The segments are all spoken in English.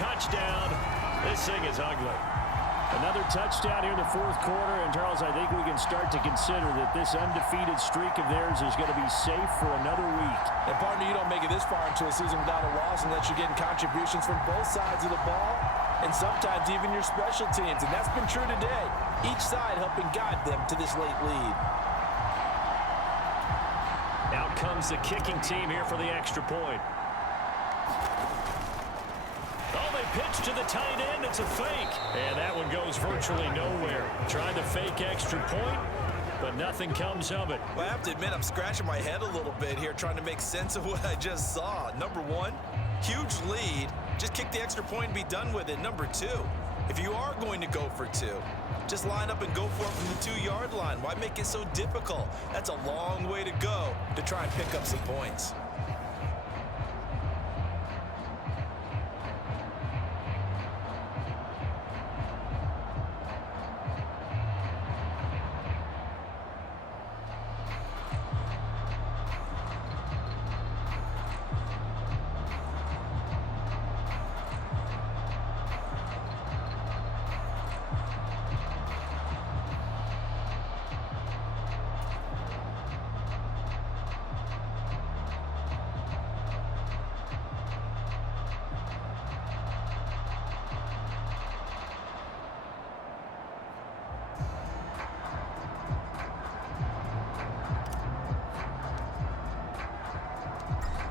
touchdown. This thing is ugly. Another touchdown here in the fourth quarter. And, Charles, I think we can start to consider that this undefeated streak of theirs is going to be safe for another week. And, partner, you don't make it this far into a season without a loss unless you're getting contributions from both sides of the ball and sometimes even your special teams. And that's been true today. Each side helping guide them to this late lead. Out comes the kicking team here for the extra point. Oh, they pitch to the tight end. It's a fake. And that one goes virtually nowhere. Trying to fake extra point, but nothing comes of it. Well, I have to admit, I'm scratching my head a little bit here trying to make sense of what I just saw. Number one, huge lead. Just kick the extra point and be done with it. Number two, if you are going to go for two, just line up and go for it from the 2-yard line. Why make it so difficult? That's a long way to go to try and pick up some points.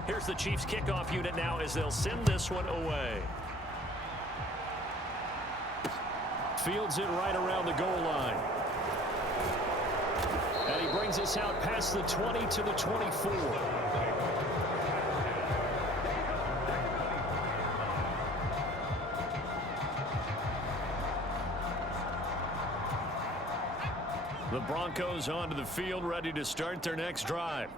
Here's the Chiefs kickoff unit now as they'll send this one away. Fields it right around the goal line. And he brings us out past the 20 to the 24. The Broncos onto the field, ready to start their next drive.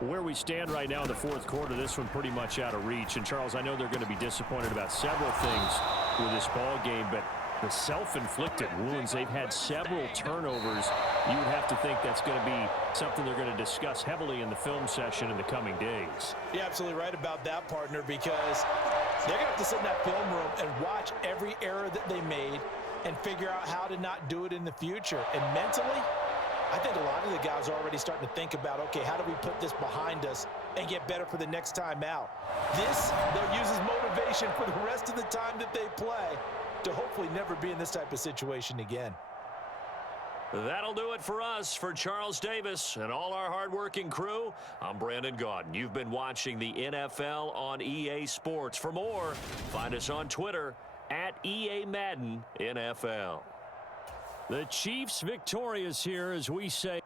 Where we stand right now in the fourth quarter, this one pretty much out of reach. And, Charles, I know they're going to be disappointed about several things with this ball game, but the self-inflicted wounds, they've had several turnovers. You would have to think that's going to be something they're going to discuss heavily in the film session in the coming days. You're absolutely right about that, partner, because they're going to have to sit in that film room and watch every error that they made and figure out how to not do it in the future. And mentally, I think a lot of the guys are already starting to think about, okay, how do we put this behind us and get better for the next time out? This, they'll use as motivation for the rest of the time that they play to hopefully never be in this type of situation again. That'll do it for us. For Charles Davis and all our hardworking crew, I'm Brandon Gaudin. You've been watching the NFL on EA Sports. For more, find us on Twitter at EA Madden NFL. The Chiefs victorious here as we say.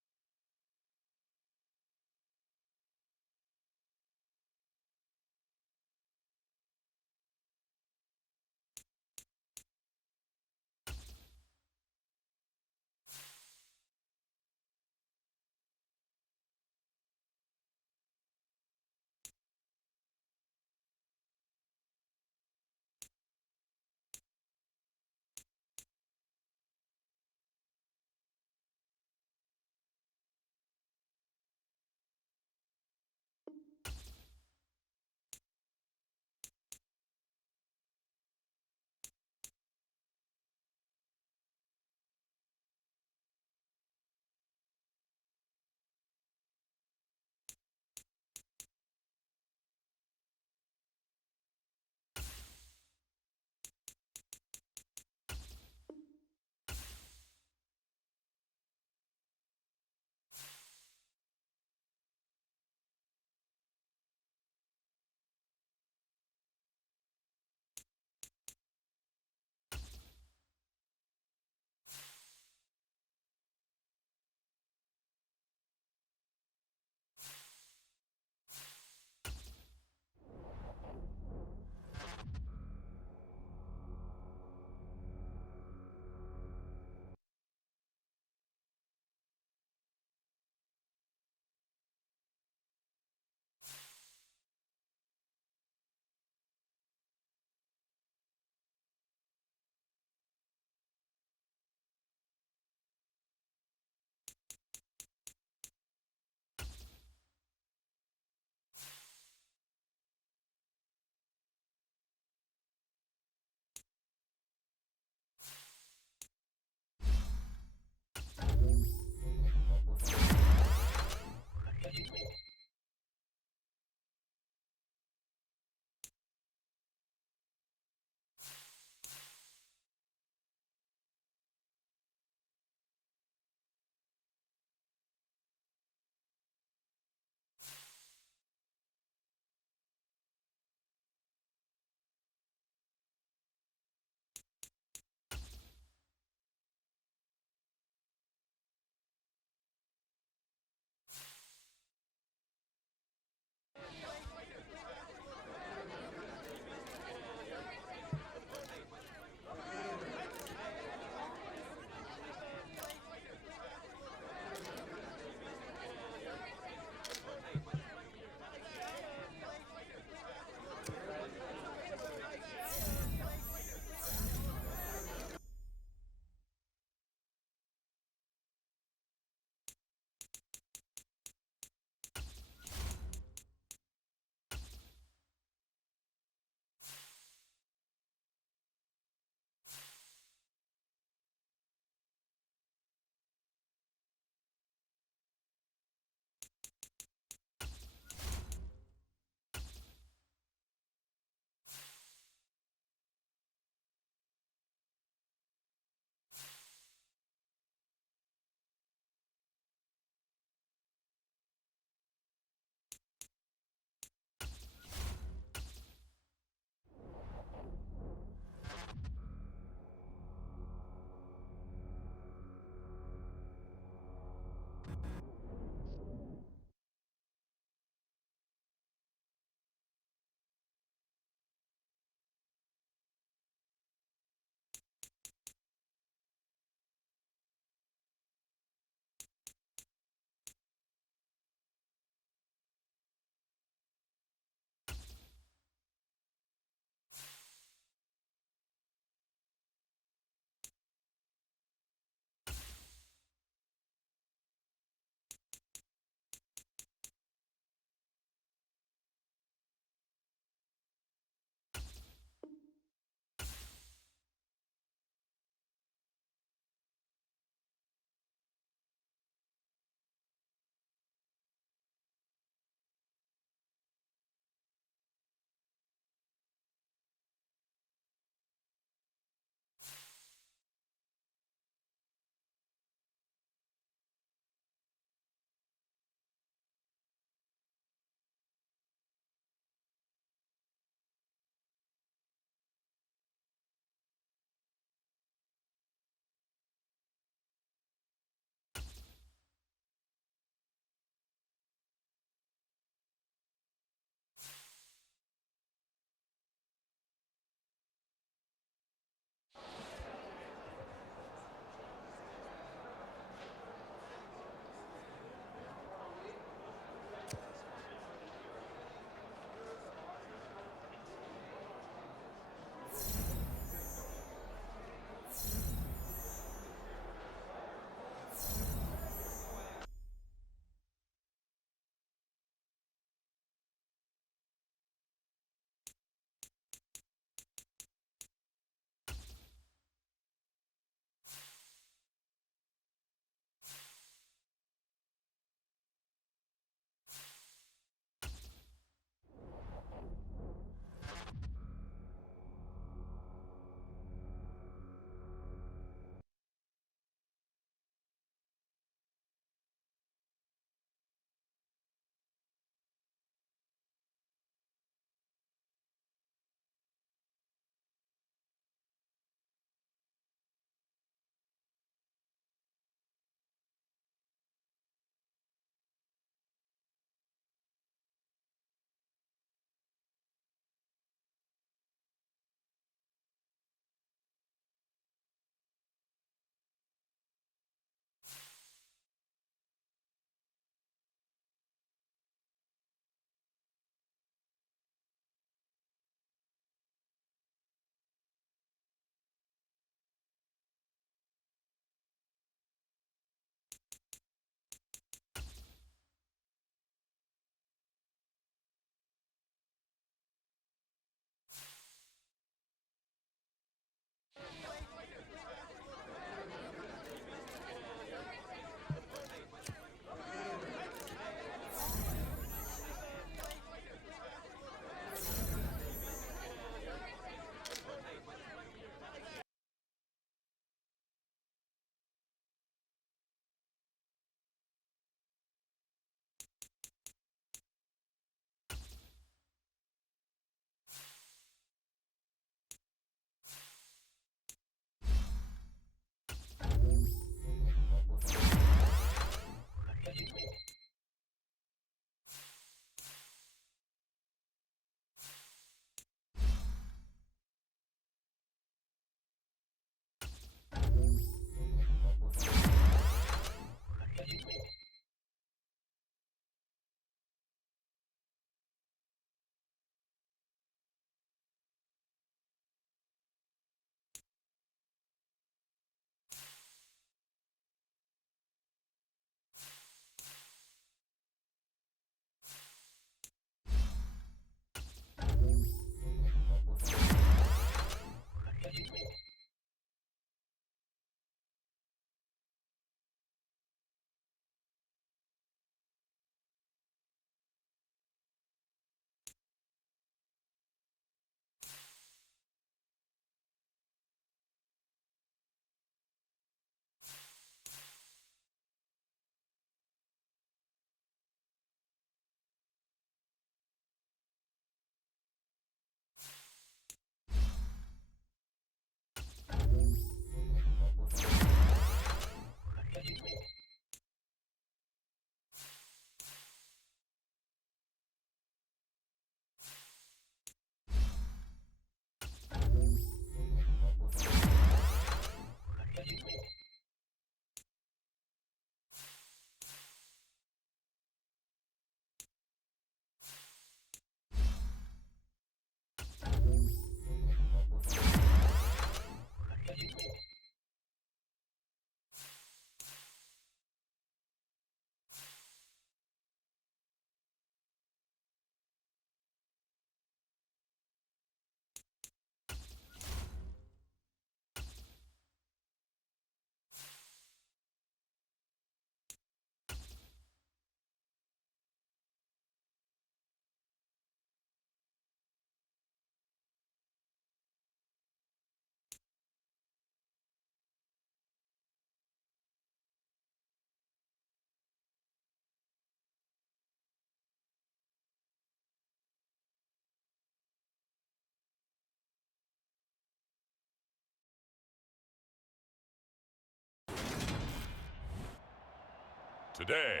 Today,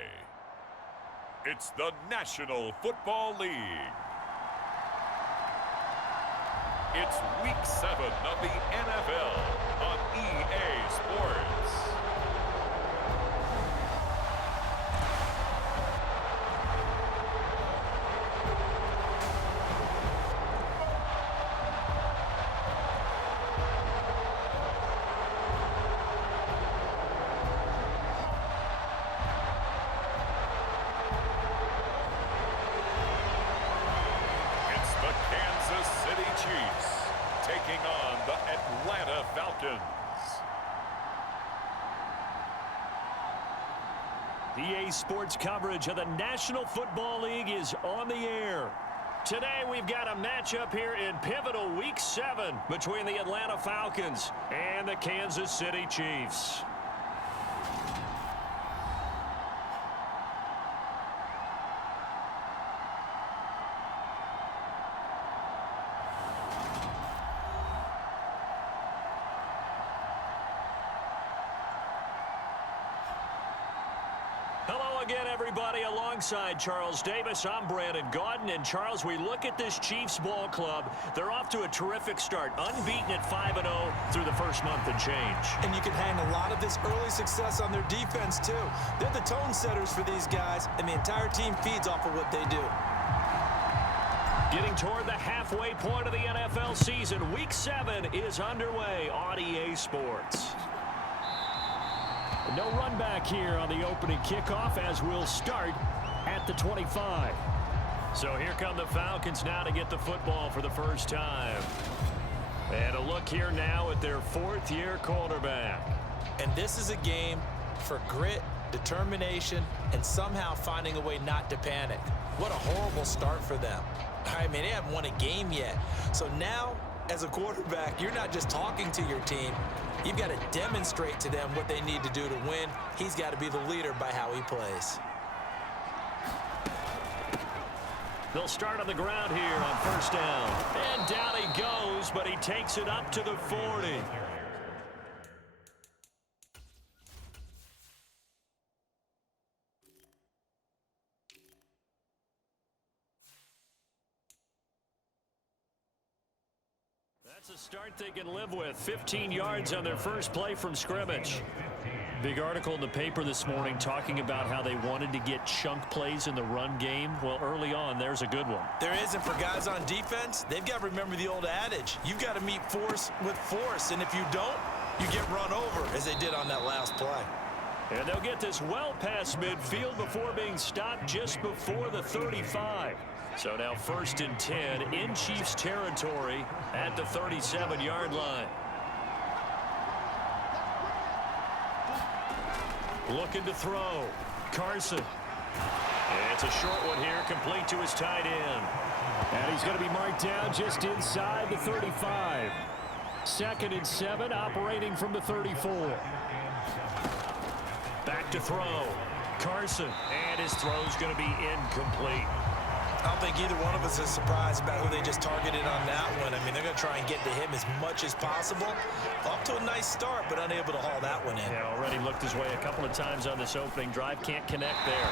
it's the National Football League. It's Week 7 of the NFL on EA Sports. Taking on the Atlanta Falcons. EA Sports coverage of the National Football League is on the air. Today we've got a matchup here in pivotal Week 7 between the Atlanta Falcons and the Kansas City Chiefs. Hello again, everybody. Alongside Charles Davis, I'm Brandon Gaudin. And Charles, we look at this Chiefs ball club. They're off to a terrific start, unbeaten at 5-0 through the first month and change. And you can hang a lot of this early success on their defense, too. They're the tone setters for these guys, and the entire team feeds off of what they do. Getting toward the halfway point of the NFL season, Week 7 is underway on EA Sports. No run back here on the opening kickoff as we'll start at the 25. So here come the Falcons now to get the football for the first time. And a look here now at their fourth-year quarterback. And this is a game for grit, determination, and somehow finding a way not to panic. What a horrible start for them. I mean, they haven't won a game yet. So now, as a quarterback, you're not just talking to your team. You've got to demonstrate to them what they need to do to win. He's got to be the leader by how he plays. They'll start on the ground here on first down. And down he goes, but he takes it up to the 40. That's a start they can live with. 15 yards on their first play from scrimmage. Big article in the paper this morning talking about how they wanted to get chunk plays in the run game. Well, early on, there's a good one. There is, and for guys on defense, they've got to remember the old adage. You've got to meet force with force, and if you don't, you get run over, as they did on that last play. And they'll get this well past midfield before being stopped just before the 35. So now 1st and 10 in Chiefs territory at the 37-yard line. Looking to throw. Carson. It's a short one here, complete to his tight end. And he's going to be marked down just inside the 35. 2nd and 7, operating from the 34. Back to throw. Carson. And his throw's going to be incomplete. I don't think either one of us is surprised about who they just targeted on that one. I mean, they're going to try and get to him as much as possible. Off to a nice start, but unable to haul that one in. Yeah, already looked his way a couple of times on this opening drive. Can't connect there.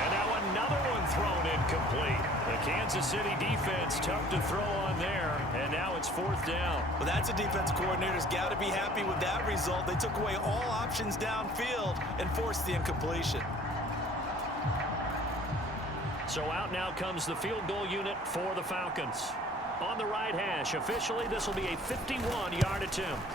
And now another one thrown incomplete. The Kansas City defense tough to throw on there. And now it's 4th down. Well, that's a defense coordinator's got to be happy with that result. They took away all options downfield and forced the incompletion. So out now comes the field goal unit for the Falcons. On the right hash, officially this will be a 51-yard attempt.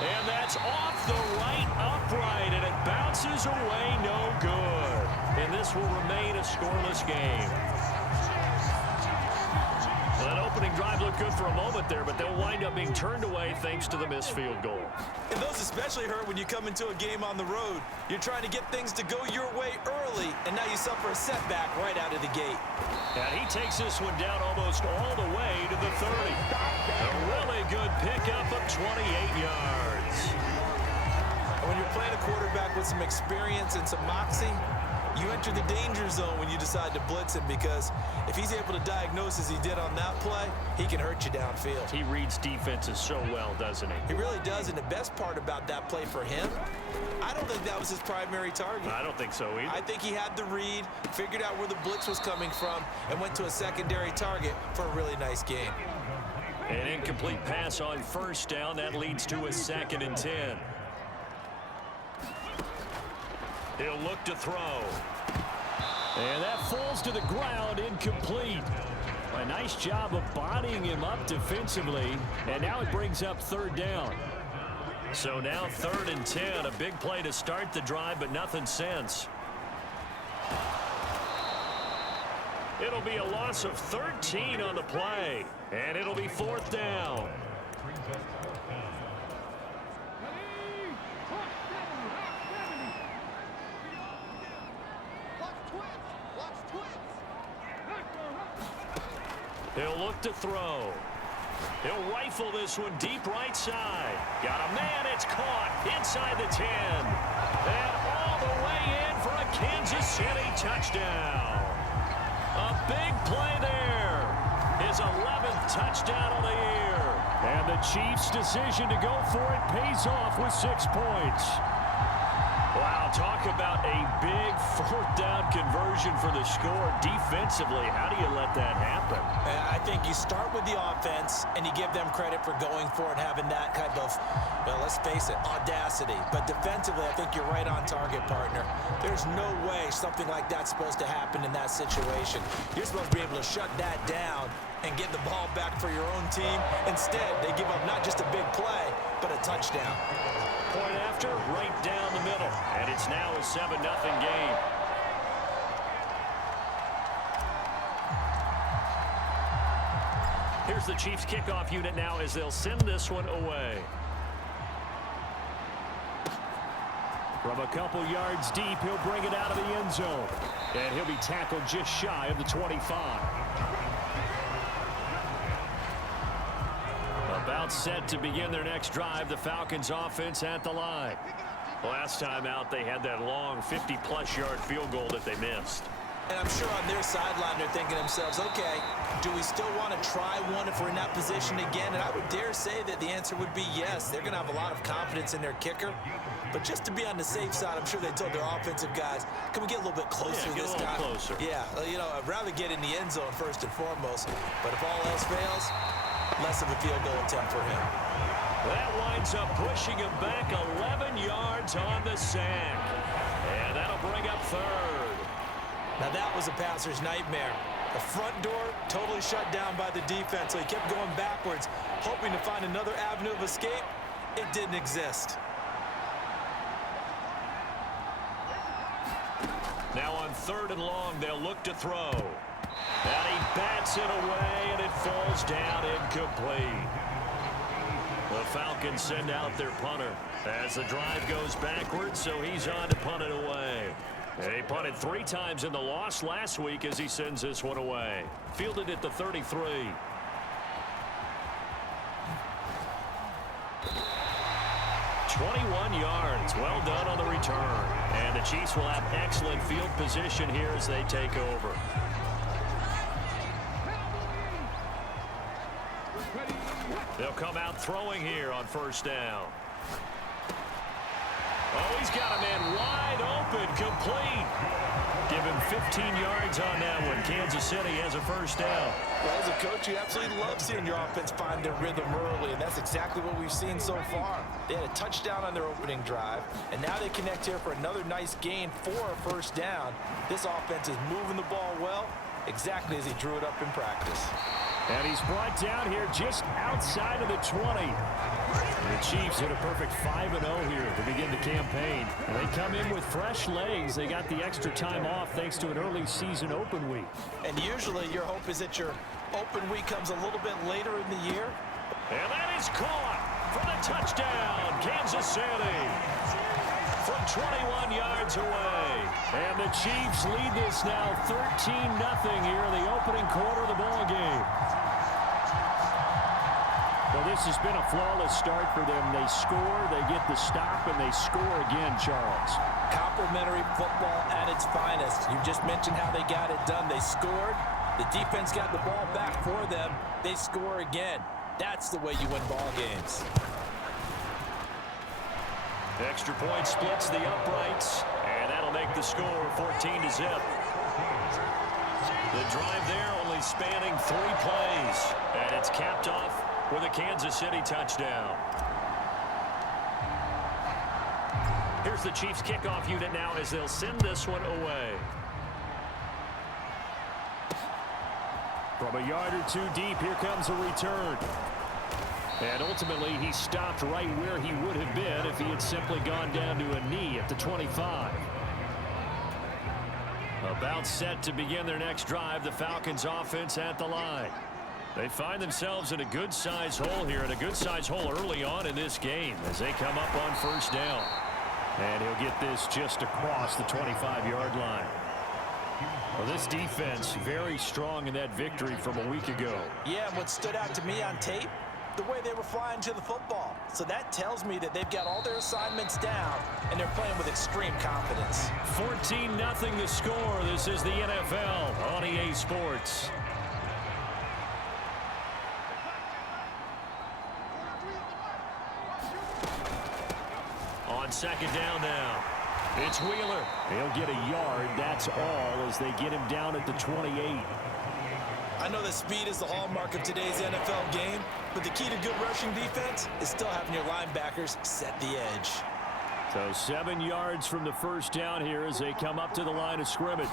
And that's off the right upright, and it bounces away no good. And this will remain a scoreless game. Well, that opening drive looked good for a moment there, but they'll wind up being turned away thanks to the missed field goal. And those especially hurt when you come into a game on the road. You're trying to get things to go your way early, and now you suffer a setback right out of the gate. And he takes this one down almost all the way to the 30. A really good pickup of 28 yards. And when you're playing a quarterback with some experience and some moxie, you enter the danger zone when you decide to blitz him, because if he's able to diagnose as he did on that play, he can hurt you downfield. He reads defenses so well, doesn't he? He really does, and the best part about that play for him, I don't think that was his primary target. I don't think so either. I think he had the read, figured out where the blitz was coming from, and went to a secondary target for a really nice game. An incomplete pass on first down. That leads to a 2nd and 10. He'll look to throw. And that falls to the ground, incomplete. A nice job of bodying him up defensively. And now it brings up 3rd down. So now 3rd and 10. A big play to start the drive, but nothing since. It'll be a loss of 13 on the play. And it'll be 4th down. He'll look to throw. He'll rifle this one deep right side. Got a man. It's caught inside the 10. And all the way in for a Kansas City touchdown. A big play there. His 11th touchdown of the year. And the Chiefs' decision to go for it pays off with 6 points. Wow, talk about a big 4th down conversion for the score. Defensively, how do you let that happen? I think you start with the offense, and you give them credit for going for it, having that type of, well, let's face it, audacity. But defensively, I think you're right on target, partner. There's no way something like that's supposed to happen in that situation. You're supposed to be able to shut that down and get the ball back for your own team. Instead, they give up not just a big play, but a touchdown. Point after, right down the middle. And it's now a 7-0 game. Here's the Chiefs kickoff unit now as they'll send this one away. From a couple yards deep, he'll bring it out of the end zone. And he'll be tackled just shy of the 25. About set to begin their next drive, the Falcons offense at the line. Last time out, they had that long 50-plus yard field goal that they missed. And I'm sure on their sideline they're thinking to themselves, okay, do we still want to try one if we're in that position again? And I would dare say that the answer would be yes. They're going to have a lot of confidence in their kicker. But just to be on the safe side, I'm sure they told their offensive guys, can we get a little bit closer this time? Closer. Yeah, you know, I'd rather get in the end zone first and foremost. But if all else fails, less of a field goal attempt for him. That winds up pushing him back 11 yards on the sack. And that'll bring up 3rd. Now that was a passer's nightmare. The front door totally shut down by the defense, so he kept going backwards, hoping to find another avenue of escape. It didn't exist. Now on 3rd and long, they'll look to throw. And he bats it away, and it falls down incomplete. The Falcons send out their punter as the drive goes backwards, so he's on to punt it away. And he punted 3 times in the loss last week as he sends this one away. Fielded at the 33. "21 yards. Well done on the return. And the Chiefs will have excellent field position here as they take over. They'll come out throwing here on 1st down. Oh, he's got a man wide open, complete. Give him 15 yards on that one. Kansas City has a 1st down. Well, as a coach, you absolutely love seeing your offense find their rhythm early, and that's exactly what we've seen so far. They had a touchdown on their opening drive, and now they connect here for another nice gain for a 1st down. This offense is moving the ball well, exactly as he drew it up in practice. And he's brought down here just outside of the 20. The Chiefs hit a perfect 5-0 here to begin the campaign. And they come in with fresh legs. They got the extra time off thanks to an early season open week. And usually your hope is that your open week comes a little bit later in the year. And that is caught for the touchdown, Kansas City. From 21 yards away. And the Chiefs lead this now 13-0 here in the opening quarter of the ball game. Well, this has been a flawless start for them. They score, they get the stop, and they score again, Charles. Complimentary football at its finest. You just mentioned how they got it done. They scored. The defense got the ball back for them. They score again. That's the way you win ball games. Extra point splits the uprights, and that'll make the score 14-0. The drive there only spanning 3 plays, and it's capped off with a Kansas City touchdown. Here's the Chiefs kickoff unit now as they'll send this one away. From a yard or 2 deep, here comes a return. And ultimately, he stopped right where he would have been if he had simply gone down to a knee at the 25. About set to begin their next drive, the Falcons offense at the line. They find themselves in a good-sized hole here, and a good-sized hole early on in this game as they come up on first down. And he'll get this just across the 25-yard line. Well, this defense very strong in that victory from a week ago. Yeah, and what stood out to me on tape, the way they were flying to the football. So that tells me that they've got all their assignments down, and they're playing with extreme confidence. 14-0 the score. This is the NFL on EA Sports. On second down now. It's Wheeler. He'll get a yard. That's all as they get him down at the 28. I know that speed is the hallmark of today's NFL game, but the key to good rushing defense is still having your linebackers set the edge. So 7 yards from the first down here as they come up to the line of scrimmage.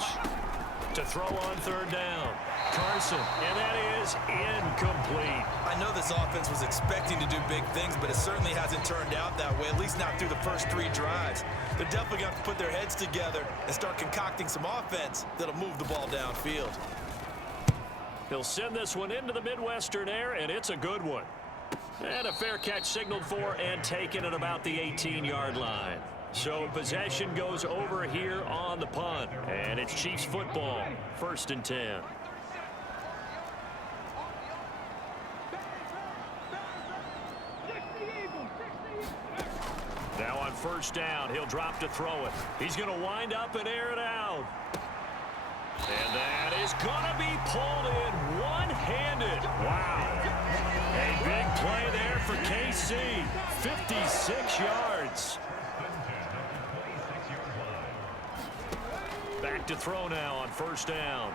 To throw on third down. Carson, and that is incomplete. I know this offense was expecting to do big things, but it certainly hasn't turned out that way, at least not through the first 3 drives. They're definitely going to have to put their heads together and start concocting some offense that'll move the ball downfield. He'll send this one into the Midwestern air, and it's a good one. And a fair catch signaled for and taken at about the 18-yard line. So possession goes over here on the punt. And it's Chiefs football, 1st and 10. Now on first down, he'll drop to throw it. He's going to wind up and air it out. And that is going to be pulled in one-handed. Wow. A big play there for KC. 56 yards. Back to throw now on first down.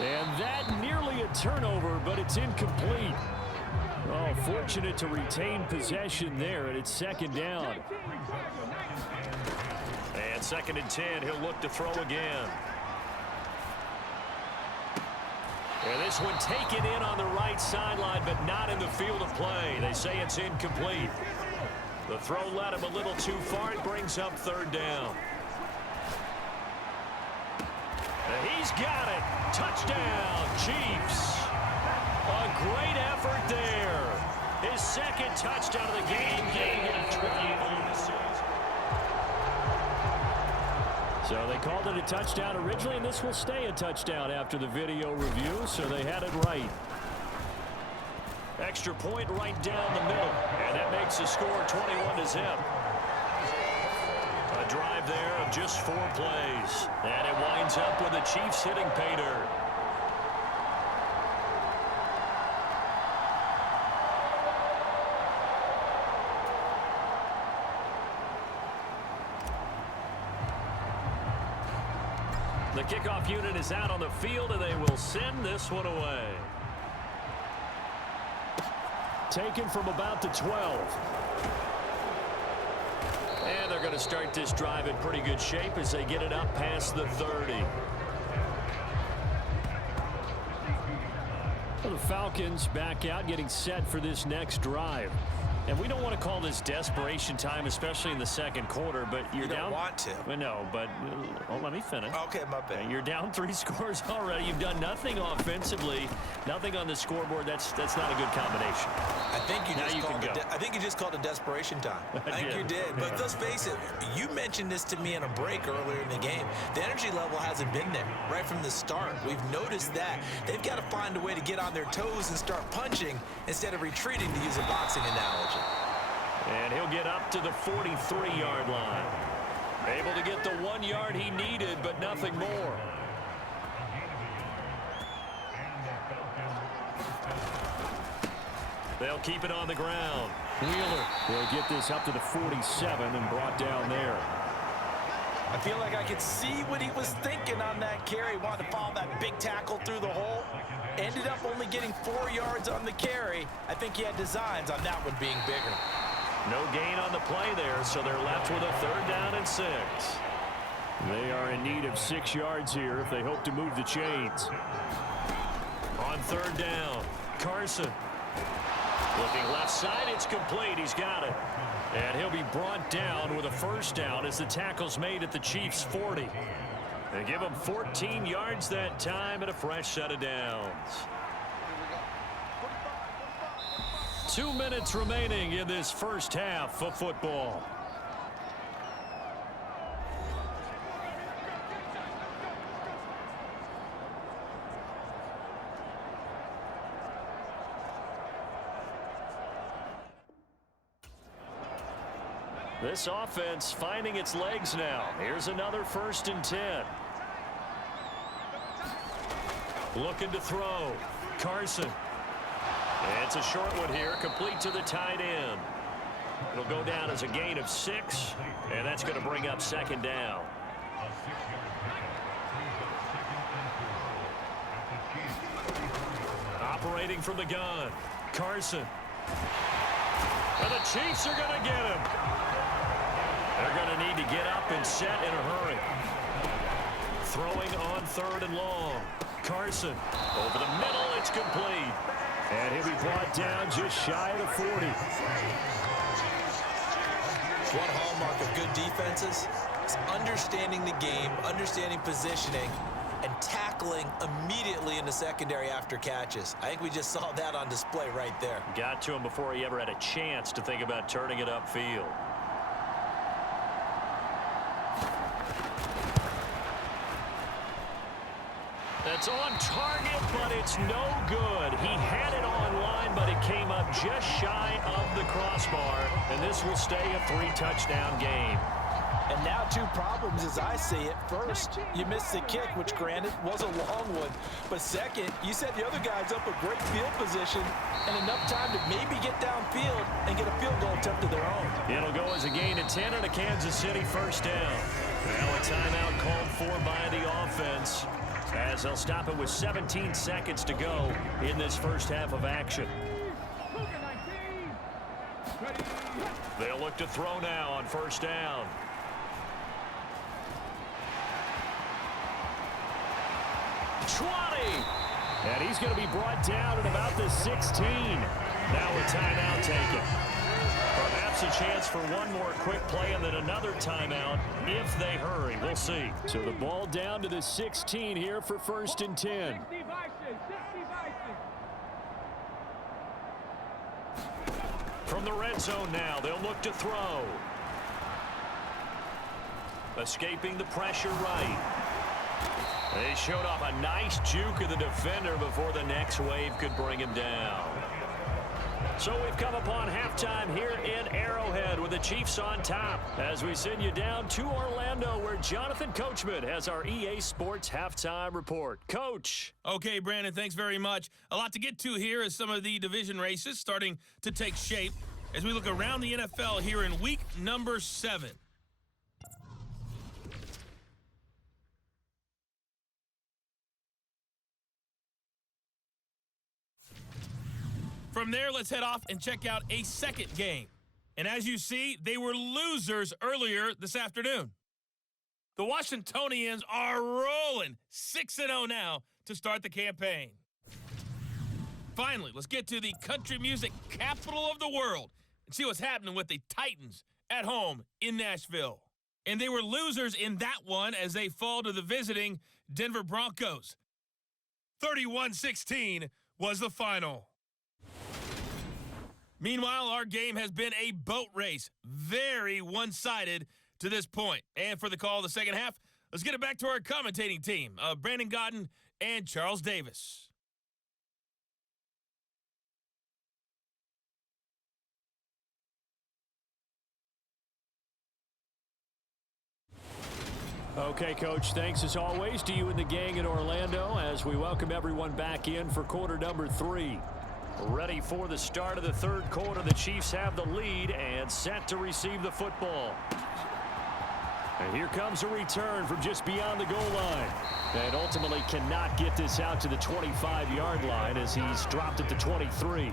And that nearly a turnover, but it's incomplete. Oh, fortunate to retain possession there, and it's second down. And 2nd and 10, he'll look to throw again. And this one taken in on the right sideline, but not in the field of play. They say it's incomplete. The throw led him a little too far. It brings up third down. And he's got it. Touchdown, Chiefs. A great effort there. His 2nd touchdown of the game, getting him 20 on the season. So they called it a touchdown originally, and this will stay a touchdown after the video review, so they had it right. Extra point right down the middle, and that makes the score 21-0. A drive there of just 4 plays, and it winds up with the Chiefs hitting pay dirt. The kickoff unit is out on the field, and they will send this one away. Taken from about the 12. And they're going to start this drive in pretty good shape as they get it up past the 30. Well, the Falcons back out, getting set for this next drive. And we don't want to call this desperation time, especially in the 2nd quarter, but you're down. You don't want to. Well, no, but let me finish. Okay, my bad. You're down 3 scores already. You've done nothing offensively, nothing on the scoreboard. That's not a good combination. I think you just called it desperation time. I think you did. But let's face it, you mentioned this to me on a break earlier in the game. The energy level hasn't been there right from the start. We've noticed that. They've got to find a way to get on their toes and start punching instead of retreating, to use a boxing analogy. And he'll get up to the 43-yard line. Able to get the 1 yard he needed, but nothing more. They'll keep it on the ground. Wheeler will get this up to the 47 and brought down there. I feel like I could see what he was thinking on that carry. Wanted to follow that big tackle through the hole. Ended up only getting 4 yards on the carry. I think he had designs on that one being bigger. No gain on the play there, so they're left with a 3rd down and 6. They are in need of 6 yards here if they hope to move the chains. On 3rd down, Carson. Looking left side, it's complete. He's got it. And he'll be brought down with a 1st down as the tackle's made at the Chiefs' 40. They give him 14 yards that time and a fresh set of downs. 2 minutes remaining in this first half of football. This offense finding its legs now. Here's another 1st and 10. Looking to throw. Carson. It's a short one here, complete to the tight end. It'll go down as a gain of 6, and that's going to bring up 2nd down. Operating from the gun, Carson. And the Chiefs are going to get him. They're going to need to get up and set in a hurry. Throwing on 3rd and long. Carson. Over the middle, it's complete. And he'll be brought down just shy of the 40. One hallmark of good defenses is understanding the game, understanding positioning, and tackling immediately in the secondary after catches. I think we just saw that on display right there. Got to him before he ever had a chance to think about turning it upfield. That's on target, but it's no good. He had it on line, but it came up just shy of the crossbar, and this will stay a 3-touchdown game. And now 2 problems as I see it. First, you missed the kick, which granted was a long one. But second, you set the other guys up a great field position and enough time to maybe get downfield and get a field goal attempt of their own. It'll go as a gain of 10 and a Kansas City 1st down. Now a timeout called for by the offense, as they'll stop it with 17 seconds to go in this first half of action. They'll look to throw now on 1st down. And he's going to be brought down at about the 16. Now a timeout taken. Perhaps a chance for one more quick play and then another timeout if they hurry. We'll see. So the ball down to the 16 here for 1st and 10. From the red zone now, they'll look to throw. Escaping the pressure right. They showed off a nice juke of the defender before the next wave could bring him down. So we've come upon halftime here in Arrowhead with the Chiefs on top as we send you down to Orlando where Jonathan Coachman has our EA Sports Halftime Report. Coach. Okay, Brandon, thanks very much. A lot to get to here as some of the division races starting to take shape as we look around the NFL here in week number 7. From there, let's head off and check out a second game. And as you see, they were losers earlier this afternoon. The Washingtonians are rolling 6-0 now to start the campaign. Finally, let's get to the country music capital of the world and see what's happening with the Titans at home in Nashville. And they were losers in that one as they fall to the visiting Denver Broncos. 31-16 was the final. Meanwhile, our game has been a boat race, very one-sided to this point. And for the call of the second half, let's get it back to our commentating team of Brandon Gaudin and Charles Davis. Okay, Coach, thanks as always to you and the gang in Orlando as we welcome everyone back in for quarter number 3. Ready for the start of the third quarter. The Chiefs have the lead and set to receive the football. And here comes a return from just beyond the goal line. And ultimately cannot get this out to the 25-yard line as he's dropped it to 23.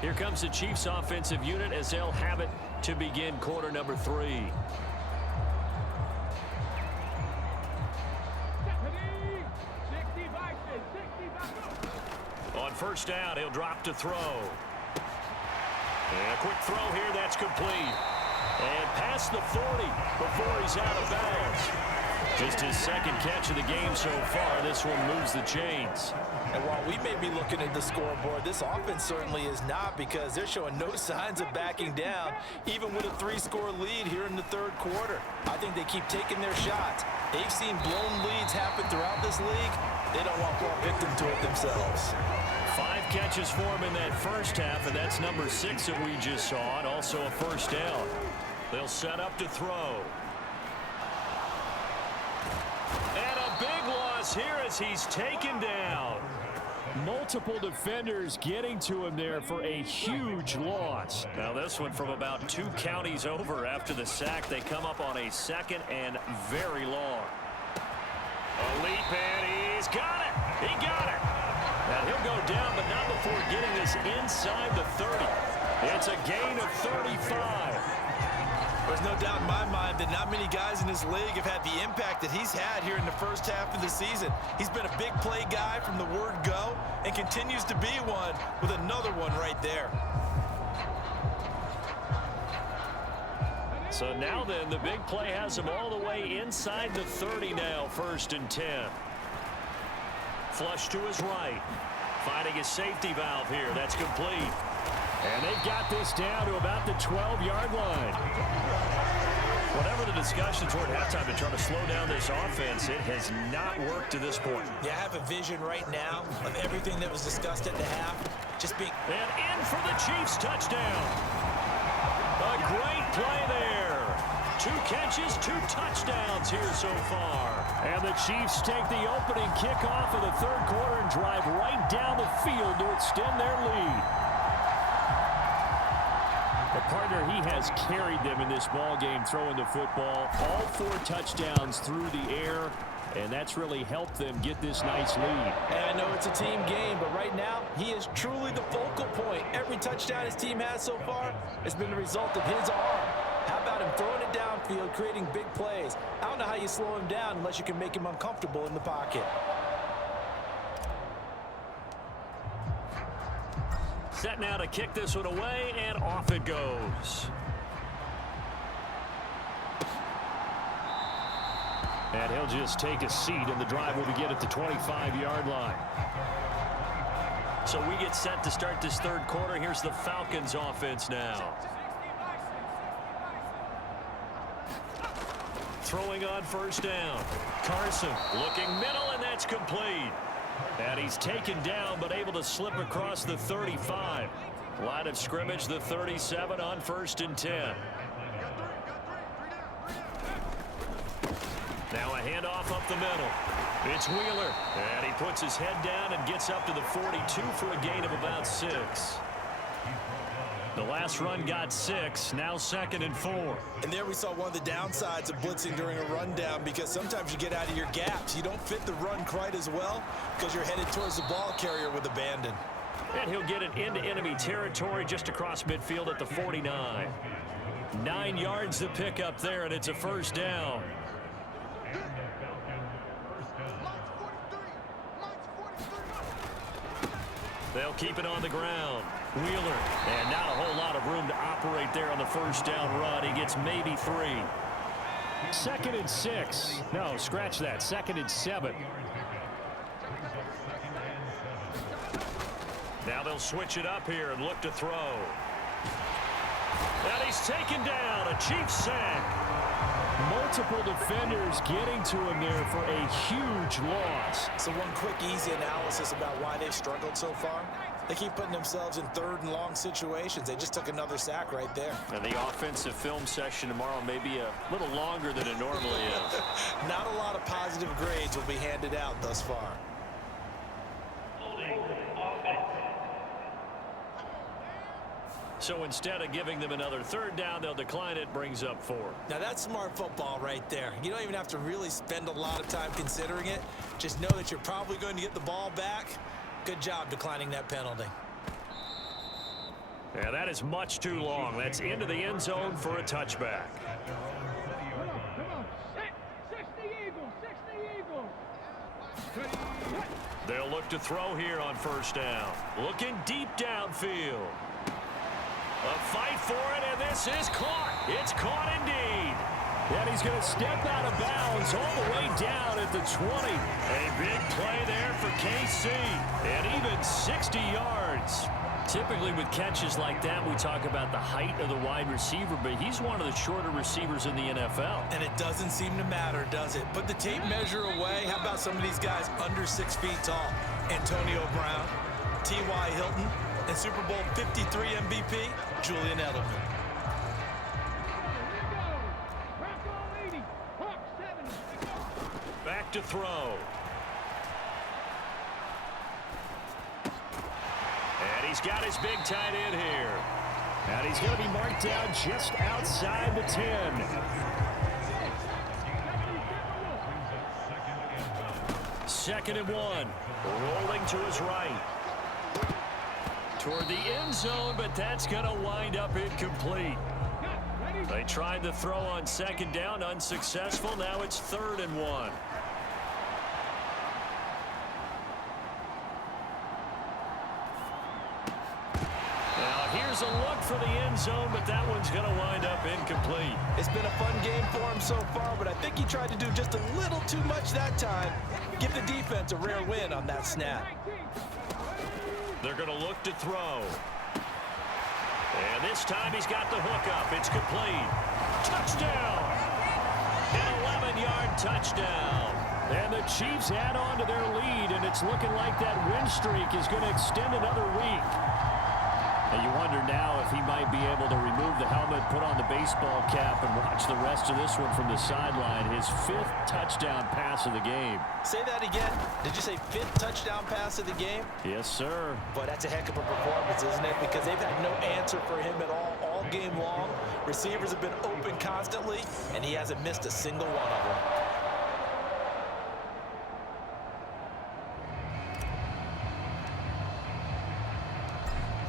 Here comes the Chiefs offensive unit as they'll have it to begin quarter number 3. On first down, he'll drop to throw. And a quick throw here, that's complete. And past the 40 before he's out of bounds. Just his second catch of the game so far. This one moves the chains. And while we may be looking at the scoreboard, this offense certainly is not, because they're showing no signs of backing down, even with a 3-score lead here in the third quarter. I think they keep taking their shots. They've seen blown leads happen throughout this league. They don't want to fall victim to it themselves. 5 catches for him in that first half, and that's number 6 that we just saw, and also a first down. They'll set up to throw. And a big loss here as he's taken down. Multiple defenders getting to him there for a huge loss. Now this one from about 2 counties over after the sack. They come up on a second and very long. A leap, and he's got it. He got it. And he'll go down, but not before getting this inside the 30. It's a gain of 35. There's no doubt in my mind that not many guys in this league have had the impact that he's had here in the first half of the season. He's been a big play guy from the word go and continues to be one with another one right there. So now then, the big play has him all the way inside the 30 now, 1st and 10. Flush to his right. Finding his safety valve here. That's complete. And they've got this down to about the 12-yard line. Whatever the discussions were at halftime to try to slow down this offense, it has not worked to this point. Yeah, I have a vision right now of everything that was discussed at the half. Just being... And in for the Chiefs touchdown. A great play there. 2 catches, 2 touchdowns here so far. And the Chiefs take the opening kickoff of the third quarter and drive right down the field to extend their lead. The partner, he has carried them in this ball game throwing the football. All 4 touchdowns through the air, and that's really helped them get this nice lead. And I know it's a team game, but right now, he is truly the focal point. Every touchdown his team has so far has been the result of his arm. How about him throwing it downfield, creating big plays? I don't know how you slow him down unless you can make him uncomfortable in the pocket. Set now to kick this one away, and off it goes. And he'll just take a seat, and the drive will begin at the 25-yard line. So we get set to start this third quarter. Here's the Falcons offense now. Throwing on first down. Carson looking middle, and that's complete. And he's taken down, but able to slip across the 35. Line of scrimmage, the 37 on 1st and 10. Now a handoff up the middle. It's Wheeler, and he puts his head down and gets up to the 42 for a gain of about 6. The last run got 6, now 2nd and 4. And there we saw one of the downsides of blitzing during a rundown, because sometimes you get out of your gaps. You don't fit the run quite as well because you're headed towards the ball carrier with abandon. And he'll get it into enemy territory just across midfield at the 49. 9 yards to pick up there, and it's a first down. They'll keep it on the ground. Wheeler, and not a whole lot of room to operate there on the first down run. He gets maybe 3. 2nd and 6. No, scratch that. 2nd and 7. Now they'll switch it up here and look to throw. And he's taken down. A Chiefs sack. Multiple defenders getting to him there for a huge loss. So one quick, easy analysis about why they've struggled so far. They keep putting themselves in third and long situations. They just took another sack right there. And the offensive film session tomorrow may be a little longer than it normally is. Not a lot of positive grades will be handed out thus far. So instead of giving them another third down, they'll decline it, brings up 4. Now that's smart football right there. You don't even have to really spend a lot of time considering it. Just know that you're probably going to get the ball back. Good job declining that penalty. Yeah, that is much too long. That's into the end zone for a touchback. They'll look to throw here on first down. Looking deep downfield. A fight for it, and this is caught. It's caught indeed. And he's going to step out of bounds all the way down at the 20. A big play there for KC, and even 60 yards. Typically with catches like that, we talk about the height of the wide receiver, but he's one of the shorter receivers in the NFL. And it doesn't seem to matter, does it? Put the tape measure away. How about some of these guys under 6 feet tall? Antonio Brown, T.Y. Hilton, and Super Bowl 53 MVP, Julian Edelman. Back to throw. And he's got his big tight end here. And he's going to be marked down just outside the 10. Second and 1. Rolling to his right. Toward the end zone, but that's going to wind up incomplete. They tried the throw on second down, unsuccessful. Now it's 3rd and 1. Now here's a look for the end zone, but that one's going to wind up incomplete. It's been a fun game for him so far, but I think he tried to do just a little too much that time. Give the defense a rare win on that snap. They're going to look to throw. And this time he's got the hook up. It's complete. Touchdown! An 11-yard touchdown. And the Chiefs add on to their lead, and it's looking like that win streak is going to extend another week. And you wonder now if he might be able to remove the helmet, put on the baseball cap, and watch the rest of this one from the sideline. His 5th touchdown pass of the game. Say that again. Did you say 5th touchdown pass of the game? Yes, sir. But that's a heck of a performance, isn't it? Because they've had no answer for him at all game long. Receivers have been open constantly, and he hasn't missed a single one of them.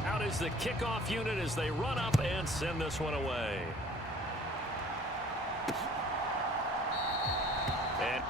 Out is the kickoff unit as they run up and send this one away. And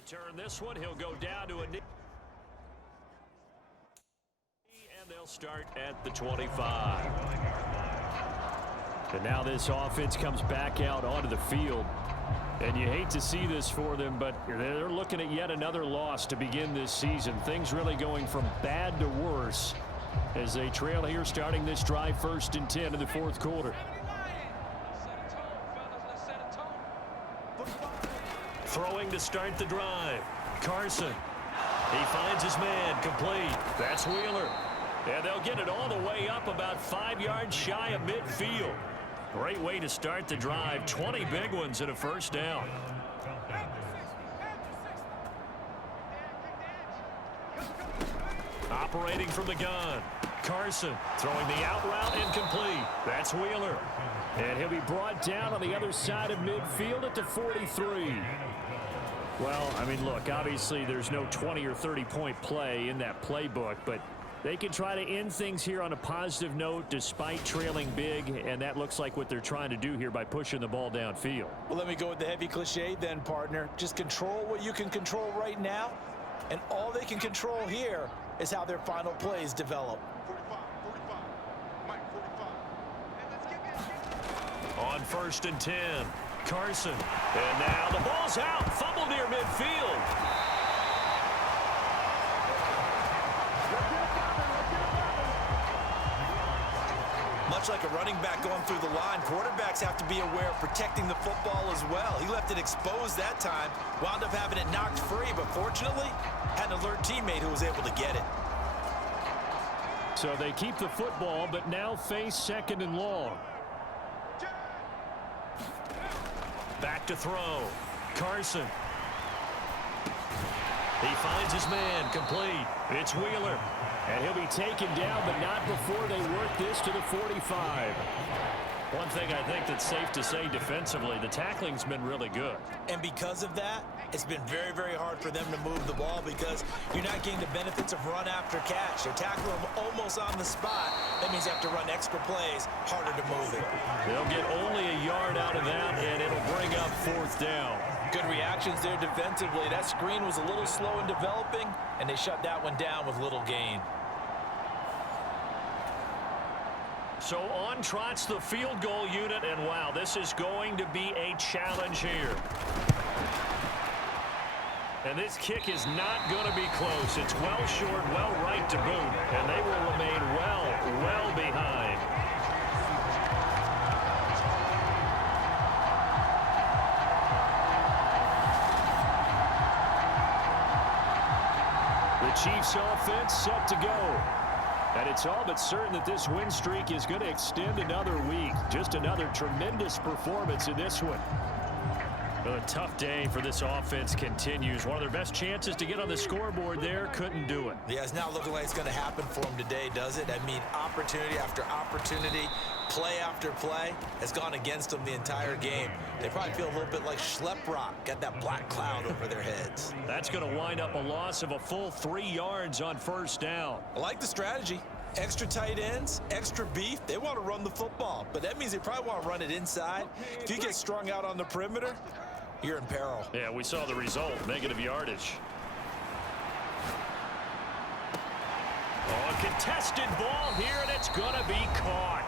return this one. He'll go down to a knee. And they'll start at the 25. And now this offense comes back out onto the field. And you hate to see this for them, but they're looking at yet another loss to begin this season. Things really going from bad to worse as they trail here starting this drive 1st and 10 in the 4th quarter. Throwing to start the drive. Carson. He finds his man complete. That's Wheeler. And they'll get it all the way up about 5 yards shy of midfield. Great way to start the drive. 20 big ones and a first down. Operating from the gun. Carson throwing the out route incomplete. That's Wheeler. And he'll be brought down on the other side of midfield at the 43. Well, I mean, look, obviously there's no 20 or 30-point play in that playbook, but they can try to end things here on a positive note despite trailing big, and that looks like what they're trying to do here by pushing the ball downfield. Well, let me go with the heavy cliche then, partner. Just control what you can control right now, and all they can control here is how their final plays develop. 45, Mike, 45. On 1st and 10, Carson. And now the ball's out. Fumble near midfield. Much like a running back going through the line, quarterbacks have to be aware of protecting the football as well. He left it exposed that time, wound up having it knocked free, but fortunately, had an alert teammate who was able to get it. So they keep the football, but now face 2nd and long. Back to throw. Carson. He finds his man complete. It's Wheeler. And he'll be taken down, but not before they work this to the 45. One thing I think that's safe to say defensively, the tackling's been really good. And because of that, it's been very, very hard for them to move the ball because you're not getting the benefits of run after catch. They're tackling them almost on the spot. That means you have to run extra plays, harder to move it. They'll get only a yard out of that, and it'll bring up 4th down. Good reactions there defensively. That screen was a little slow in developing, and they shut that one down with little gain. So on trots the field goal unit, and wow, this is going to be a challenge here. And this kick is not going to be close. It's well short, well right to boot, and they will remain well behind. The Chiefs offense set to go. And it's all but certain that this win streak is going to extend another week. Just another tremendous performance in this one. Well, a tough day for this offense continues. One of their best chances to get on the scoreboard there, couldn't do it. Yeah, it's not looking like it's going to happen for them today, does it? I mean, opportunity after opportunity, play after play has gone against them the entire game. They probably feel a little bit like Schlepp-Rock, got that black cloud over their heads. That's going to wind up a loss of a full 3 yards on 1st down. I like the strategy. Extra tight ends, extra beef. They want to run the football, but that means they probably want to run it inside. If you get strung out on the perimeter, you're in peril. Yeah, we saw the result, negative yardage. Oh, a contested ball here, and it's going to be caught.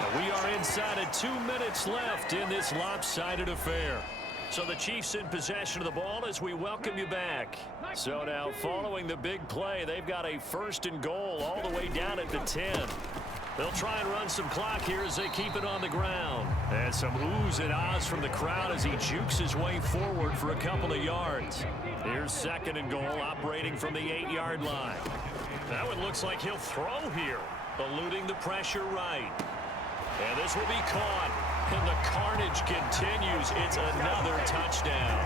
And we are inside of 2 minutes left in this lopsided affair. So the Chiefs in possession of the ball as we welcome you back. So now following the big play, they've got a 1st and goal all the way down at the 10. They'll try and run some clock here as they keep it on the ground. And some oohs and ahs from the crowd as he jukes his way forward for a couple of yards. Here's 2nd and goal, operating from the 8-yard line. That one looks like he'll throw here, eluding the pressure right. And this will be caught. And the carnage continues. It's another touchdown.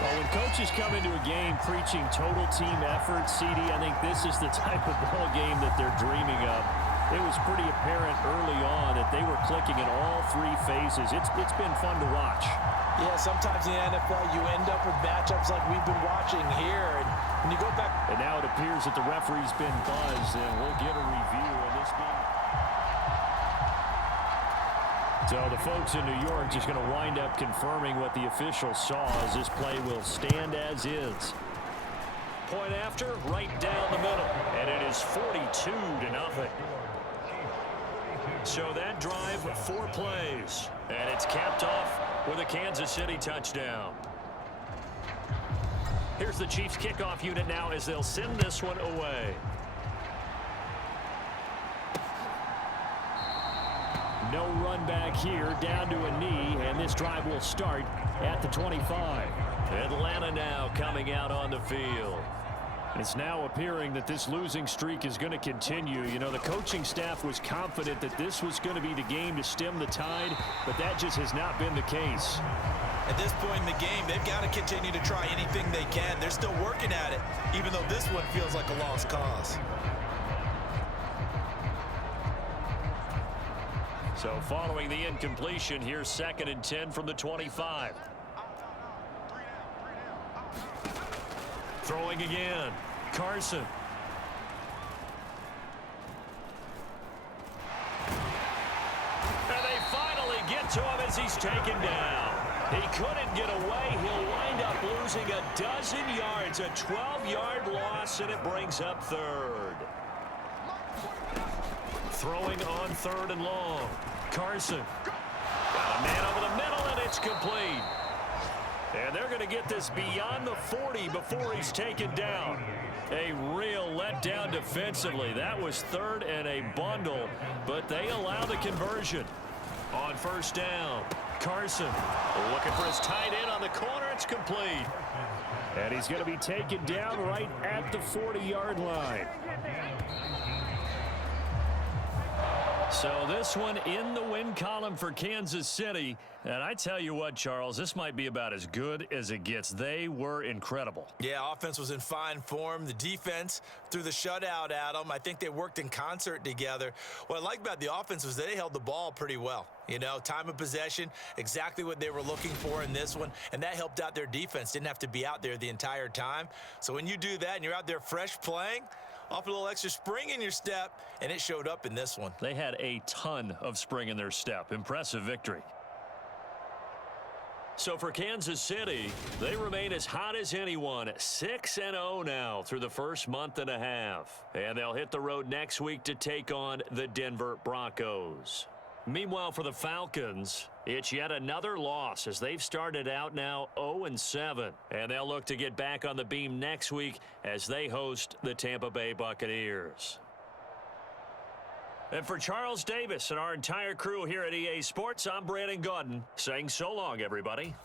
Well, when coaches come into a game preaching total team effort, CD, I think this is the type of ball game that they're dreaming of. It was pretty apparent early on that they were clicking in all 3 phases. It's been fun to watch. Yeah, sometimes in the NFL you end up with matchups like we've been watching here. And when you go back. And now it appears that the referee's been buzzed, and we'll get a review of this game. So the folks in New York just going to wind up confirming what the officials saw, as this play will stand as is. Point after, right down the middle, and it is 42-0. So that drive, 4 plays, and it's capped off with a Kansas City touchdown. Here's the Chiefs kickoff unit now as they'll send this one away. No run back here, down to a knee, and this drive will start at the 25. Atlanta now coming out on the field. It's now appearing that this losing streak is going to continue. You know, the coaching staff was confident that this was going to be the game to stem the tide, but that just has not been the case. At this point in the game, they've got to continue to try anything they can. They're still working at it, even though this one feels like a lost cause. So following the incompletion, here's 2nd and 10 from the 25. Throwing again. Carson. And they finally get to him as he's taken down. He couldn't get away. He'll wind up losing a dozen yards, a 12-yard loss, and it brings up 3rd. Throwing on 3rd and long. Carson. Got a man over the middle, and it's complete. And they're going to get this beyond the 40 before he's taken down. A real letdown defensively. That was 3rd and a bundle, but they allow the conversion. On 1st down, Carson looking for his tight end on the corner. It's complete. And he's going to be taken down right at the 40-yard line. So this one in the win column for Kansas City. And I tell you what, Charles, this might be about as good as it gets. They were incredible. Yeah, offense was in fine form. The defense threw the shutout at them. I think they worked in concert together. What I like about the offense was they held the ball pretty well. You know, time of possession, exactly what they were looking for in this one. And that helped out their defense. Didn't have to be out there the entire time. So when you do that and you're out there fresh playing, off a little extra spring in your step, and it showed up in this one. They had a ton of spring in their step. Impressive victory. So for Kansas City, they remain as hot as anyone. 6-0 now through the first month and a half. And they'll hit the road next week to take on the Denver Broncos. Meanwhile, for the Falcons, it's yet another loss as they've started out now 0-7. And they'll look to get back on the beam next week as they host the Tampa Bay Buccaneers. And for Charles Davis and our entire crew here at EA Sports, I'm Brandon Gaudin saying so long, everybody.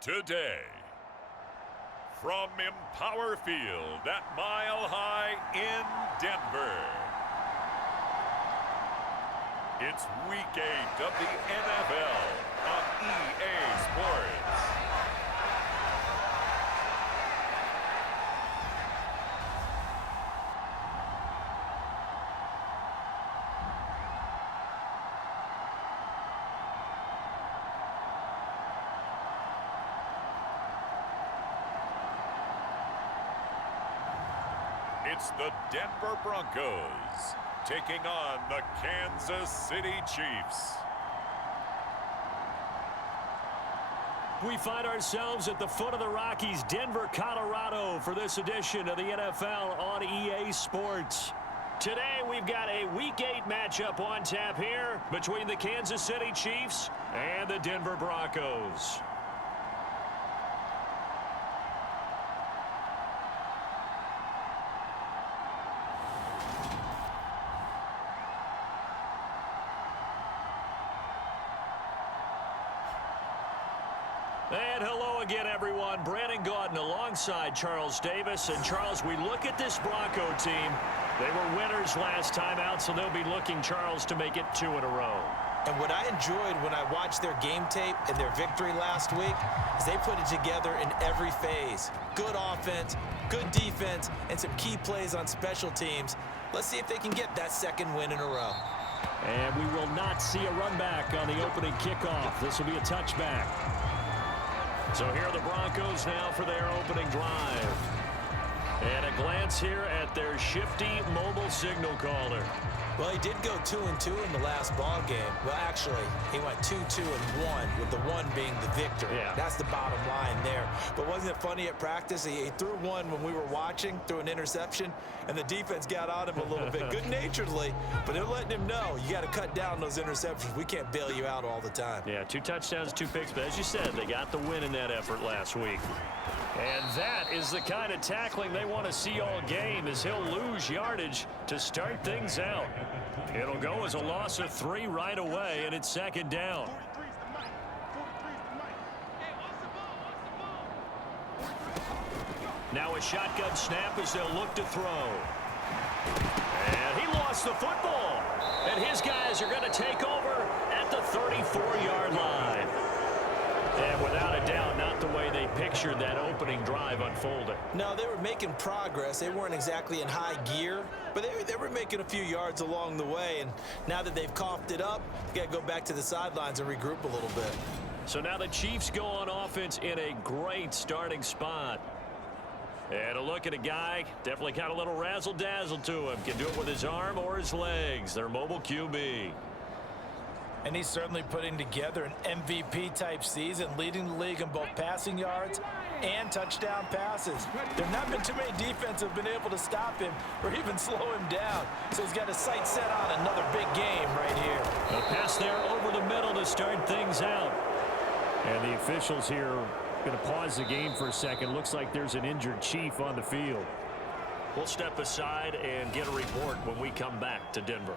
today. From Empower Field at Mile High in Denver, it's Week 8 of the NFL on EA Sports. It's the Denver Broncos taking on the Kansas City Chiefs. We find ourselves at the foot of the Rockies, Denver, Colorado, for this edition of the NFL on EA Sports. Today, we've got a Week 8 matchup on tap here between the Kansas City Chiefs and the Denver Broncos. And hello again, everyone. Brandon Gaudin alongside Charles Davis. And, Charles, we look at this Bronco team. They were winners last time out, so they'll be looking, Charles, to make it 2 in a row. And what I enjoyed when I watched their game tape and their victory last week is they put it together in every phase. Good offense, good defense, and some key plays on special teams. Let's see if they can get that second win in a row. And we will not see a run back on the opening kickoff. This will be a touchback. So here are the Broncos now for their opening drive. And a glance here at their shifty mobile signal caller. Well, he did go 2-2 in the last ball game. Well, actually, he went 2-2-1, with the 1 being the victory. Yeah. That's the bottom line there. But wasn't it funny at practice? He threw one when we were watching, threw an interception, and the defense got on him a little bit, good-naturedly. But they're letting him know, you got to cut down those interceptions. We can't bail you out all the time. Yeah, 2 touchdowns, 2 picks. But as you said, they got the win in that effort last week. And that is the kind of tackling they want to see all game, as he'll lose yardage to start things out. It'll go as a loss of 3 right away, and it's second down. Now a shotgun snap as they'll look to throw. And he lost the football. And his guys are going to take over at the 34-yard line. And without a doubt, not the way they pictured that opening drive unfolding. No, they were making progress. They weren't exactly in high gear, but they were making a few yards along the way. And now that they've coughed it up, you got to go back to the sidelines and regroup a little bit. So now the Chiefs go on offense in a great starting spot. And a look at a guy, definitely got a little razzle-dazzle to him. Can do it with his arm or his legs. Their mobile QB. And he's certainly putting together an MVP-type season, leading the league in both passing yards and touchdown passes. There have not been too many defenses have been able to stop him or even slow him down. So he's got his sights set on another big game right here. A pass there over the middle to start things out. And the officials here are going to pause the game for a second. Looks like there's an injured Chief on the field. We'll step aside and get a report when we come back to Denver.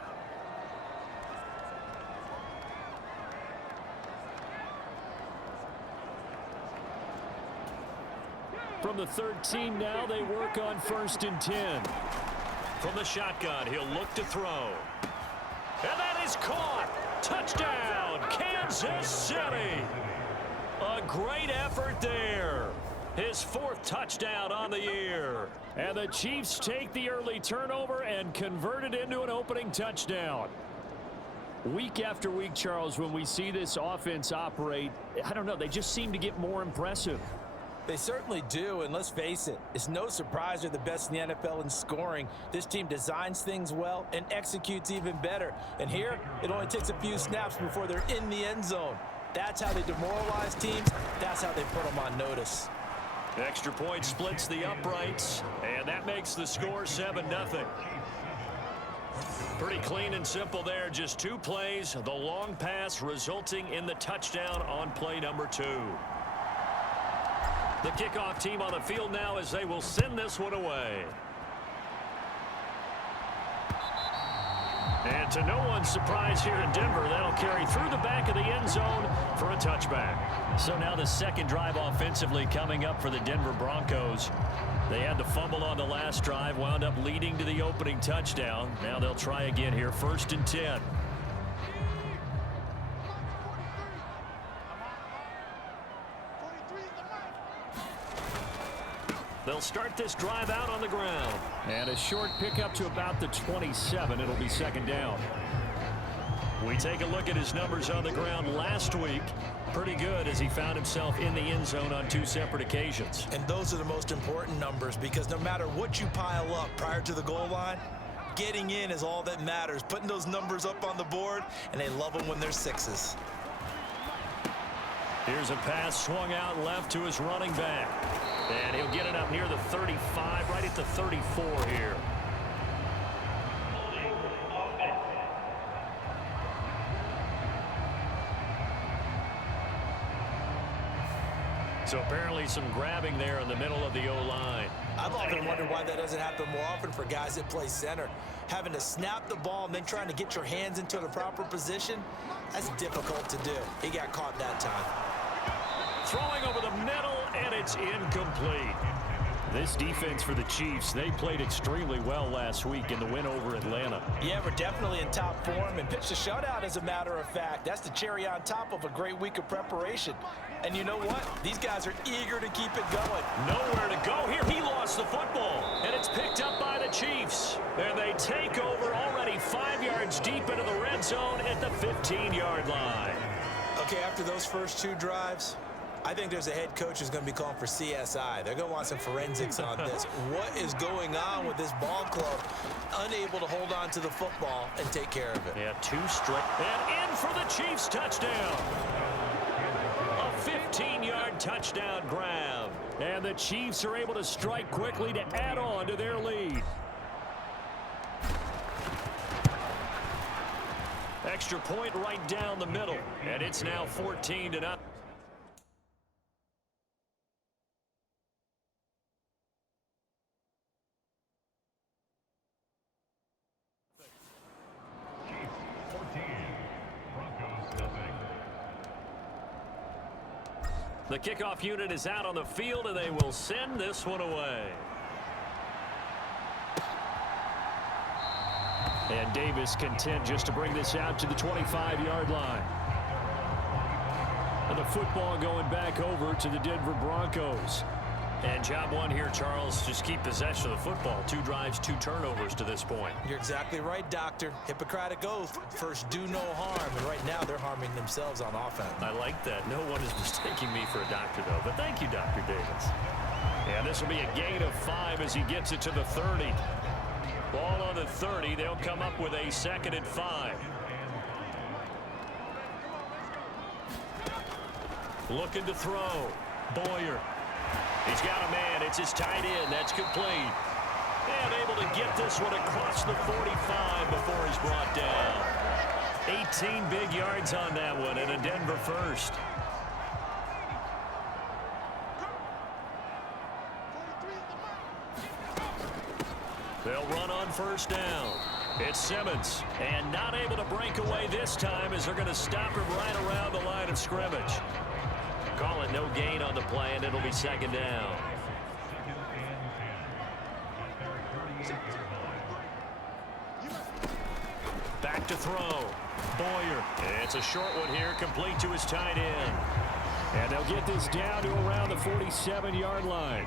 From the 13 now, they work on 1st and 10. From the shotgun, he'll look to throw. And that is caught. Touchdown, Kansas City. A great effort there. His 4th touchdown on the year. And the Chiefs take the early turnover and convert it into an opening touchdown. Week after week, Charles, when we see this offense operate, I don't know, they just seem to get more impressive. They certainly do, and let's face it, it's no surprise they're the best in the NFL in scoring. This team designs things well and executes even better. And here, it only takes a few snaps before they're in the end zone. That's how they demoralize teams. That's how they put them on notice. Extra point splits the uprights, and that makes the score 7-0. Pretty clean and simple there. Just 2 plays, the long pass resulting in the touchdown on play number 2. The kickoff team on the field now as they will send this one away. And to no one's surprise here in Denver, that'll carry through the back of the end zone for a touchback. So now the second drive offensively coming up for the Denver Broncos. They had the fumble on the last drive, wound up leading to the opening touchdown. Now they'll try again here, 1st and 10. They'll start this drive out on the ground. And a short pickup to about the 27. It'll be 2nd down. We take a look at his numbers on the ground last week. Pretty good as he found himself in the end zone on 2 separate occasions. And those are the most important numbers because no matter what you pile up prior to the goal line, getting in is all that matters. Putting those numbers up on the board, and they love them when they're 6s. Here's a pass swung out left to his running back. And he'll get it up near the 35, right at the 34 here. So apparently some grabbing there in the middle of the O-line. I've often wondered why that doesn't happen more often for guys that play center. Having to snap the ball and then trying to get your hands into the proper position, that's difficult to do. He got caught that time. Throwing over the middle, and it's incomplete. This defense for the Chiefs, they played extremely well last week in the win over Atlanta. Yeah, we're definitely in top form and pitched a shutout, as a matter of fact. That's the cherry on top of a great week of preparation. And you know what? These guys are eager to keep it going. Nowhere to go here. He lost the football, and it's picked up by the Chiefs. And they take over already 5 yards deep into the red zone at the 15-yard line. Okay, after those first 2 drives, I think there's a head coach who's going to be calling for CSI. They're going to want some forensics on this. What is going on with this ball club? Unable to hold on to the football and take care of it. Yeah, 2 straight. And in for the Chiefs touchdown. A 15-yard touchdown grab. And the Chiefs are able to strike quickly to add on to their lead. Extra point right down the middle. And it's now 14-0. The kickoff unit is out on the field, and they will send this one away. And Davis content just to bring this out to the 25-yard line. And the football going back over to the Denver Broncos. And job one here, Charles, just keep possession of the football. 2 drives, 2 turnovers to this point. You're exactly right, Doctor. Hippocratic oath. First, do no harm. And right now, they're harming themselves on offense. I like that. No one is mistaking me for a doctor, though. But thank you, Dr. Davis. And this will be a gain of 5 as he gets it to the 30. Ball on the 30. They'll come up with a 2nd and 5. Looking to throw. Boyer. He's got a man. It's his tight end. That's complete. And able to get this one across the 45 before he's brought down. 18 big yards on that one, and a Denver first. They'll run on 1st down. It's Simmons, and not able to break away this time as they're going to stop him right around the line of scrimmage. Call it no gain on the play, and it'll be 2nd down. Back to throw. Boyer. It's a short one here, complete to his tight end. And they'll get this down to around the 47-yard line.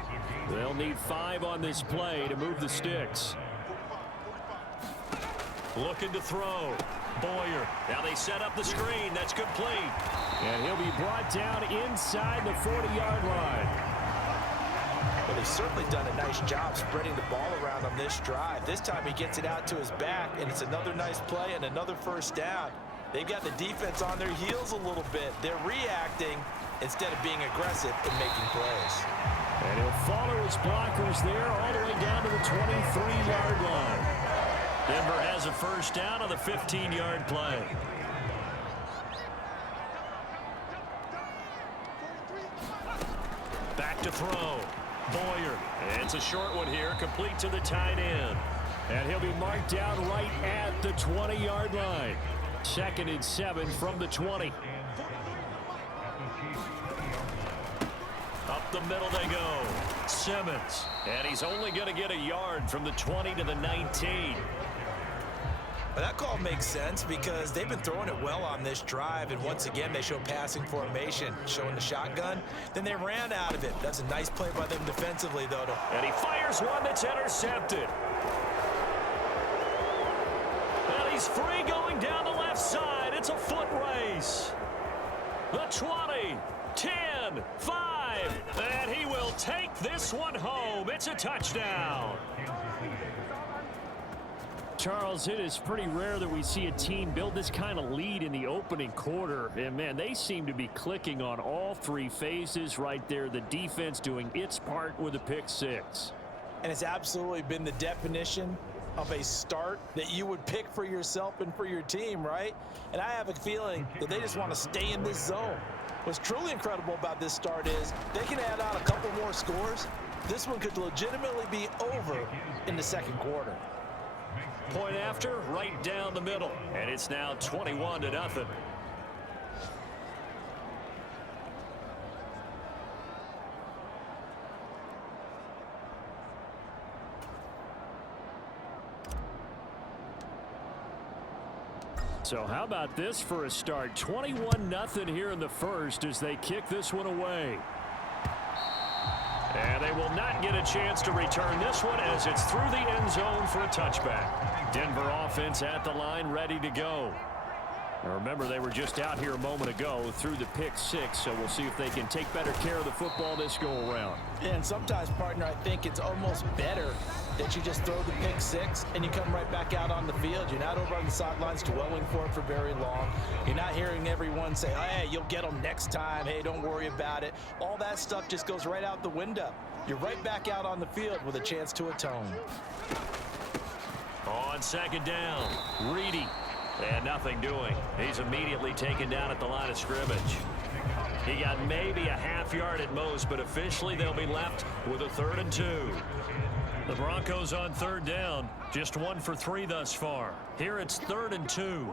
They'll need 5 on this play to move the sticks. Looking to throw. Boyer. Now they set up the screen. That's complete. And he'll be brought down inside the 40-yard line. Well, they've certainly done a nice job spreading the ball around on this drive. This time he gets it out to his back, and it's another nice play and another 1st down. They've got the defense on their heels a little bit. They're reacting instead of being aggressive and making plays. And he'll follow his blockers there all the way down to the 23-yard line. Denver has a 1st down on the 15-yard play. Back to throw. Boyer. It's a short one here, complete to the tight end. And he'll be marked down right at the 20-yard line. 2nd and 7 from the 20. Up the middle they go. Simmons. And he's only going to get a yard from the 20 to the 19. But that call makes sense because they've been throwing it well on this drive, and once again they show passing formation, showing the shotgun. Then they ran out of it. That's a nice play by them defensively, though. And he fires one that's intercepted. And he's free going down the left side. It's a foot race. The 20, 10, 5, and he will take this one home. It's a touchdown. Charles, it is pretty rare that we see a team build this kind of lead in the opening quarter. And, man, they seem to be clicking on all three phases right there. The defense doing its part with a pick six. And it's absolutely been the definition of a start that you would pick for yourself and for your team, right? And I have a feeling that they just want to stay in this zone. What's truly incredible about this start is they can add on a couple more scores. This one could legitimately be over in the second quarter. Point after, right down the middle. And it's now 21-0. So how about this for a start? 21-0 here in the first as they kick this one away. And they will not get a chance to return this one as it's through the end zone for a touchback. Denver offense at the line, ready to go. Now remember, they were just out here a moment ago through the pick six, so we'll see if they can take better care of the football this go around. And sometimes, partner, I think it's almost better that you just throw the pick six and you come right back out on the field. You're not over on the sidelines dwelling for it for very long. You're not hearing everyone say, hey, you'll get them next time. Hey, don't worry about it. All that stuff just goes right out the window. You're right back out on the field with a chance to atone. On second down, Reedy. And nothing doing. He's immediately taken down at the line of scrimmage. He got maybe a half yard at most, but officially they'll be left with a 3rd and 2. The Broncos on third down, just 1 for 3 thus far. Here it's 3rd and 2.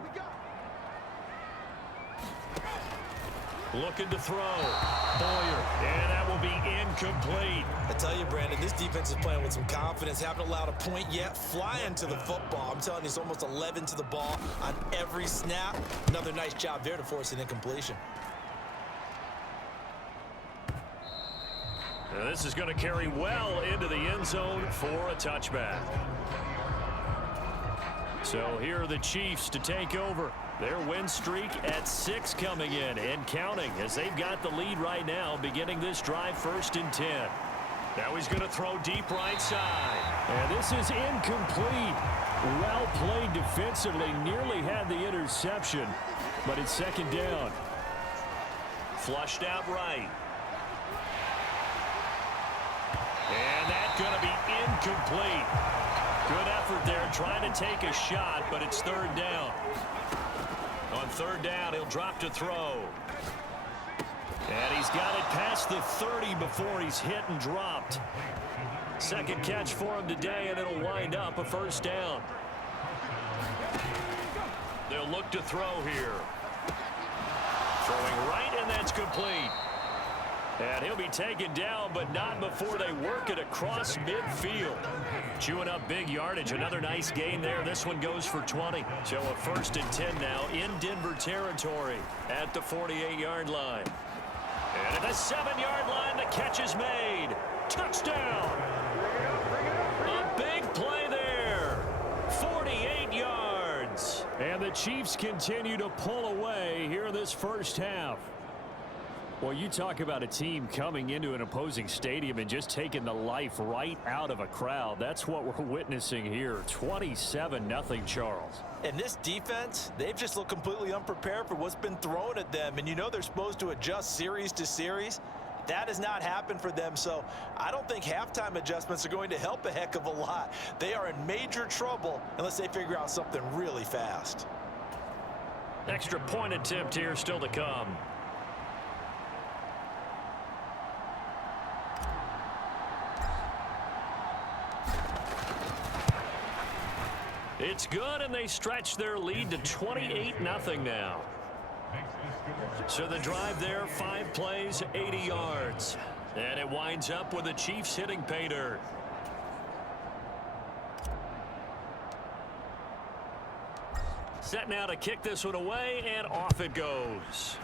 Looking to throw. Boyer, and that will be incomplete. I tell you, Brandon, this defense is playing with some confidence. Haven't allowed a point yet. Flying to the football. I'm telling you, it's almost 11 to the ball on every snap. Another nice job there to force an incompletion. Now this is going to carry well into the end zone for a touchback. So here are the Chiefs to take over. Their win streak at 6 coming in and counting as they've got the lead right now beginning this drive 1st and 10. Now he's going to throw deep right side. And this is incomplete. Well played defensively. Nearly had the interception, but it's 2nd down. Flushed out right. And that's going to be incomplete. Good effort there trying to take a shot, but it's 3rd down. On 3rd down, he'll drop to throw. And he's got it past the 30 before he's hit and dropped. 2nd catch for him today, and it'll wind up a 1st down. They'll look to throw here. Throwing right, and that's complete. And he'll be taken down, but not before they work it across midfield. Chewing up big yardage. Another nice gain there. This one goes for 20. So a 1st and 10 now in Denver territory at the 48-yard line. And at the 7-yard line, the catch is made. Touchdown. A big play there. 48 yards. And the Chiefs continue to pull away here in this first half. Well, you talk about a team coming into an opposing stadium and just taking the life right out of a crowd. That's what we're witnessing here. 27-0, Charles. And this defense, they've just looked completely unprepared for what's been thrown at them. And you know they're supposed to adjust series to series. That has not happened for them, so I don't think halftime adjustments are going to help a heck of a lot. They are in major trouble unless they figure out something really fast. Extra point attempt here still to come. It's good, and they stretch their lead to 28-0 now. So the drive there, 5 plays, 80 yards. And it winds up with the Chiefs hitting pay dirt. Set now to kick this one away, and off it goes.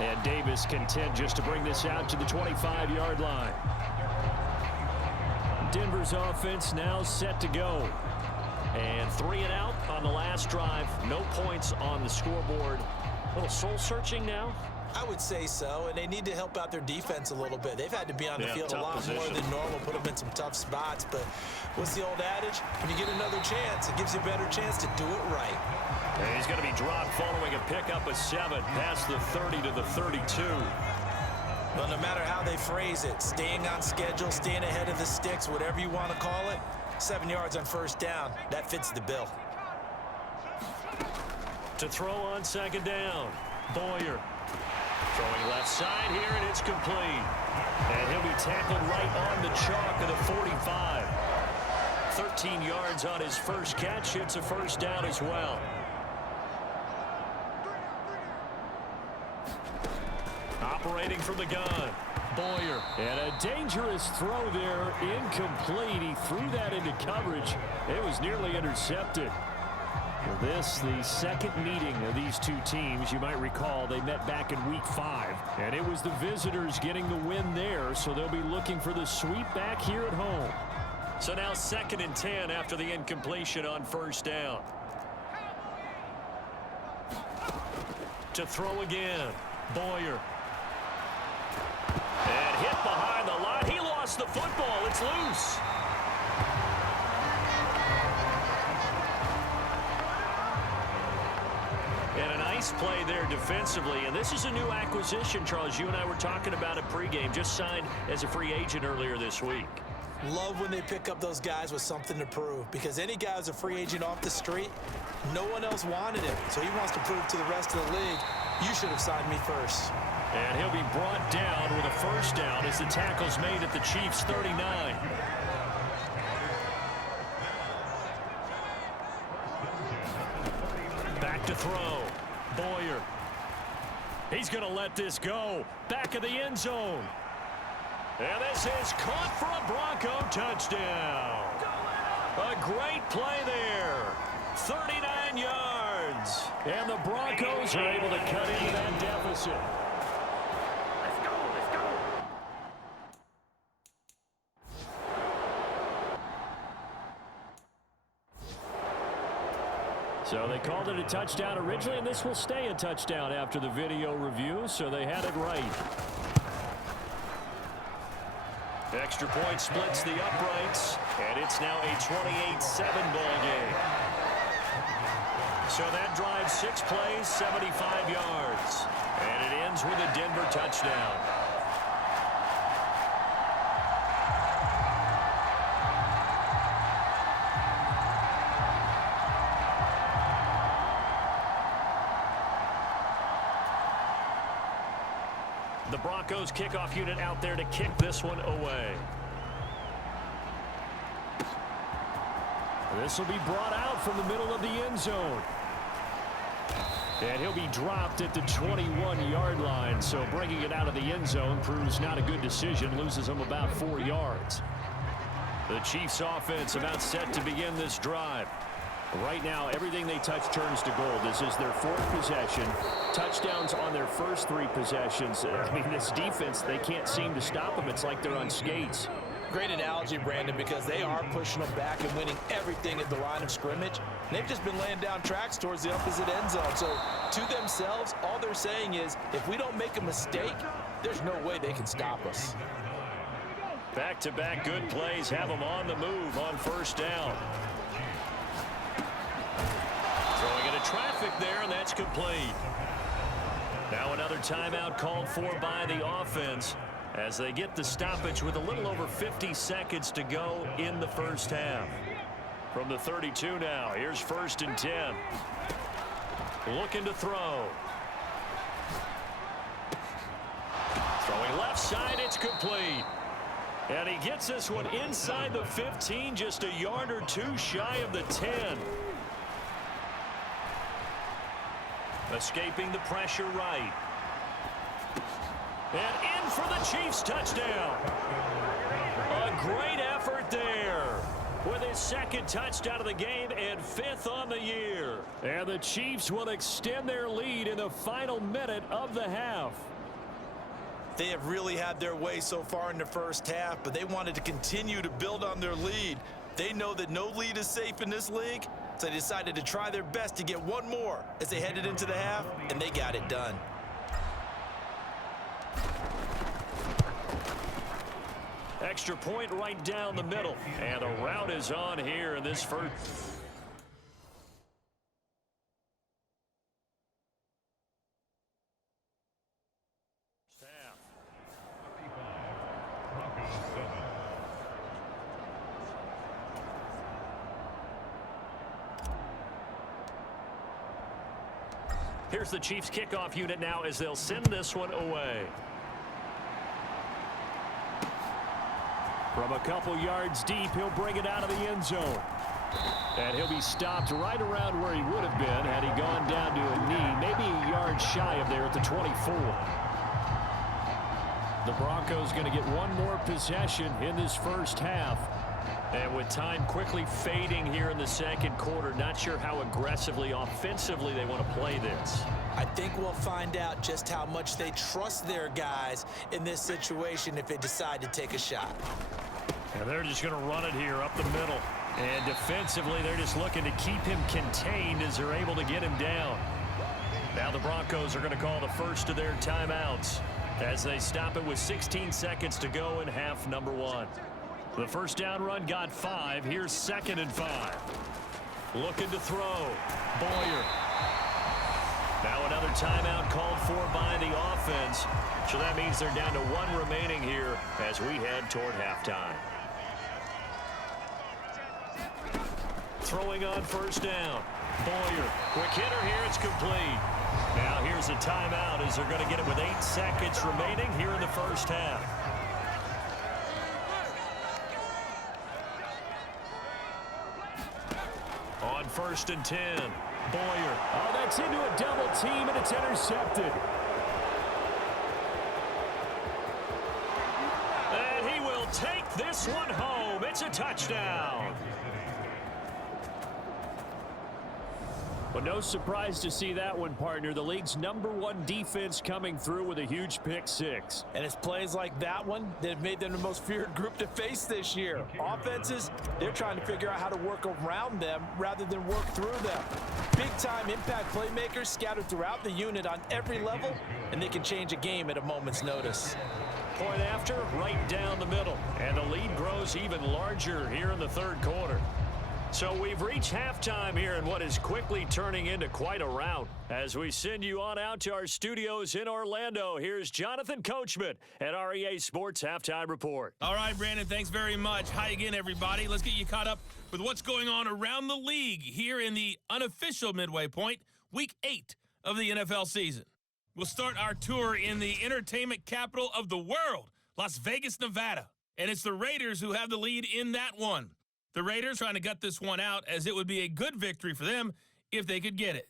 And Davis content just to bring this out to the 25-yard line. Denver's offense now set to go. And 3 and out on the last drive. No points on the scoreboard. A little soul-searching now. I would say so, and they need to help out their defense a little bit. They've had to be on the field a lot more than normal, put them in some tough spots. But what's the old adage? When you get another chance, it gives you a better chance to do it right. And he's going to be dropped following a pickup of 7 past the 30 to the 32. Well, no matter how they phrase it, staying on schedule, staying ahead of the sticks, whatever you want to call it, 7 yards on first down, that fits the bill. To throw on second down, Boyer. Throwing left side here, and it's complete. And he'll be tackled right on the chalk of the 45. 13 yards on his first catch. It's a first down as well. Operating from the gun, Boyer. And a dangerous throw there, incomplete. He threw that into coverage. It was nearly intercepted. This, the second meeting of these two teams. You might recall they met back in week 5, and it was the visitors getting the win there, so they'll be looking for the sweep back here at home. So now 2nd and 10 after the incompletion on first down. To throw again, Boyer. And hit behind the line. He lost the football. It's loose. And a nice play there defensively. And this is a new acquisition, Charles. You and I were talking about it pregame. Just signed as a free agent earlier this week. Love when they pick up those guys with something to prove, because any guy who's a free agent off the street, no one else wanted him. So he wants to prove to the rest of the league, you should have signed me first. And he'll be brought down with a first down as the tackle's made at the Chiefs' 39. Back to throw. Boyer. He's going to let this go. Back of the end zone. And this is caught for a Bronco touchdown. A great play there. 39 yards. And the Broncos are able to cut into that deficit. So they called it a touchdown originally, and this will stay a touchdown after the video review, so they had it right. Extra point splits the uprights, and it's now a 28-7 ball game. So that drives 6 plays, 75 yards, and it ends with a Denver touchdown. The Broncos kickoff unit out there to kick this one away. This will be brought out from the middle of the end zone. And he'll be dropped at the 21-yard line. So bringing it out of the end zone proves not a good decision. Loses him about 4 yards. The Chiefs offense about set to begin this drive. Right now, everything they touch turns to gold. This is their 4th possession. Touchdowns on their first 3 possessions. I mean, this defense, they can't seem to stop them. It's like they're on skates. Great analogy, Brandon, because they are pushing them back and winning everything at the line of scrimmage. They've just been laying down tracks towards the opposite end zone. So to themselves, all they're saying is, if we don't make a mistake, there's no way they can stop us. Back-to-back good plays have them on the move on first down. Throwing into traffic there, and that's complete. Now another timeout called for by the offense as they get the stoppage with a little over 50 seconds to go in the first half. From the 32 now, here's 1st and 10. Looking to throw. Throwing left side, it's complete. And he gets this one inside the 15, just a yard or two shy of the 10. Escaping the pressure right. And in for the Chiefs touchdown. A great effort there with his second touchdown of the game and 5th on the year. And the Chiefs will extend their lead in the final minute of the half. They have really had their way so far in the first half, but they wanted to continue to build on their lead. They know that no lead is safe in this league, so they decided to try their best to get one more as they headed into the half, and they got it done. Extra point right down the middle. And a route is on here in this first. Here's the Chiefs kickoff unit now as they'll send this one away. From a couple yards deep, he'll bring it out of the end zone. And he'll be stopped right around where he would have been had he gone down to a knee, maybe a yard shy of there at the 24. The Broncos going to get one more possession in this first half. And with time quickly fading here in the second quarter, not sure how aggressively, offensively they want to play this. I think we'll find out just how much they trust their guys in this situation if they decide to take a shot. And they're just going to run it here up the middle. And defensively, they're just looking to keep him contained as they're able to get him down. Now the Broncos are going to call the first of their timeouts as they stop it with 16 seconds to go in half number 1. The first down run got 5. Here's 2nd and 5. Looking to throw. Boyer. Now another timeout called for by the offense. So that means they're down to 1 remaining here as we head toward halftime. Throwing on first down. Boyer. Quick hitter here. It's complete. Now here's a timeout as they're going to get it with 8 seconds remaining here in the first half. On 1st and 10. Boyer. Oh, that's into a double team, and it's intercepted. And he will take this one home. It's a touchdown. Well, no surprise to see that one, partner. The league's #1 defense coming through with a huge pick 6. And it's plays like that one that have made them the most feared group to face this year. Offenses, they're trying to figure out how to work around them rather than work through them. Big-time impact playmakers scattered throughout the unit on every level, and they can change a game at a moment's notice. Point after, right down the middle. And the lead grows even larger here in the third quarter. So we've reached halftime here in what is quickly turning into quite a rout. As we send you on out to our studios in Orlando, here's Jonathan Coachman at REA Sports Halftime Report. All right, Brandon, thanks very much. Hi again, everybody. Let's get you caught up with what's going on around the league here in the unofficial midway point, Week 8 of the NFL season. We'll start our tour in the entertainment capital of the world, Las Vegas, Nevada. And it's the Raiders who have the lead in that one. The Raiders trying to gut this one out as it would be a good victory for them if they could get it.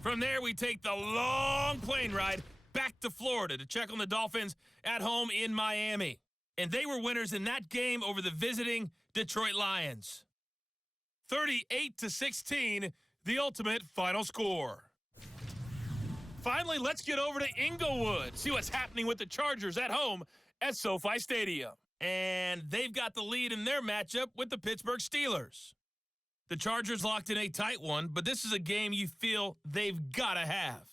From there, we take the long plane ride back to Florida to check on the Dolphins at home in Miami. And they were winners in that game over the visiting Detroit Lions. 38-16, the ultimate final score. Finally, let's get over to Inglewood, see what's happening with the Chargers at home at SoFi Stadium. And they've got the lead in their matchup with the Pittsburgh Steelers. The Chargers locked in a tight one, but this is a game you feel they've got to have.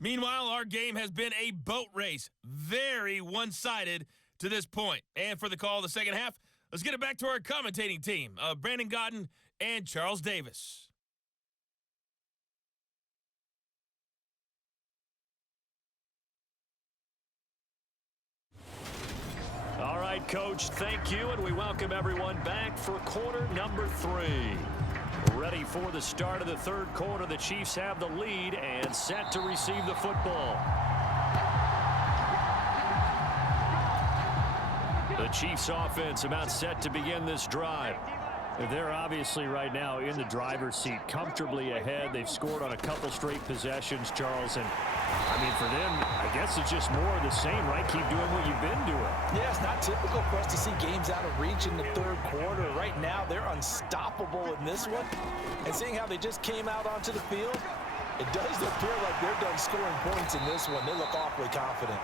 Meanwhile, our game has been a boat race, very one-sided to this point. And for the call of the second half, let's get it back to our commentating team, Brandon Gaudin and Charles Davis. All right, Coach, thank you, and we welcome everyone back for quarter number 3. Ready for the start of the third quarter. The Chiefs have the lead and set to receive the football. The Chiefs offense about set to begin this drive. They're obviously right now in the driver's seat, comfortably ahead. They've scored on a couple straight possessions, Charles. And, I mean, for them, I guess it's just more of the same, right? Keep doing what you've been doing. Yeah, it's not typical for us to see games out of reach in the third quarter. Right now, they're unstoppable in this one. And seeing how they just came out onto the field, it does appear like they're done scoring points in this one. They look awfully confident.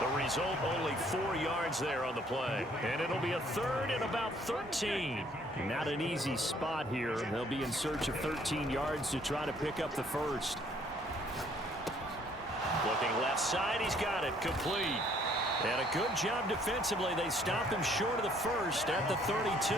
The result, only 4 yards there on the play. And it'll be a third and about 13. Not an easy spot here. They'll be in search of 13 yards to try to pick up the first. Looking left side, he's got it. Complete. And a good job defensively. They stopped him short of the first at the 32.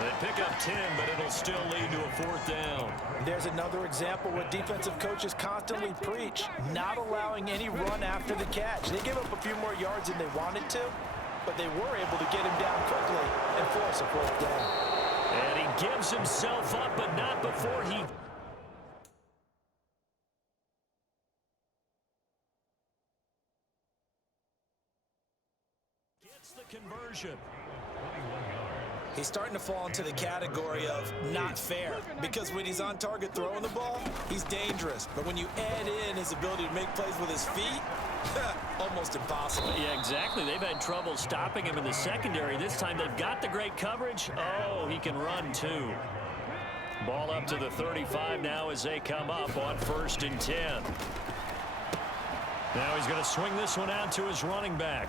They pick up 10, but it'll still lead to a fourth down. There's another example what defensive coaches constantly preach, not allowing any run after the catch. They gave up a few more yards than they wanted to, but they were able to get him down quickly and force a fourth down. And he gives himself up, but not before he... gets the conversion. He's starting to fall into the category of not fair, because when he's on target throwing the ball, he's dangerous. But when you add in his ability to make plays with his feet, almost impossible. Yeah, exactly. They've had trouble stopping him in the secondary. This time they've got the great coverage. Oh, he can run too. Ball up to the 35 now as they come up on 1st and 10. Now he's going to swing this one out to his running back.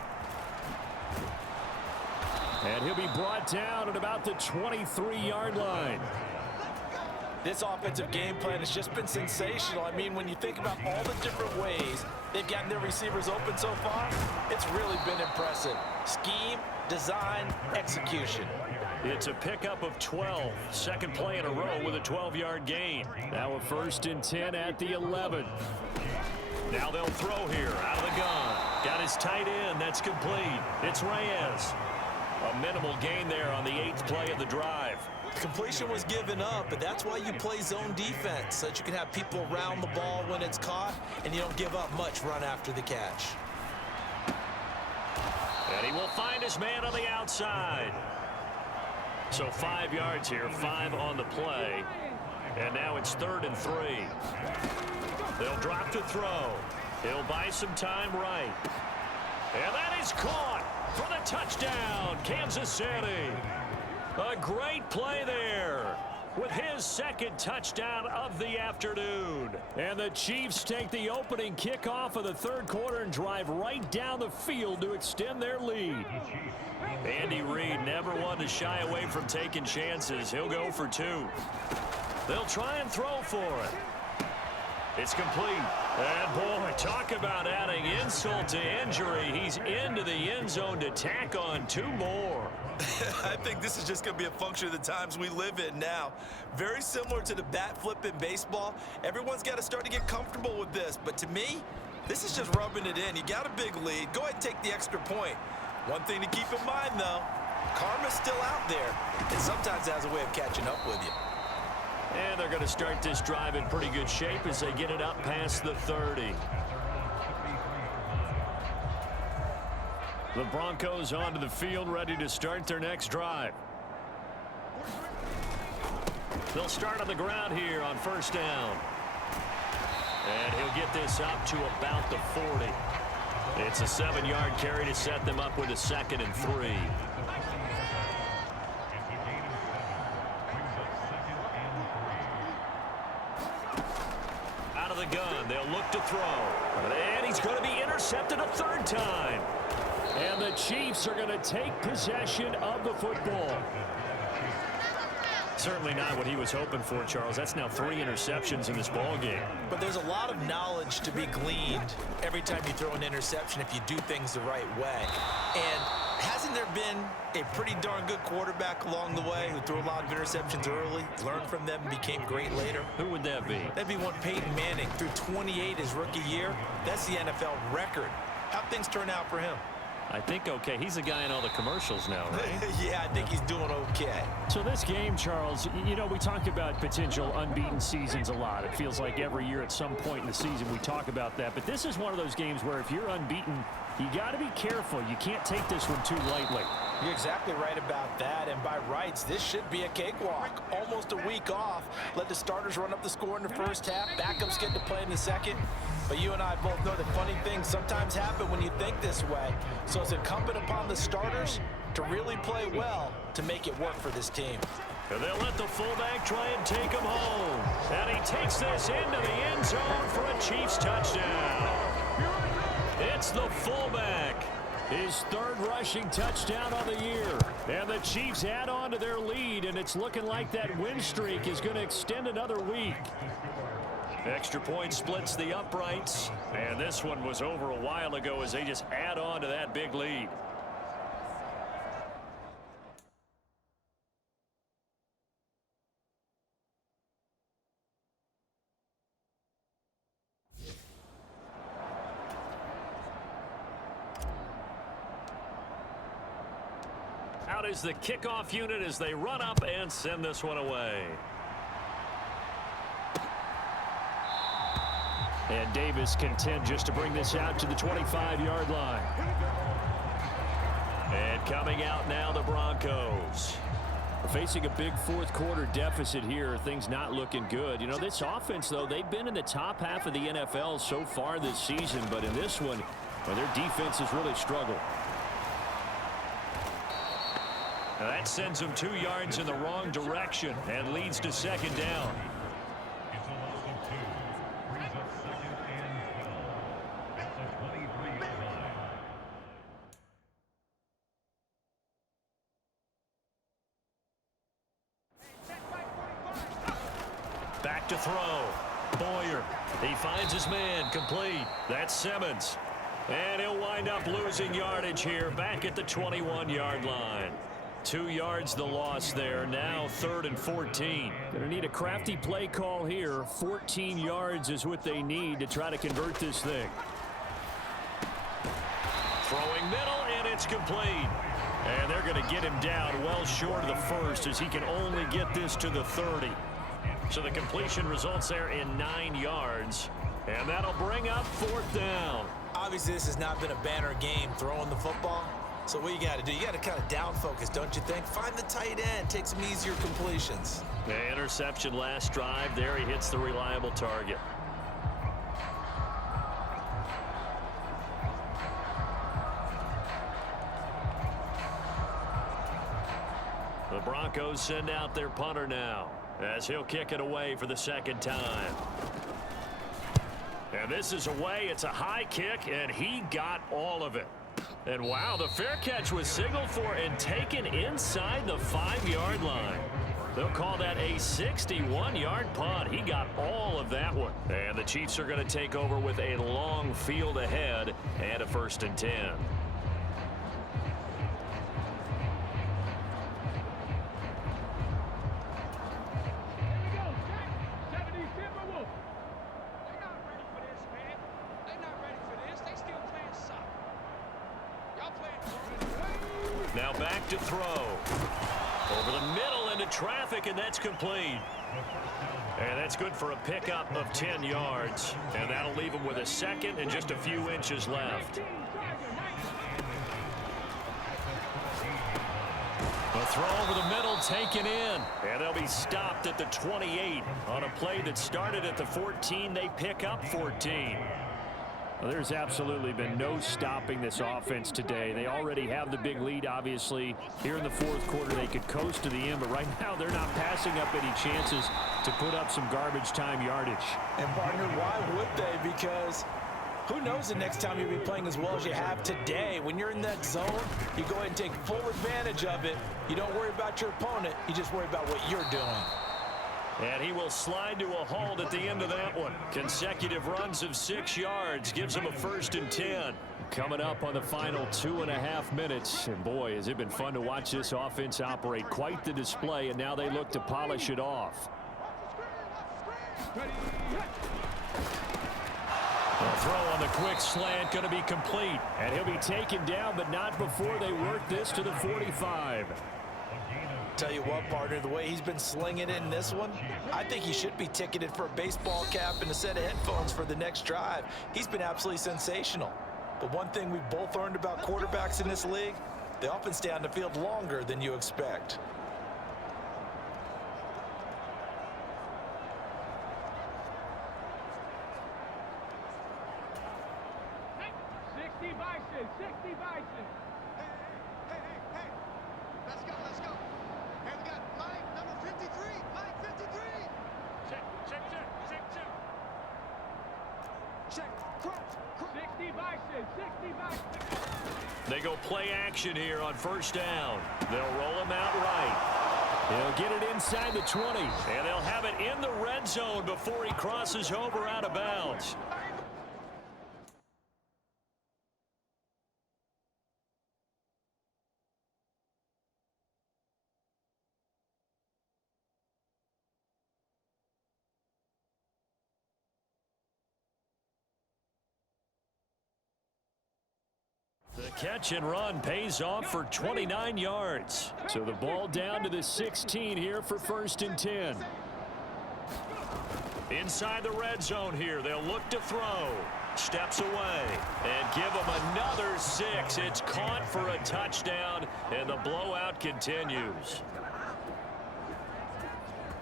And he'll be brought down at about the 23-yard line. This offensive game plan has just been sensational. I mean, when you think about all the different ways they've gotten their receivers open so far, it's really been impressive. Scheme, design, execution. It's a pickup of 12. Second play in a row with a 12-yard gain. Now a 1st and 10 at the 11. Now they'll throw here out of the gun. Got his tight end. That's complete. It's Reyes. A minimal gain there on the 8th play of the drive. Completion was given up, but that's why you play zone defense, so that you can have people around the ball when it's caught, and you don't give up much run after the catch. And he will find his man on the outside. So 5 yards here, 5 on the play. And now it's 3rd and 3. They'll drop to throw. He'll buy some time right. And that is caught for the touchdown, Kansas City. A great play there with his 2nd touchdown of the afternoon. And the Chiefs take the opening kickoff of the 3rd quarter and drive right down the field to extend their lead. Andy Reid never one to shy away from taking chances. He'll go for 2. They'll try and throw for it. It's complete. And boy, talk about adding insult to injury. He's into the end zone to tack on 2 more. I think this is just going to be a function of the times we live in now. Very similar to the bat flip in baseball. Everyone's got to start to get comfortable with this. But to me, this is just rubbing it in. You got a big lead. Go ahead and take the extra point. One thing to keep in mind, though, karma's still out there. And sometimes it has a way of catching up with you. And they're going to start this drive in pretty good shape as they get it up past the 30. The Broncos onto the field, ready to start their next drive. They'll start on the ground here on 1st down. And he'll get this up to about the 40. It's a 7-yard carry to set them up with a 2nd and 3. Out of the gun, they'll look to throw. And he's going to be intercepted a 3rd time. And the Chiefs are going to take possession of the football. Certainly not what he was hoping for, Charles. That's now 3 interceptions in this ball game. But there's a lot of knowledge to be gleaned every time you throw an interception if you do things the right way. And hasn't there been a pretty darn good quarterback along the way who threw a lot of interceptions early, learned from them, and became great later? Who would that be? That'd be one Peyton Manning. Threw 28 his rookie year. That's the NFL record. How'd things turn out for him? I think okay. He's the guy in all the commercials now, right? Yeah, I think he's doing okay. So this game, Charles, you know, we talk about potential unbeaten seasons a lot. It feels like every year at some point in the season we talk about that. But this is one of those games where if you're unbeaten, you got to be careful. You can't take this one too lightly. You're exactly right about that, and by rights, this should be a cakewalk. Almost a week off. Let the starters run up the score in the first half. Backups get to play in the second. But you and I both know that funny things sometimes happen when you think this way. So it's incumbent upon the starters to really play well to make it work for this team. And they'll let the fullback try and take him home. And he takes this into the end zone for a Chiefs touchdown. It's the fullback. His third rushing touchdown on the year. And the Chiefs add on to their lead, and it's looking like that win streak is going to extend another week. Extra point splits the uprights, and this one was over a while ago as they just add on to that big lead. Out is the kickoff unit as they run up and send this one away. And Davis content just to bring this out to the 25-yard line. And coming out now, the Broncos. Facing a big fourth quarter deficit here. Things not looking good. You know, this offense, though, they've been in the top half of the NFL so far this season. But in this one, well, their defense has really struggled. Now that sends them 2 yards in the wrong direction and leads to second down. Back to throw. Boyer. He finds his man. Complete. That's Simmons. And he'll wind up losing yardage here back at the 21-yard line. 2 yards the loss there. Now 3rd and 14. Going to need a crafty play call here. 14 yards is what they need to try to convert this thing. Throwing middle, and it's complete. And they're going to get him down well short of the first as he can only get this to the 30. So the completion results there in 9 yards. And that'll bring up 4th down. Obviously, this has not been a banner game throwing the football. So what you got to do, you got to kind of down focus, don't you think? Find the tight end, take some easier completions. The interception last drive. There he hits the reliable target. The Broncos send out their punter now as he'll kick it away for the second time. And this is away. It's a high kick, and he got all of it. And wow, the fair catch was signaled for and taken inside the 5-yard line. They'll call that a 61-yard punt. He got all of that one. And the Chiefs are going to take over with a long field ahead and a 1st and 10. Now back to throw. Over the middle into traffic, and that's complete. And that's good for a pickup of 10 yards. And that'll leave him with a 2nd and just a few inches left. A throw over the middle taken in. And they'll be stopped at the 28. On a play that started at the 14, they pick up 14. Well, there's absolutely been no stopping this offense today. They already have the big lead, obviously. Here in the fourth quarter, they could coast to the end, but right now they're not passing up any chances to put up some garbage time yardage. And, partner, why would they? Because who knows the next time you'll be playing as well as you have today. When you're in that zone, you go ahead and take full advantage of it. You don't worry about your opponent. You just worry about what you're doing. And he will slide to a halt at the end of that one. Consecutive runs of 6 yards gives him a 1st and 10. Coming up on the final 2.5 minutes. And boy, has it been fun to watch this offense operate. Quite the display, and now they look to polish it off. The throw on the quick slant going to be complete. And he'll be taken down, but not before they work this to the 45. Tell you what, partner, the way he's been slinging it in this one, I think he should be ticketed for a baseball cap and a set of headphones for the next drive. He's been absolutely sensational. But one thing we've both learned about quarterbacks in this league, they often stay on the field longer than you expect. They go play action here on first down. They'll roll him out right. He'll get it inside the 20, and they'll have it in the red zone before he crosses over out of bounds. The catch and run pays off for 29 yards. So the ball down to the 16 here for 1st and 10. Inside the red zone here, they'll look to throw. Steps away and give him another 6. It's caught for a touchdown, and the blowout continues.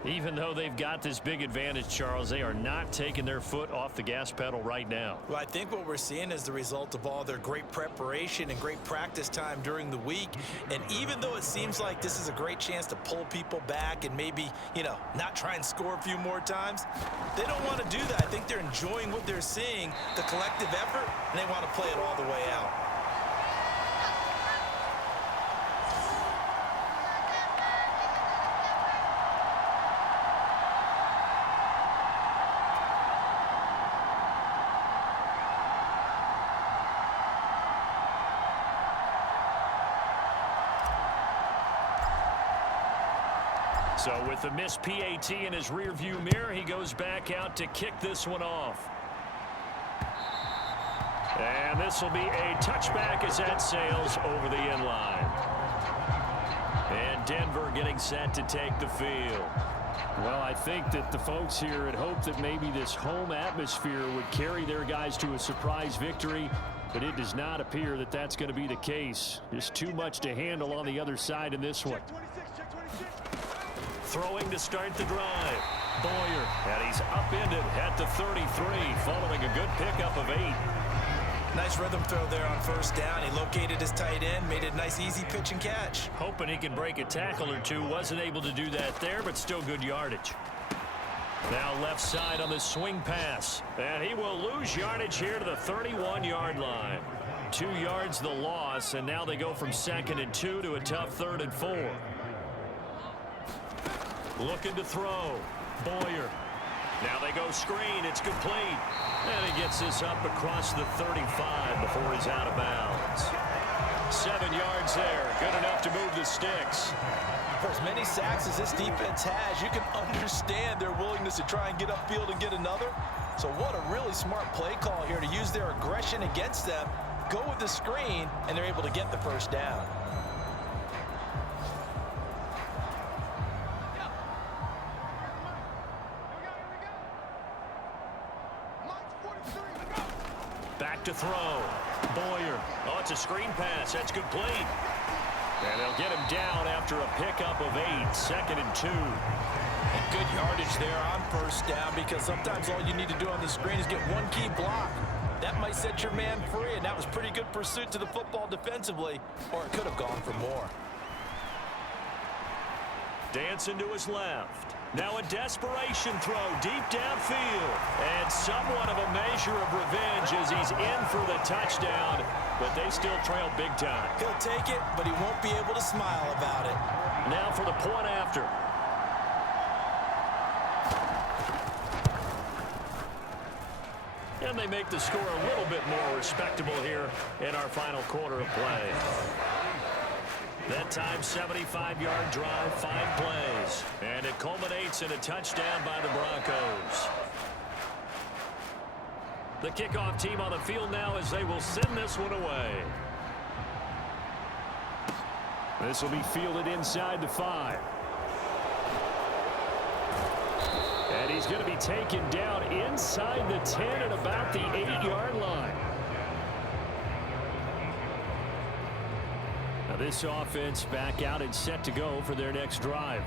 Even though they've got this big advantage, Charles, they are not taking their foot off the gas pedal right now. Well, I think what we're seeing is the result of all their great preparation and great practice time during the week. And even though it seems like this is a great chance to pull people back and maybe, not try and score a few more times, they don't want to do that. I think they're enjoying what they're seeing, the collective effort, and they want to play it all the way out. So with the missed PAT in his rearview mirror, he goes back out to kick this one off. And this will be a touchback as that sails over the end line. And Denver getting set to take the field. Well, I think that the folks here had hoped that maybe this home atmosphere would carry their guys to a surprise victory, but it does not appear that that's going to be the case. Just too much to handle on the other side in this one. Throwing to start the drive. Boyer, and he's upended at the 33, following a good pickup of 8. Nice rhythm throw there on first down. He located his tight end, made it a nice, easy pitch and catch. Hoping he can break a tackle or two. Wasn't able to do that there, but still good yardage. Now left side on the swing pass. And he will lose yardage here to the 31-yard line. 2 yards the loss, and now they go from 2nd and 2 to a tough 3rd and 4. Looking to throw. Boyer. Now they go screen. It's complete. And he gets this up across the 35 before he's out of bounds. 7 yards there. Good enough to move the sticks. For as many sacks as this defense has, you can understand their willingness to try and get upfield and get another. So what a really smart play call here to use their aggression against them, go with the screen, and they're able to get the first down. Back to throw. Boyer. Oh, it's a screen pass. That's complete. And they'll get him down after a pickup of 8. 2nd and 2. And good yardage there on first down, because sometimes all you need to do on the screen is get one key block. That might set your man free, and that was pretty good pursuit to the football defensively, or it could have gone for more. Dancing to his left. Now a desperation throw deep downfield. And somewhat of a measure of revenge as he's in for the touchdown. But they still trail big time. He'll take it, but he won't be able to smile about it. Now for the point after. And they make the score a little bit more respectable here in our final quarter of play. That time, 75-yard drive, 5 plays. And it culminates in a touchdown by the Broncos. The kickoff team on the field now as they will send this one away. This will be fielded inside the 5. And he's going to be taken down inside the 10 at about the 8-yard line. Now this offense back out and set to go for their next drive.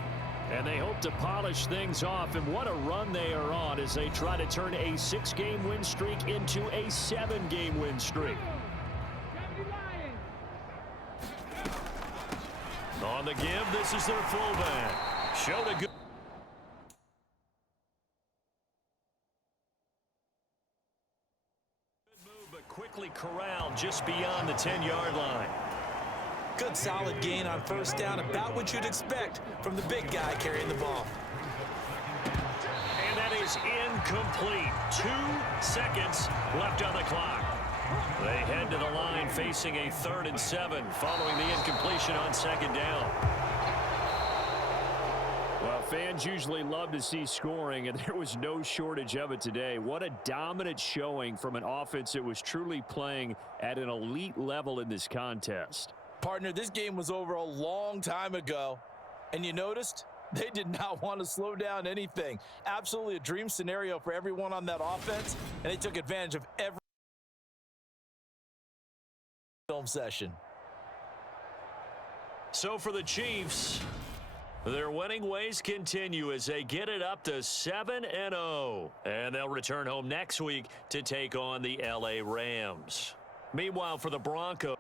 And they hope to polish things off, and what a run they are on as they try to turn a 6-game win streak into a 7-game win streak. On the give, this is their fullback. Showed a good move, but quickly corralled just beyond the 10-yard line. Good solid gain on first down, about what you'd expect from the big guy carrying the ball. And that is incomplete. 2 seconds left on the clock. They head to the line facing a 3rd and 7 following the incompletion on 2nd down. Well, fans usually love to see scoring, and there was no shortage of it today. What a dominant showing from an offense that was truly playing at an elite level in this contest. Partner, this game was over a long time ago, and you noticed they did not want to slow down anything. Absolutely a dream scenario for everyone on that offense, and they took advantage of every film session. So for the Chiefs, their winning ways continue as they get it up to 7-0. And they'll return home next week to take on the LA Rams. Meanwhile, for the Broncos,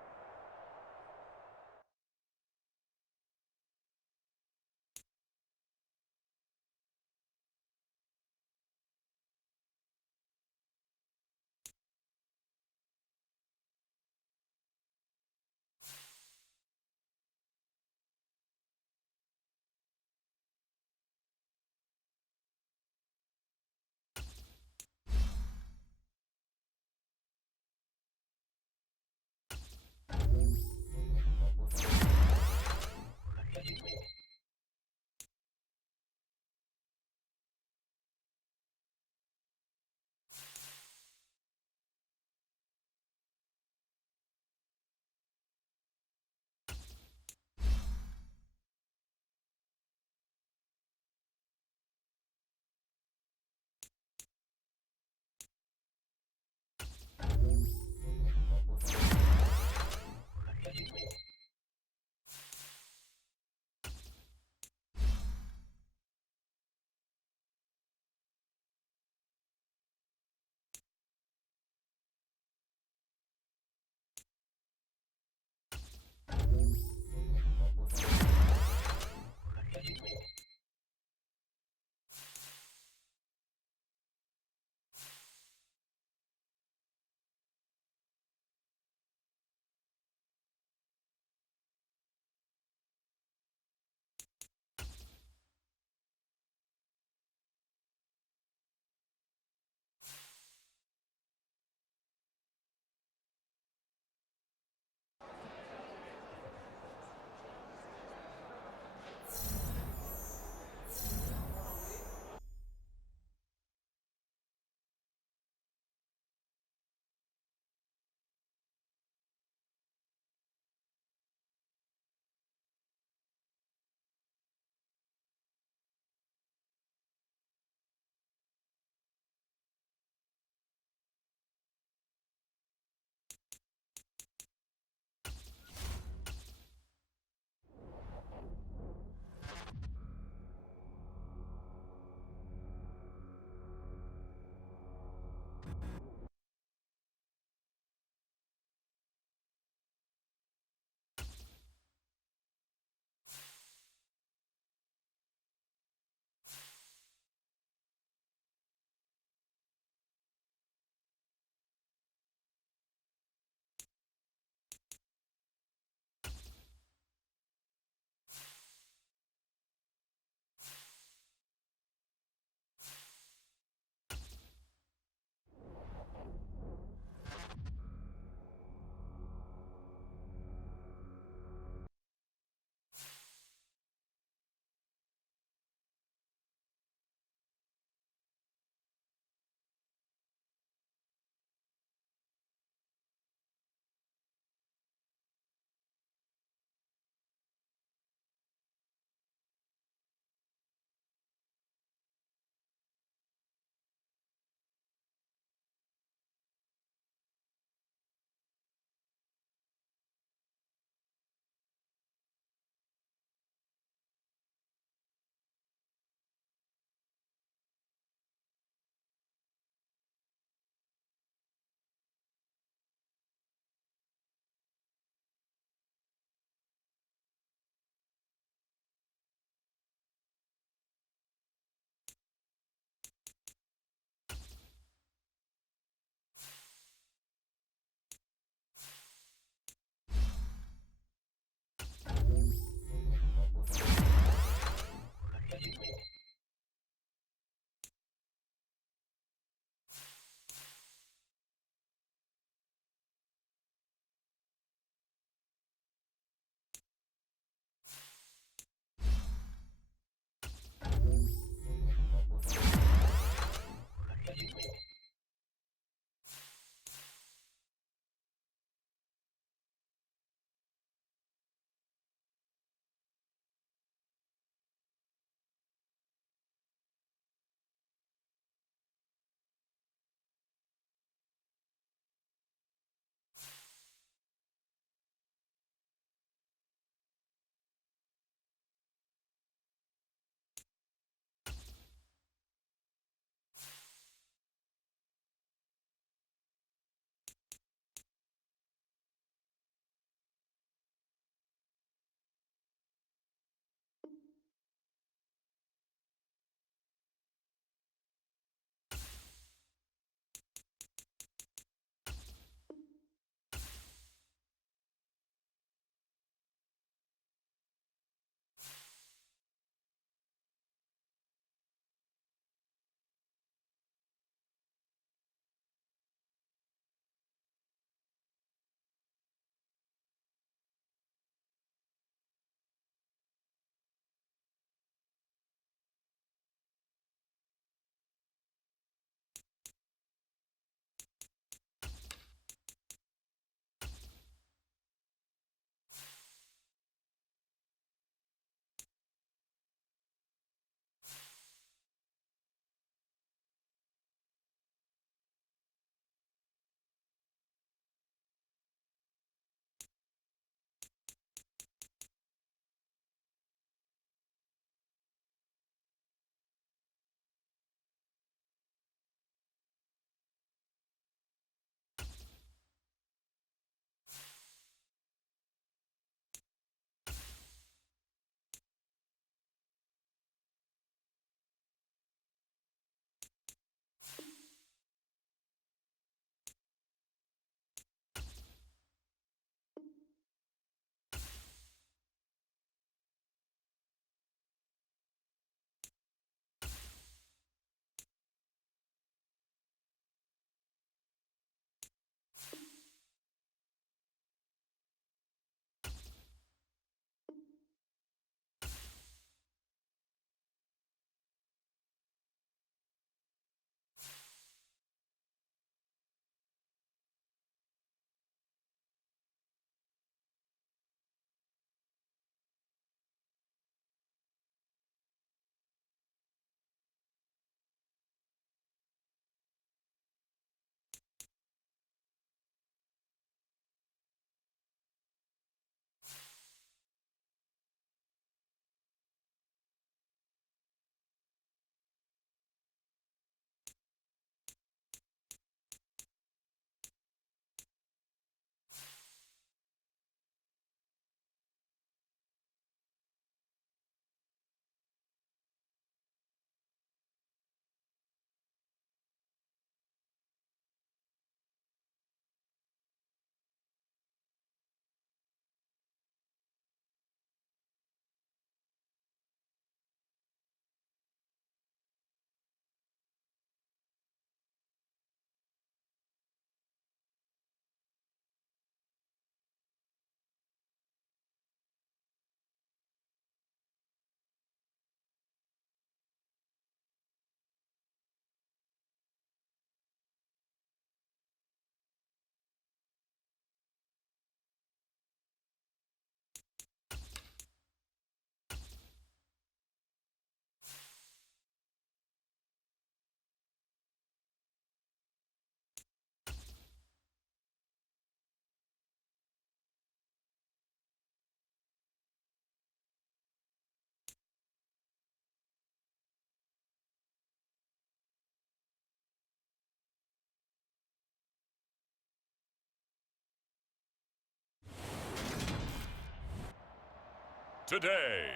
today.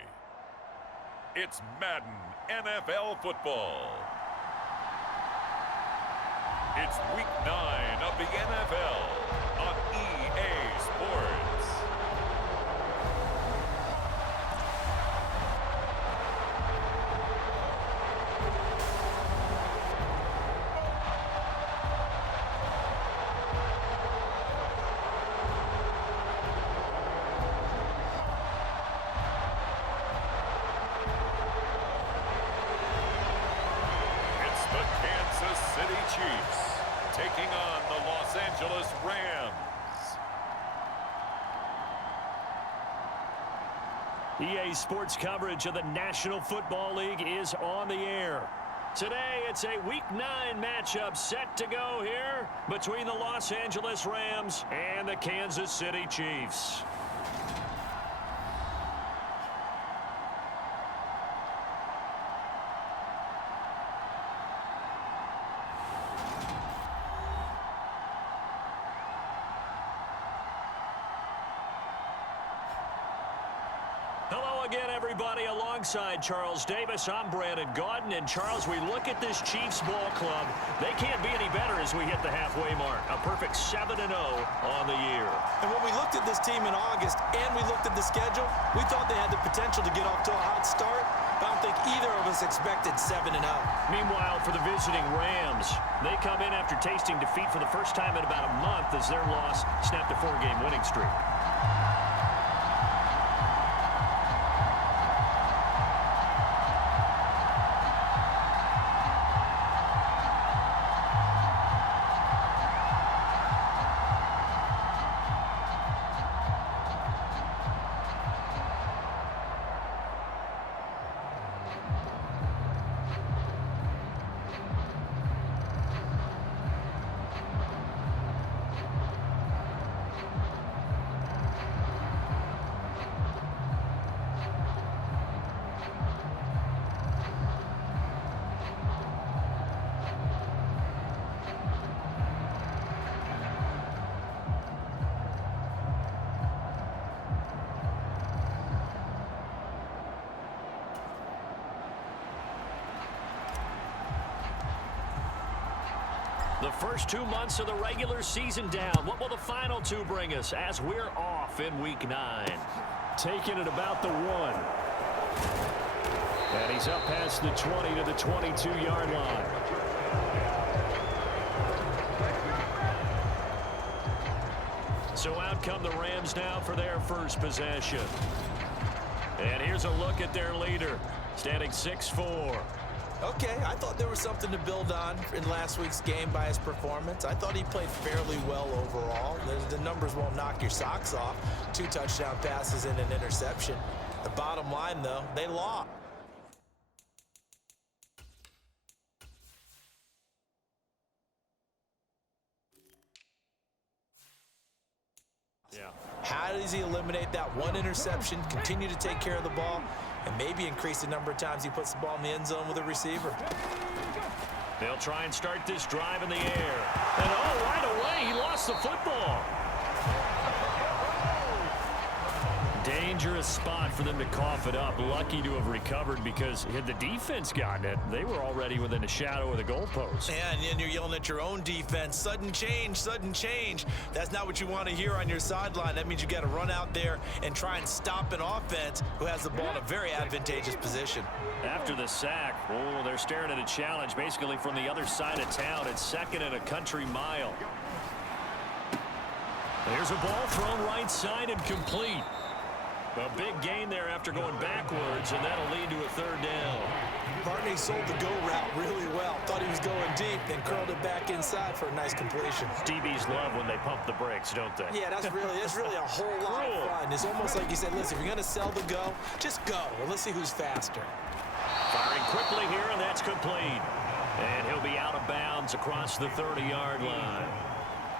It's Madden NFL football. It's week 9 of the NFL on EA Sports. Chiefs taking on the Los Angeles Rams. EA Sports coverage of the National Football League is on the air. Today, it's a Week 9 matchup set to go here between the Los Angeles Rams and the Kansas City Chiefs. Again, everybody, alongside Charles Davis, I'm Brandon Gaudin. And Charles, we look at this Chiefs ball club. They can't be any better as we hit the halfway mark. A perfect 7-0 on the year. And when we looked at this team in August and we looked at the schedule, we thought they had the potential to get off to a hot start. But I don't think either of us expected 7-0. Meanwhile, for the visiting Rams, they come in after tasting defeat for the first time in about a month as their loss snapped a 4-game winning streak. The first 2 months of the regular season down. What will the final 2 bring us as we're off in Week 9? Taking it about the 1. And he's up past the 20 to the 22-yard line. So out come the Rams now for their first possession. And here's a look at their leader, standing 6'4". Okay, I thought there was something to build on in last week's game by his performance. I thought he played fairly well overall. The numbers won't knock your socks off. 2 touchdown passes and an interception. The bottom line, though, they lost. Yeah. How does he eliminate that one interception, continue to take care of the ball, and maybe increase the number of times he puts the ball in the end zone with a receiver? They'll try and start this drive in the air. And oh, right away, he lost the football. Dangerous spot for them to cough it up. Lucky to have recovered because had the defense gotten it, they were already within a shadow of the goalpost. Yeah, and you're yelling at your own defense. Sudden change, sudden change. That's not what you want to hear on your sideline. That means you got to run out there and try and stop an offense who has the ball in a very advantageous position. After the sack, oh, they're staring at a challenge basically from the other side of town. It's 2nd and a country mile. There's a ball thrown right side and complete. A big gain there after going backwards, and that'll lead to a 3rd down. Barney sold the go route really well. Thought he was going deep, then curled it back inside for a nice completion. DBs love when they pump the brakes, don't they? Yeah, that's really a whole lot of fun. It's almost like you said, listen, if you're going to sell the go, just go. And let's see who's faster. Firing quickly here, and that's complete. And he'll be out of bounds across the 30-yard line.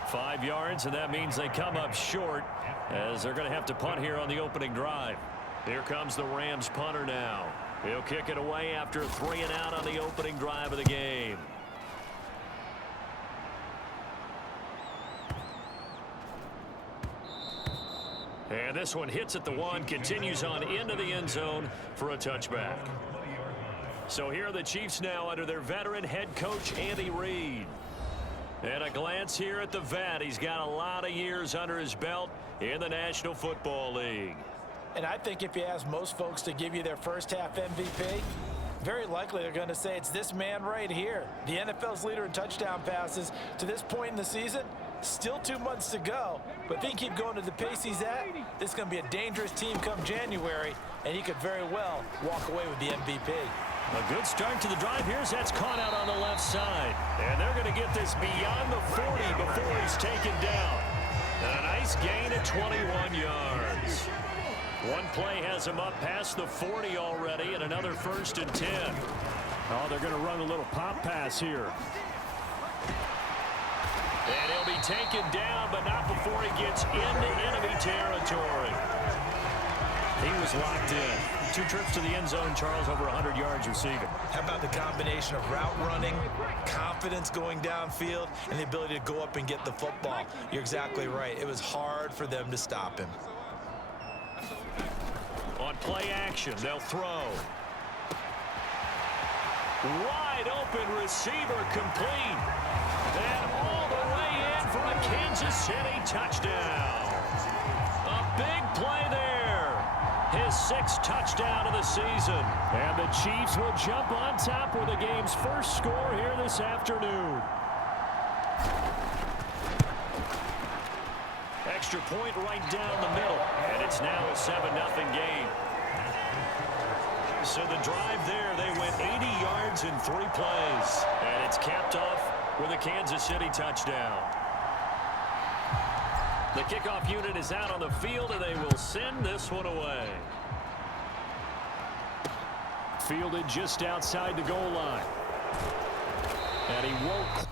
5 yards, and that means they come up short as they're going to have to punt here on the opening drive. Here comes the Rams punter now. He'll kick it away after a 3 and out on the opening drive of the game. And this one hits at the 1, continues on into the end zone for a touchback. So here are the Chiefs now under their veteran head coach, Andy Reid. And a glance here at the vet. He's got a lot of years under his belt in the National Football League. And I think if you ask most folks to give you their first half MVP, very likely they're going to say it's this man right here. The NFL's leader in touchdown passes to this point in the season. Still 2 months to go, but if he can keep going to the pace he's at, this is going to be a dangerous team come January, and he could very well walk away with the MVP. A good start to the drive. Here's that's caught out on the left side. And they're going to get this beyond the 40 before he's taken down. And a nice gain at 21 yards. One play has him up past the 40 already, and another 1st and 10. Oh, they're going to run a little pop pass here. And he'll be taken down, but not before he gets into enemy territory. He was locked in. 2 trips to the end zone, Charles, over 100 yards receiving. How about the combination of route running, confidence going downfield, and the ability to go up and get the football? You're exactly right. It was hard for them to stop him. On play action, they'll throw. Wide open receiver complete. And all the way in for a Kansas City touchdown. A big play there. His 6th touchdown of the season. And the Chiefs will jump on top with the game's first score here this afternoon. Extra point right down the middle. And it's now a 7-0 game. So the drive there, they went 80 yards in 3 plays. And it's capped off with a Kansas City touchdown. The kickoff unit is out on the field, and they will send this one away. Fielded just outside the goal line. And he won't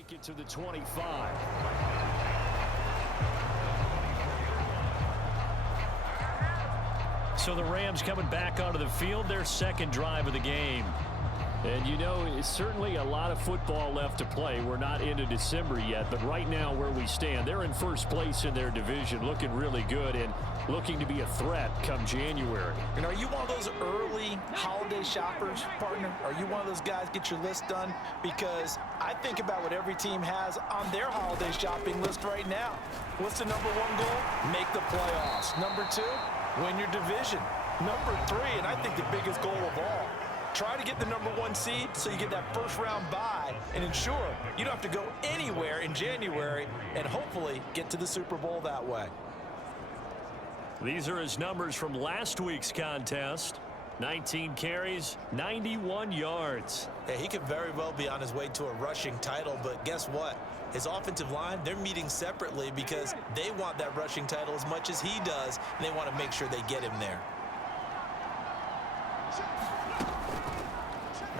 make it to the 25. So the Rams coming back onto the field, their second drive of the game. And you know, it's certainly a lot of football left to play. We're not into December yet, but right now where we stand, they're in first place in their division, looking really good and looking to be a threat come January. And are you one of those early holiday shoppers, partner? Are you one of those guys get your list done? Because I think about what every team has on their holiday shopping list right now. What's the number one goal? Make the playoffs. Number two, win your division. Number three, and I think the biggest goal of all, try to get the number one seed so you get that first round bye and ensure you don't have to go anywhere in January and hopefully get to the Super Bowl that way. These are his numbers from last week's contest. 19 carries, 91 yards. Yeah, he could very well be on his way to a rushing title, but guess what? His offensive line, they're meeting separately because they want that rushing title as much as he does, and they want to make sure they get him there.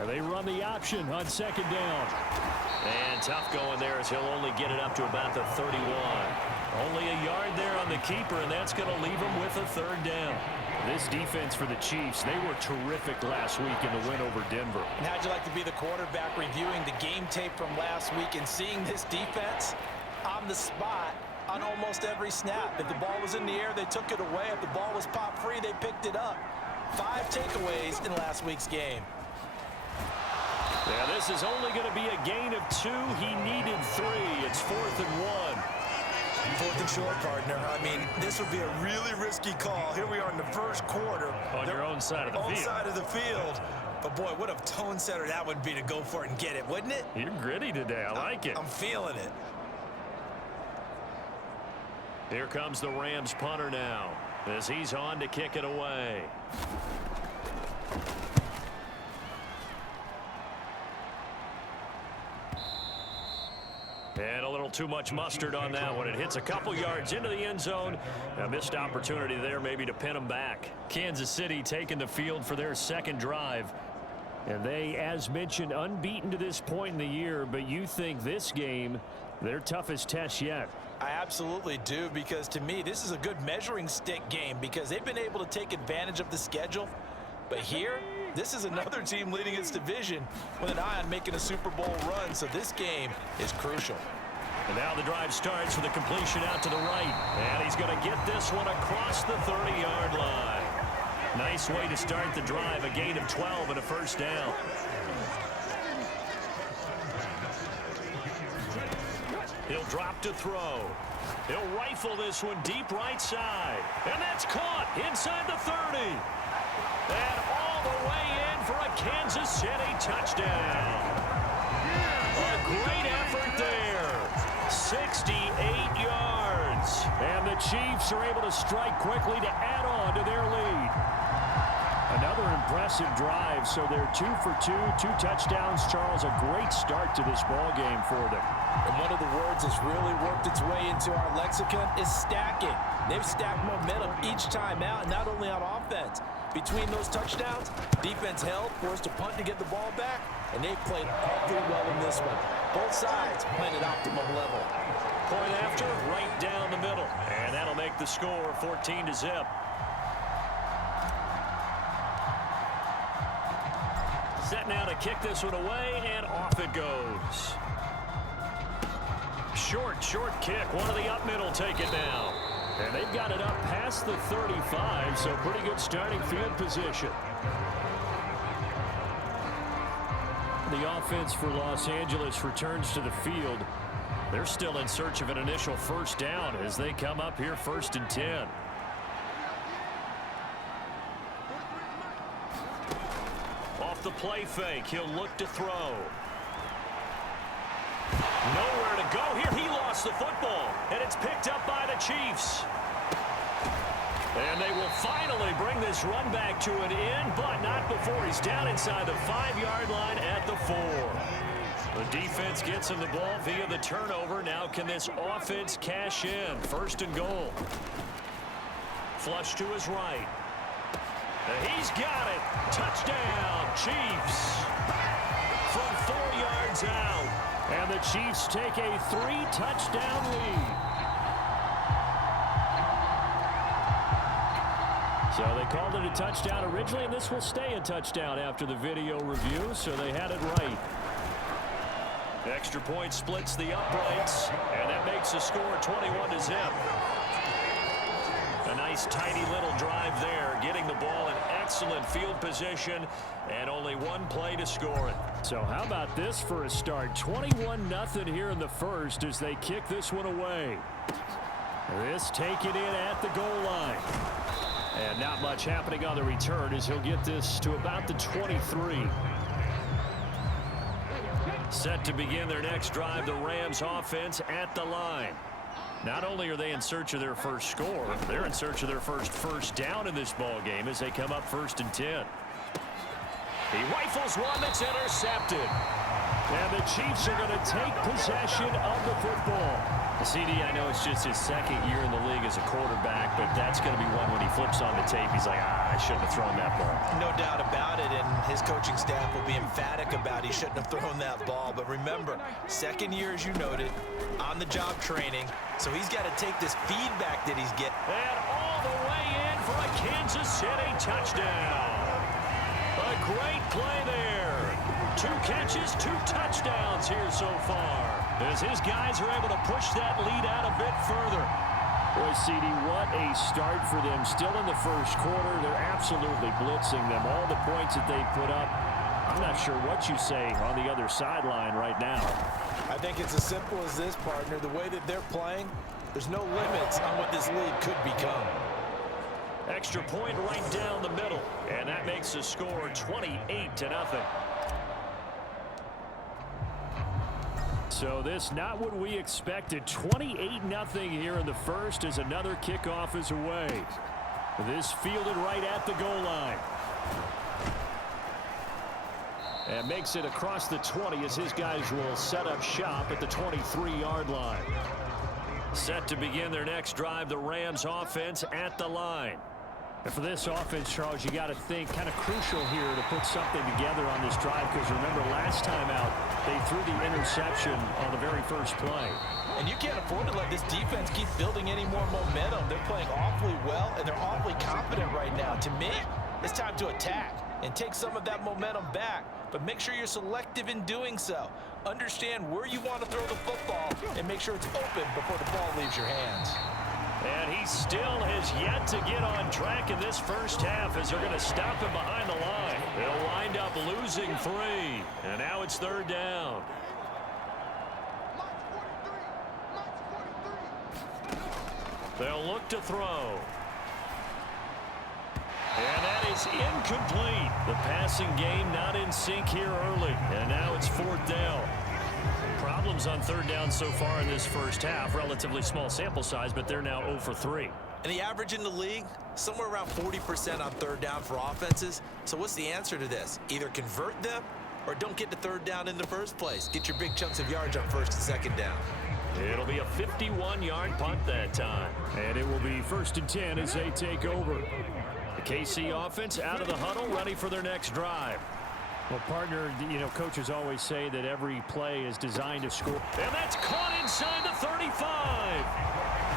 They run the option on second down. And tough going there as he'll only get it up to about the 31. Only a yard there on the keeper, and that's going to leave him with a third down. This defense for the Chiefs, they were terrific last week in the win over Denver. And how'd you like to be the quarterback reviewing the game tape from last week and seeing this defense on the spot on almost every snap? If the ball was in the air, they took it away. If the ball was pop free, they picked it up. 5 takeaways in last week's game. Yeah, this is only going to be a gain of 2. He needed 3. It's 4th and 1. 4th and short, partner. I mean, this would be a really risky call. Here we are in the first quarter. On your own side of the field. Own side of the field. But, boy, what a tone setter that would be to go for it and get it, wouldn't it? You're gritty today. I like it. I'm feeling it. Here comes the Rams punter now as he's on to kick it away. And a little too much mustard on that one. It hits a couple yards into the end zone. A missed opportunity there maybe to pin them back. Kansas City taking the field for their second drive. And they, as mentioned, unbeaten to this point in the year. But you think this game, their toughest test yet? I absolutely do, because to me, this is a good measuring stick game because they've been able to take advantage of the schedule. But here, this is another team leading its division with an eye on making a Super Bowl run, so this game is crucial. And now the drive starts with a completion out to the right. And he's going to get this one across the 30-yard line. Nice way to start the drive, a gain of 12 and a first down. He'll drop to throw. He'll rifle this one deep right side. And that's caught inside the 30. And all the way in for a Kansas City touchdown. A great effort there. 68 yards. And the Chiefs are able to strike quickly to add on to their lead. Another impressive drive. So they're 2 for 2, 2 touchdowns. Charles, a great start to this ball game for them. And one of the words that's really worked its way into our lexicon is stacking. They've stacked momentum each time out, not only on offense. Between those touchdowns, defense held, forced a punt to get the ball back, and they played awfully well in this one. Both sides playing at optimum level. Point after, right down the middle. And that'll make the score 14-0. Set now to kick this one away, and off it goes. Short kick. One of the up middle take it now. And they've got it up past the 35, so pretty good starting field position. The offense for Los Angeles returns to the field. They're still in search of an initial first down as they come up here 1st and 10. Off the play fake, he'll look to throw. Nowhere to go here. He lost the football, and it's picked up by the Chiefs. And they will finally bring this run back to an end, but not before he's down inside the 5-yard line at the 4. The defense gets him the ball via the turnover. Now can this offense cash in? 1st and goal. Flush to his right. And he's got it. Touchdown, Chiefs. From 4 yards yards out. And the Chiefs take a 3-touchdown lead. So they called it a touchdown originally, and this will stay a touchdown after the video review, so they had it right. Extra point splits the uprights, and that makes the score 21-0. A nice, tidy little drive there, getting the ball in excellent field position, and only one play to score it. So how about this for a start? 21-0 here in the first as they kick this one away. This taken in at the goal line. And not much happening on the return as he'll get this to about the 23. Set to begin their next drive, the Rams offense at the line. Not only are they in search of their first score, they're in search of their first down in this ball game as they come up 1st and 10. He rifles one that's intercepted. And the Chiefs are going to take possession of the football. CD, I know it's just his second year in the league as a quarterback, but that's going to be one when he flips on the tape. He's like, I shouldn't have thrown that ball. No doubt about it, and his coaching staff will be emphatic about he shouldn't have thrown that ball. But remember, second year, as you noted, on-the-job training, so he's got to take this feedback that he's getting. And all the way in for a Kansas City touchdown. A great play there. 2 catches, 2 touchdowns here so far, as his guys are able to push that lead out a bit further. Boy, CD, what a start for them. Still in the first quarter, they're absolutely blitzing them. All the points that they put up, I'm not sure what you say on the other sideline right now. I think it's as simple as this, partner. The way that they're playing, there's no limits on what this lead could become. Extra point right down the middle, and that makes the score 28-0. So this not what we expected. 28-0 here in the first as another kickoff is away. This fielded right at the goal line. And makes it across the 20 as his guys will set up shop at the 23-yard line. Set to begin their next drive, the Rams offense at the line. And for this offense, Charles, you got to think kind of crucial here to put something together on this drive, because remember last time out they threw the interception on the very first play. And you can't afford to let this defense keep building any more momentum. They're playing awfully well, and they're awfully confident right now. To me, it's time to attack and take some of that momentum back, but make sure you're selective in doing so. Understand where you want to throw the football and make sure it's open before the ball leaves your hands. And he still has yet to get on track in this first half as they're going to stop him behind the line. They'll wind up losing 3, and now it's 3rd down. They'll look to throw. And that is incomplete. The passing game not in sync here early, and now it's 4th down. Problems on 3rd down so far in this first half. Relatively small sample size, but they're now 0 for 3. And the average in the league, somewhere around 40% on 3rd down for offenses. So what's the answer to this? Either convert them or don't get to 3rd down in the first place. Get your big chunks of yards on 1st and 2nd down. It'll be a 51-yard punt that time. And it will be 1st and 10 as they take over. The KC offense out of the huddle, ready for their next drive. Well, partner, you know, coaches always say that every play is designed to score. And that's caught inside the 35.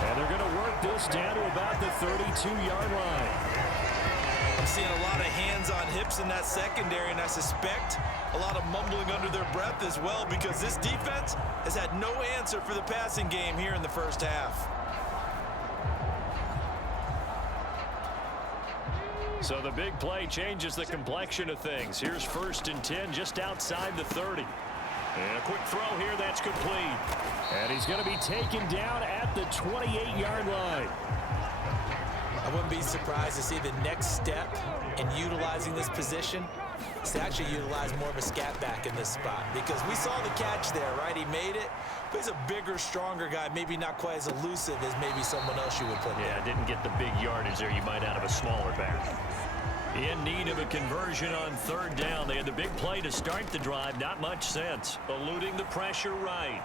And they're going to work this down to about the 32-yard line. I'm seeing a lot of hands on hips in that secondary, and I suspect a lot of mumbling under their breath as well, because this defense has had no answer for the passing game here in the first half. So the big play changes the complexion of things. Here's 1st and 10 just outside the 30. And a quick throw here, that's complete. And he's going to be taken down at the 28-yard line. I wouldn't be surprised to see the next step in utilizing this position is to actually utilize more of a scat back in this spot, because we saw the catch there, right? He made it, but he's a bigger, stronger guy, maybe not quite as elusive as maybe someone else you would put there. Yeah, didn't get the big yardage there you might out of a smaller back. In need of a conversion on 3rd down. They had the big play to start the drive. Not much sense. Eluding the pressure right.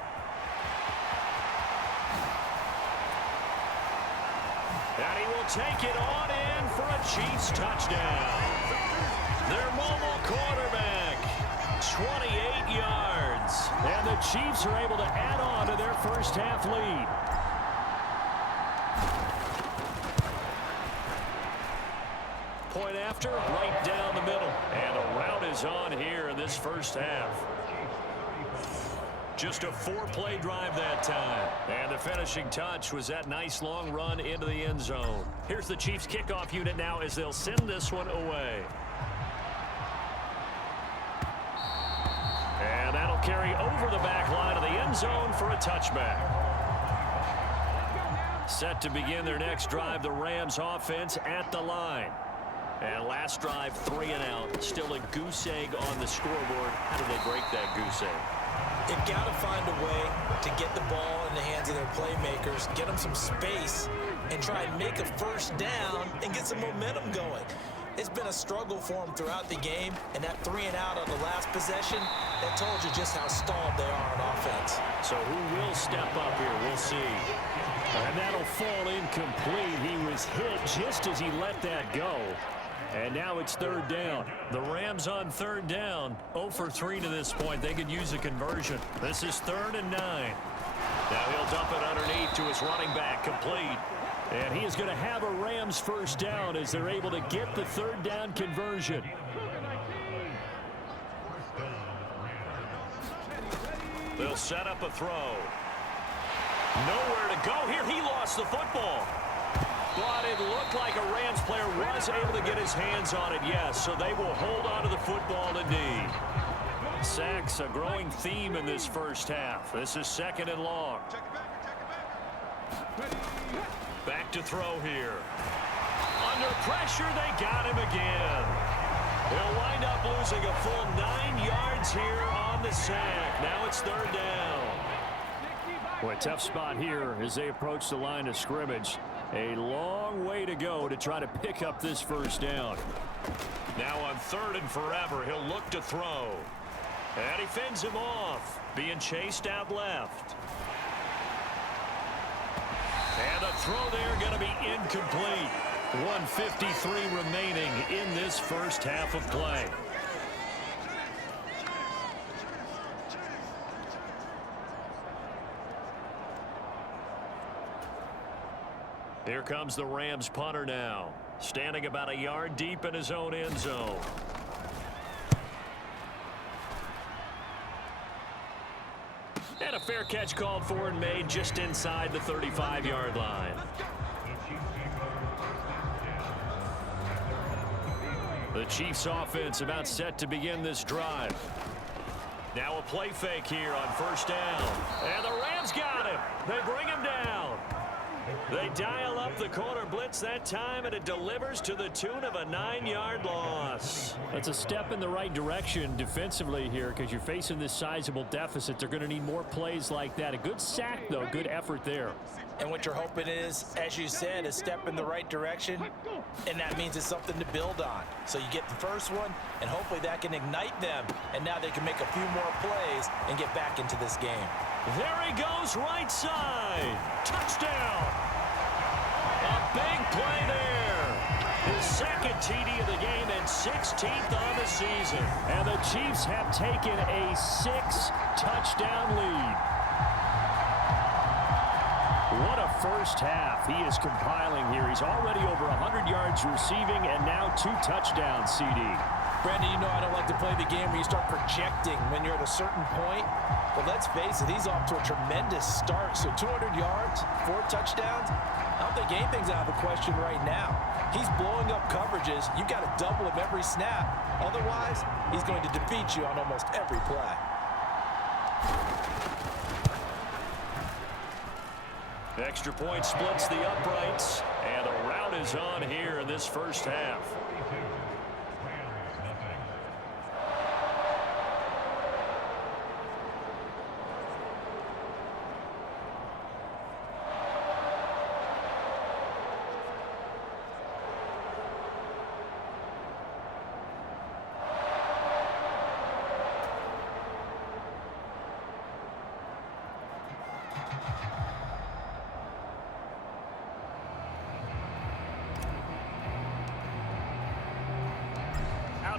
And he will take it on in for a Chiefs touchdown. Their mobile quarterback 28 yards. And the Chiefs are able to add on to their first half lead. Point after, right down the middle. And a rout is on here in this first half. Just a 4-play drive that time. And the finishing touch was that nice long run into the end zone. Here's the Chiefs kickoff unit now as they'll send this one away. And that'll carry over the back line of the end zone for a touchback. Set to begin their next drive, the Rams offense at the line. And last drive, 3 and out. Still a goose egg on the scoreboard. How do they break that goose egg? They've got to find a way to get the ball in the hands of their playmakers, get them some space, and try and make a first down and get some momentum going. It's been a struggle for them throughout the game, and that 3 and out on the last possession, that told you just how stalled they are on offense. So who will step up here? We'll see. And that'll fall incomplete. He was hit just as he let that go. And now it's 3rd down. The Rams on 3rd down. 0 for 3 to this point. They could use a conversion. This is 3rd and 9. Now he'll dump it underneath to his running back, complete. And he is going to have a Rams first down as they're able to get the 3rd down conversion. They'll set up a throw. Nowhere to go here. He lost the football. But it looked like a Rams player was able to get his hands on it, yes. So they will hold on to the football indeed. Sacks, a growing theme in this first half. This is 2nd and long. Back to throw here. Under pressure, they got him again. He'll wind up losing a full 9 yards here on the sack. Now it's 3rd down. Boy, tough spot here as they approach the line of scrimmage. A long way to go to try to pick up this first down. Now on 3rd and forever, he'll look to throw. And he fends him off, being chased out left. And a throw there going to be incomplete. 1:53 remaining in this first half of play. Here comes the Rams punter now, standing about a yard deep in his own end zone. And a fair catch called for and made just inside the 35-yard line. The Chiefs offense about set to begin this drive. Now a play fake here on 1st down. And the Rams got him. They bring him down. They dial up the corner blitz that time, and it delivers to the tune of a 9-yard loss. That's a step in the right direction defensively here because you're facing this sizable deficit. They're going to need more plays like that. A good sack, though. Good effort there. And what you're hoping is, as you said, a step in the right direction, and that means it's something to build on. So you get the first one, and hopefully that can ignite them, and now they can make a few more plays and get back into this game. There he goes, right side. Touchdown. A big play there. His 2nd TD of the game and 16th on the season. And the Chiefs have taken a 6-touchdown lead. What a first half he is compiling here. He's already over 100 yards receiving and now 2 touchdowns, CD. Brandon, you know I don't like to play the game where you start projecting when you're at a certain point. But let's face it, he's off to a tremendous start. So 200 yards, 4 touchdowns. I don't think anything's out of the question right now. He's blowing up coverages. You've got to double him every snap. Otherwise, he's going to defeat you on almost every play. Extra point splits the uprights, and a rout is on here in this first half.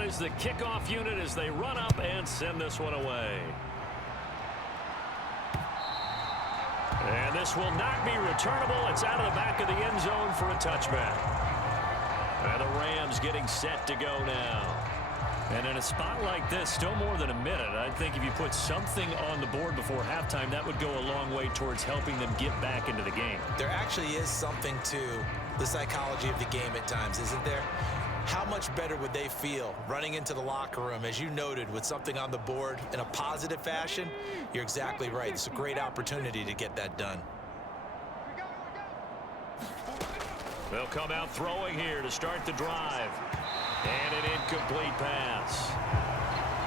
is the kickoff unit as they run up and send this one away. And this will not be returnable. It's out of the back of the end zone for a touchback. And the Rams getting set to go now. And in a spot like this, still more than a minute, I think if you put something on the board before halftime, that would go a long way towards helping them get back into the game. There actually is something to the psychology of the game at times, isn't there? How much better would they feel running into the locker room, as you noted, with something on the board in a positive fashion? You're exactly right. It's a great opportunity to get that done. They'll come out throwing here to start the drive. And an incomplete pass.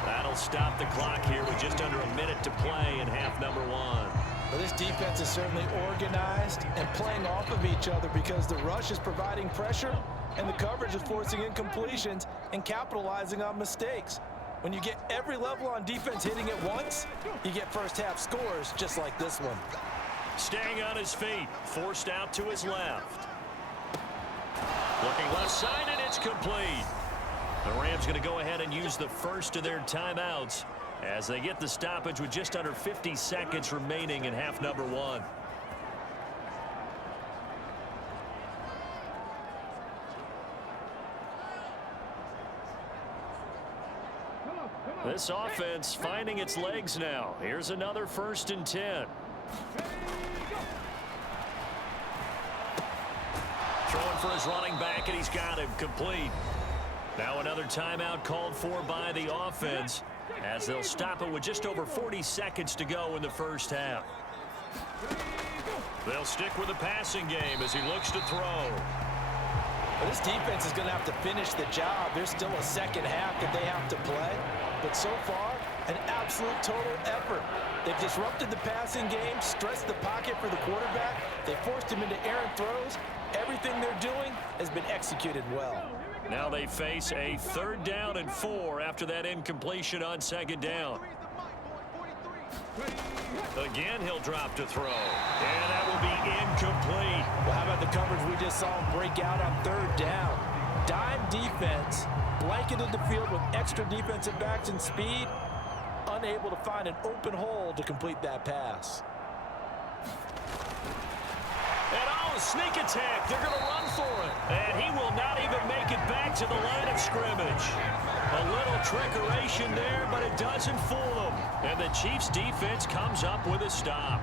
That'll stop the clock here with just under a minute to play in half number one. Well, this defense is certainly organized and playing off of each other because the rush is providing pressure and the coverage is forcing incompletions and capitalizing on mistakes. When you get every level on defense hitting at once, you get first half scores just like this one. Staying on his feet, forced out to his left. Looking left side, and it's complete. The Rams going to go ahead and use the first of their timeouts as they get the stoppage with just under 50 seconds remaining in half number one. This offense finding its legs now. Here's another 1st and 10. Throwing for his running back, and he's got him complete. Now another timeout called for by the offense as they'll stop it with just over 40 seconds to go in the first half. They'll stick with the passing game as he looks to throw. Well, this defense is going to have to finish the job. There's still a second half that they have to play. But so far, an absolute total effort. They've disrupted the passing game, stressed the pocket for the quarterback. They forced him into errant throws. Everything they're doing has been executed well. Now they face a 3rd down and 4 after that incompletion on 2nd down. Again, he'll drop to throw. And that will be incomplete. Well, how about the coverage we just saw him break out on 3rd down? Dime defense, blanketed the field with extra defensive backs and speed, unable to find an open hole to complete that pass. And sneak attack. They're going to run for it. And he will not even make it back to the line of scrimmage. A little trickeration there, but it doesn't fool them. And the Chiefs defense comes up with a stop.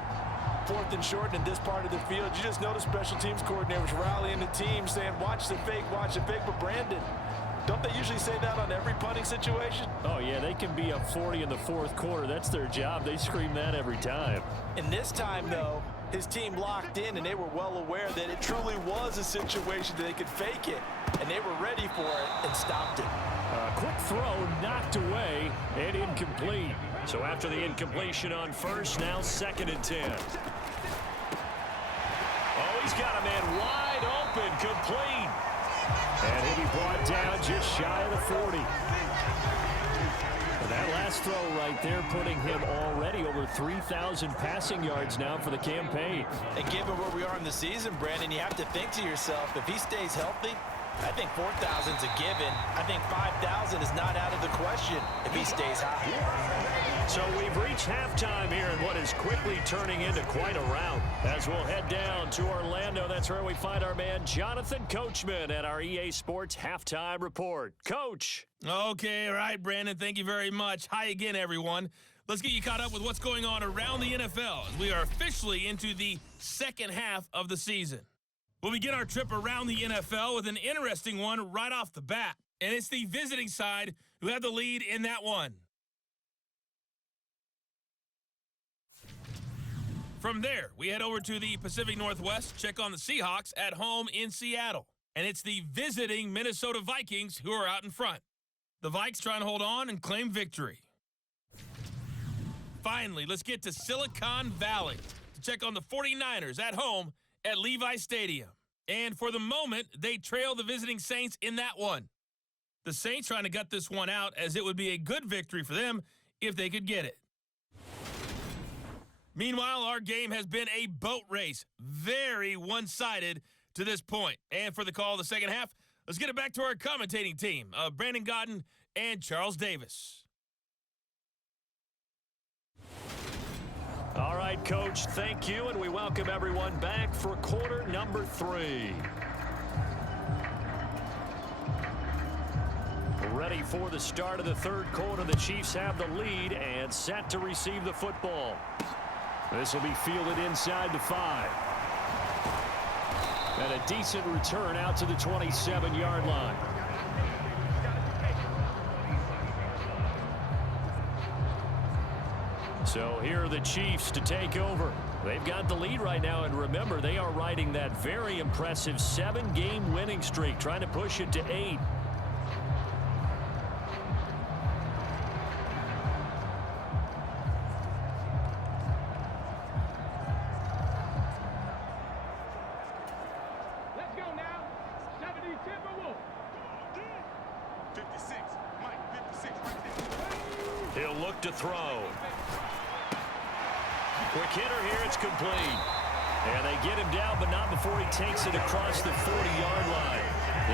4th and short in this part of the field. You just notice special teams coordinators rallying the team saying, watch the fake, but Brandon, don't they usually say that on every punting situation? Oh, yeah, they can be up 40 in the 4th quarter. That's their job. They scream that every time. And this time, though, his team locked in, and they were well aware that it truly was a situation that they could fake it, and they were ready for it and stopped it. Quick throw knocked away and incomplete. So after the incompletion on 1st, now 2nd and 10. Oh, he's got a man wide open, complete. And he'll be brought down just shy of the 40. And that last throw right there putting him already over 3,000 passing yards now for the campaign. And given where we are in the season, Brandon, you have to think to yourself, if he stays healthy, I think 4,000's a given. I think 5,000 is not out of the question if he stays high. So we've reached halftime here in what is quickly turning into quite a rout. As we'll head down to Orlando, that's where we find our man Jonathan Coachman at our EA Sports Halftime Report. Coach. Okay, all right, Brandon, thank you very much. Hi again, everyone. Let's get you caught up with what's going on around the NFL as we are officially into the second half of the season. We'll begin our trip around the NFL with an interesting one right off the bat, and it's the visiting side who have the lead in that one. From there, we head over to the Pacific Northwest, check on the Seahawks at home in Seattle. And it's the visiting Minnesota Vikings who are out in front. The Vikes trying to hold on and claim victory. Finally, let's get to Silicon Valley to check on the 49ers at home at Levi Stadium. And for the moment, they trail the visiting Saints in that one. The Saints trying to gut this one out as it would be a good victory for them if they could get it. Meanwhile, our game has been a boat race, very one-sided to this point. And for the call of the second half, let's get it back to our commentating team, Brandon Gaudin and Charles Davis. All right, Coach, thank you, and we welcome everyone back for quarter number 3. Ready for the start of the third quarter. The Chiefs have the lead and set to receive the football. This will be fielded inside the 5. And a decent return out to the 27-yard line. So here are the Chiefs to take over. They've got the lead right now, and remember, they are riding that very impressive 7-game winning streak, trying to push it to 8. Let's go now. 70 Timberwolves. 56. Mike, 56 right there. He'll look to throw. Quick hitter here, it's complete. And they get him down, but not before he takes it across the 40-yard line.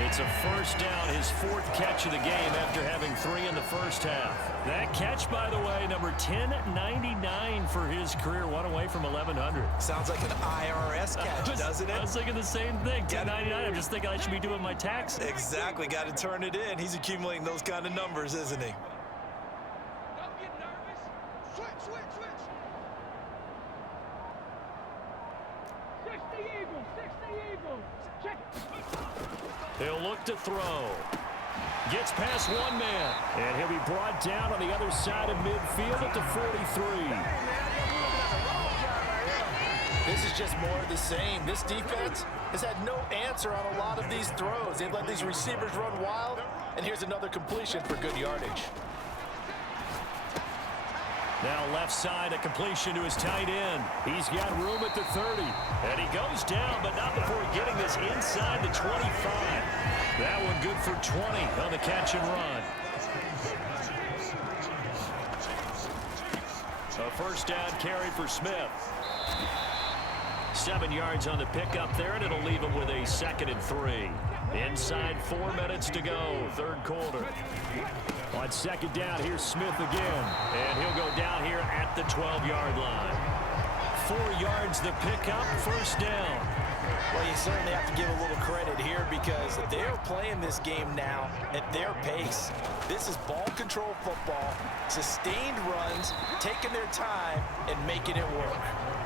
It's a first down, his 4th catch of the game after having 3 in the first half. That catch, by the way, number 1099 for his career, one away from 1,100. Sounds like an IRS catch, doesn't I it? was thinking the same thing, 1099. I'm just thinking I should be doing my taxes. Exactly. Got to turn it in. He's accumulating those kind of numbers, isn't he? Don't get nervous. Switch. 60 Eagles. Check. He'll look to throw. Gets past one man. And he'll be brought down on the other side of midfield at the 43. This is just more of the same. This defense has had no answer on a lot of these throws. They've let these receivers run wild, and here's another completion for good yardage. Now left side, a completion to his tight end. He's got room at the 30. And he goes down, but not before getting this inside the 25. That one good for 20 on the catch and run. A first down carry for Smith. 7 yards on the pickup there, and it'll leave him with a 2nd and 3. Inside 4 minutes to go, third quarter. On second down, here's Smith again. And he'll go down here at the 12-yard line. 4 yards the pickup, first down. Well, you certainly have to give a little credit here because they're playing this game now at their pace. This is ball control football, sustained runs, taking their time, and making it work.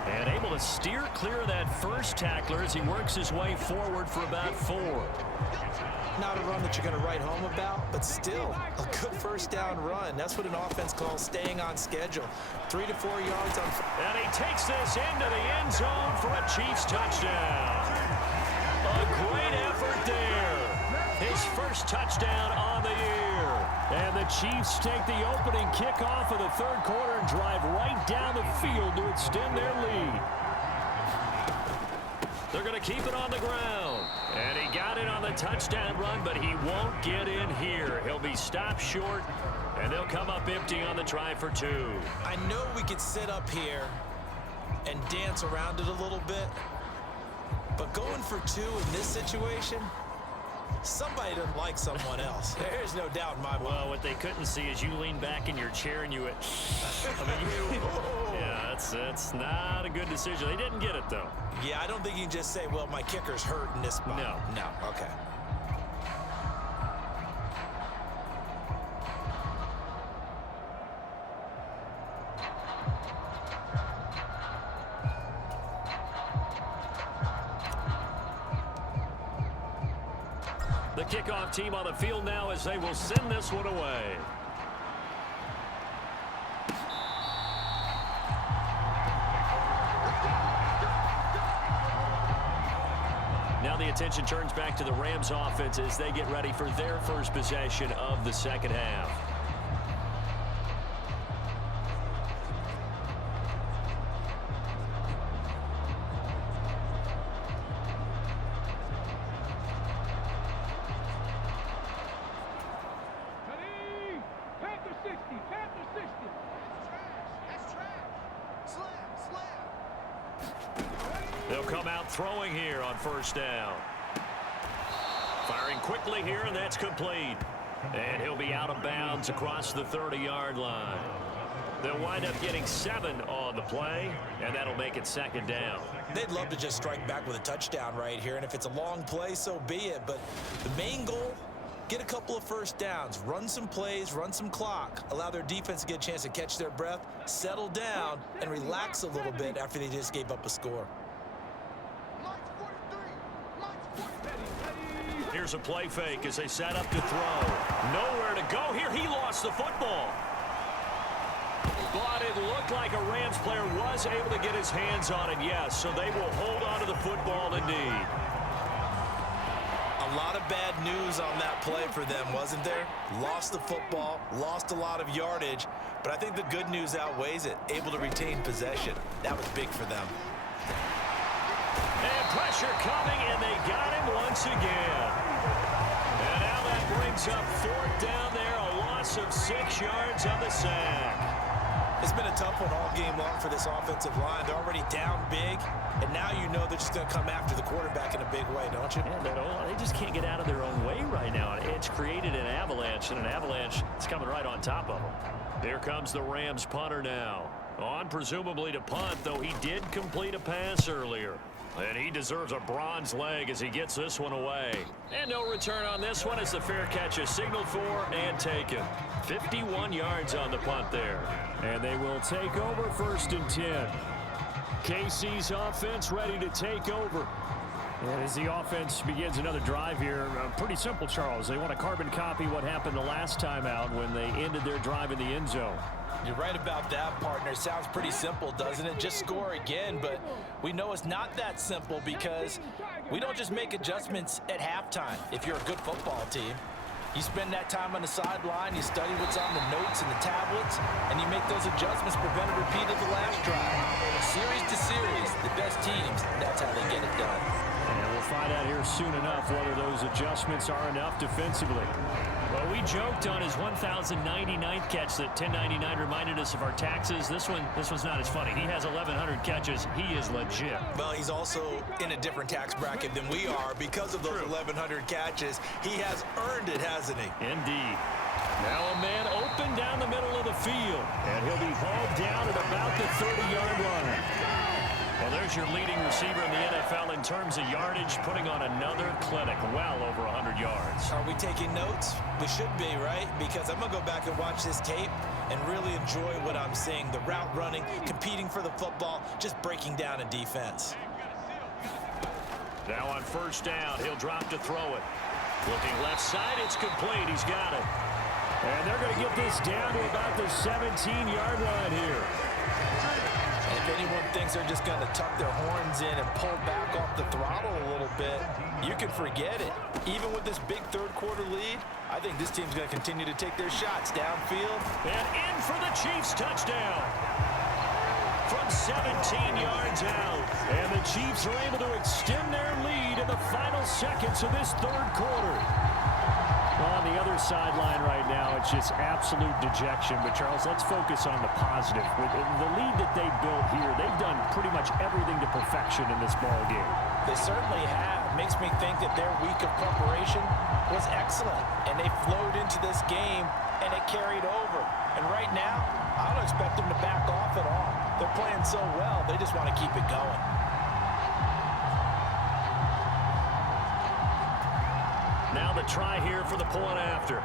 And able to steer clear of that first tackler as he works his way forward for about 4. Not a run that you're going to write home about, but still a good first down run. That's what an offense calls staying on schedule. 3 to 4 yards on. And he takes this into the end zone for a Chiefs touchdown. A great effort there. His first touchdown on the year. And the Chiefs take the opening kickoff of the third quarter and drive right down the field to extend their lead. They're going to keep it on the ground. And he got it on the touchdown run, but he won't get in here. He'll be stopped short, and they'll come up empty on the try for 2. I know we could sit up here and dance around it a little bit, but going for 2 in this situation, somebody doesn't like someone else. There's no doubt in my mind. Well, what they couldn't see is you lean back in your chair and you went, yeah, that's not a good decision. They didn't get it, though. Yeah, I don't think you can just say, well, my kicker's hurt in this spot. No, okay. The kickoff team on the field now as they will send this one away. Now the attention turns back to the Rams offense as they get ready for their first possession of the second half. Panther 60. That's trash. Slam. They'll come out throwing here on first down. Firing quickly here, and that's complete. And he'll be out of bounds across the 30-yard line. They'll wind up getting 7 on the play, and that'll make it 2nd down. They'd love to just strike back with a touchdown right here, and if it's a long play, so be it. But the main goal, get a couple of first downs, run some plays, run some clock, allow their defense to get a chance to catch their breath, settle down, and relax a little bit after they just gave up a score. Here's a play fake as they set up to throw. Nowhere to go here. He lost the football. But it looked like a Rams player was able to get his hands on it, yes. So they will hold on to the football indeed. A lot of bad news on that play for them, wasn't there? Lost the football, lost a lot of yardage, but I think the good news outweighs it. Able to retain possession. That was big for them. And pressure coming, and they got him once again. And now that brings up 4th down there, a loss of 6 yards on the sack. It's been a tough one all game long for this offensive line. They're already down big, and now you know they're just going to come after the quarterback in a big way, don't you? Yeah, they just can't get out of their own way right now. It's created an avalanche, and an avalanche is coming right on top of them. Here comes the Rams punter now. On presumably to punt, though he did complete a pass earlier. And he deserves a bronze leg as he gets this one away. And no return on this one as the fair catch is signaled for and taken. 51 yards on the punt there. And they will take over 1st and 10. KC's offense ready to take over. And as the offense begins another drive here, pretty simple, Charles. They want to carbon copy what happened the last time out when they ended their drive in the end zone. You're right about that, partner. Sounds pretty simple, doesn't it? Just score again, but we know it's not that simple because we don't just make adjustments at halftime if you're a good football team. You spend that time on the sideline, you study what's on the notes and the tablets, and you make those adjustments, prevent a repeat of the last drive. Series to series, the best teams, that's how they get it done. And we'll find out here soon enough whether those adjustments are enough defensively. Well, we joked on his 1,099th catch that 1099 reminded us of our taxes. This one's not as funny. He has 1,100 catches. He is legit. Well, he's also in a different tax bracket than we are because of those 1,100 catches. He has earned it, hasn't he? Indeed. Now a man open down the middle of the field, and he'll be hauled down at about the 30-yard line. Well, there's your leading receiver in the NFL in terms of yardage, putting on another clinic, well over 100 yards. Are we taking notes? We should be, right? Because I'm going to go back and watch this tape and really enjoy what I'm seeing. The route running, competing for the football, just breaking down a defense. Now on 1st down, he'll drop to throw it. Looking left side, it's complete. He's got it. And they're going to get this down to about the 17-yard line here. If anyone thinks they're just going to tuck their horns in and pull back off the throttle a little bit, you can forget it. Even with this big 3rd quarter lead, I think this team's going to continue to take their shots downfield. And in for the Chiefs touchdown. From 17 yards out. And the Chiefs are able to extend their lead in the final seconds of this 3rd quarter. Well, on the other sideline right now, it's just absolute dejection. But, Charles, let's focus on the positive. With the lead that they built here, they've done pretty much everything to perfection in this ball game. They certainly have. Makes me think that their week of preparation was excellent. And they flowed into this game, and it carried over. And right now, I don't expect them to back off at all. They're playing so well, they just want to keep it going. Now the try here for the point after.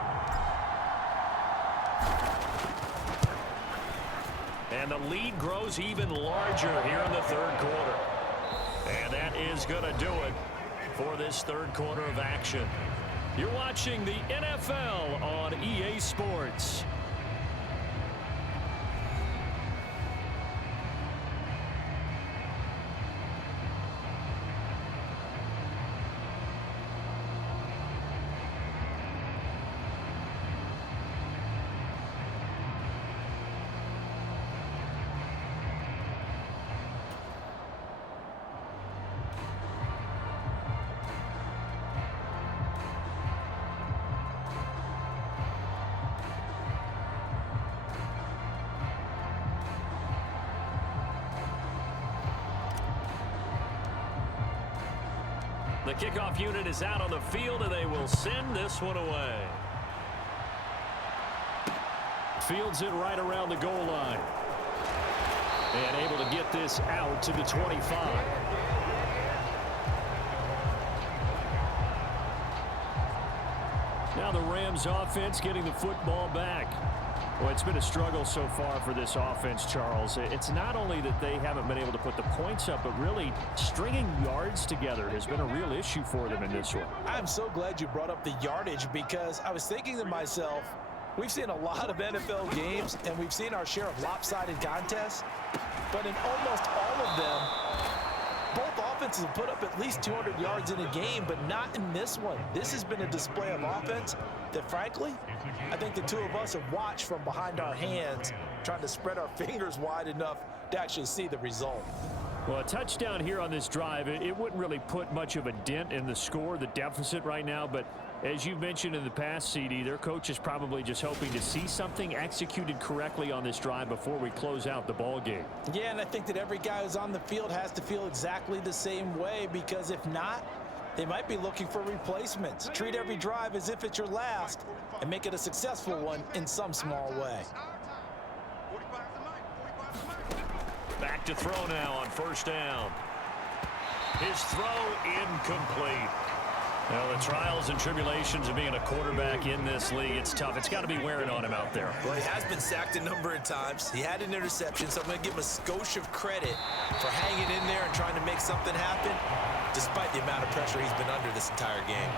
And the lead grows even larger here in the 3rd quarter. And that is going to do it for this 3rd quarter of action. You're watching the NFL on EA Sports. The kickoff unit is out on the field, and they will send this one away. Fields it right around the goal line. And able to get this out to the 25. Now the Rams offense getting the football back. Well, it's been a struggle so far for this offense, Charles. It's not only that they haven't been able to put the points up, but really stringing yards together has been a real issue for them in this one. I'm so glad you brought up the yardage, because I was thinking to myself, we've seen a lot of NFL games, and we've seen our share of lopsided contests, but in almost all of them, both offenses have put up at least 200 yards in a game, but not in this one. This has been a display of offense that, frankly, I think the two of us have watched from behind our hands, trying to spread our fingers wide enough to actually see the result. Well, a touchdown here on this drive, it wouldn't really put much of a dent in the score, the deficit right now, but as you mentioned in the past, CD, their coach is probably just hoping to see something executed correctly on this drive before we close out the ball game. Yeah, and I think that every guy who's on the field has to feel exactly the same way, because if not, they might be looking for replacements. Treat every drive as if it's your last and make it a successful one in some small way. Back to throw now on first down. His throw incomplete. Well, the trials and tribulations of being a quarterback in this league, it's tough. It's got to be wearing on him out there. Well, he has been sacked a number of times. He had an interception, so I'm going to give him a skosh of credit for hanging in there and trying to make something happen, despite the amount of pressure he's been under this entire game.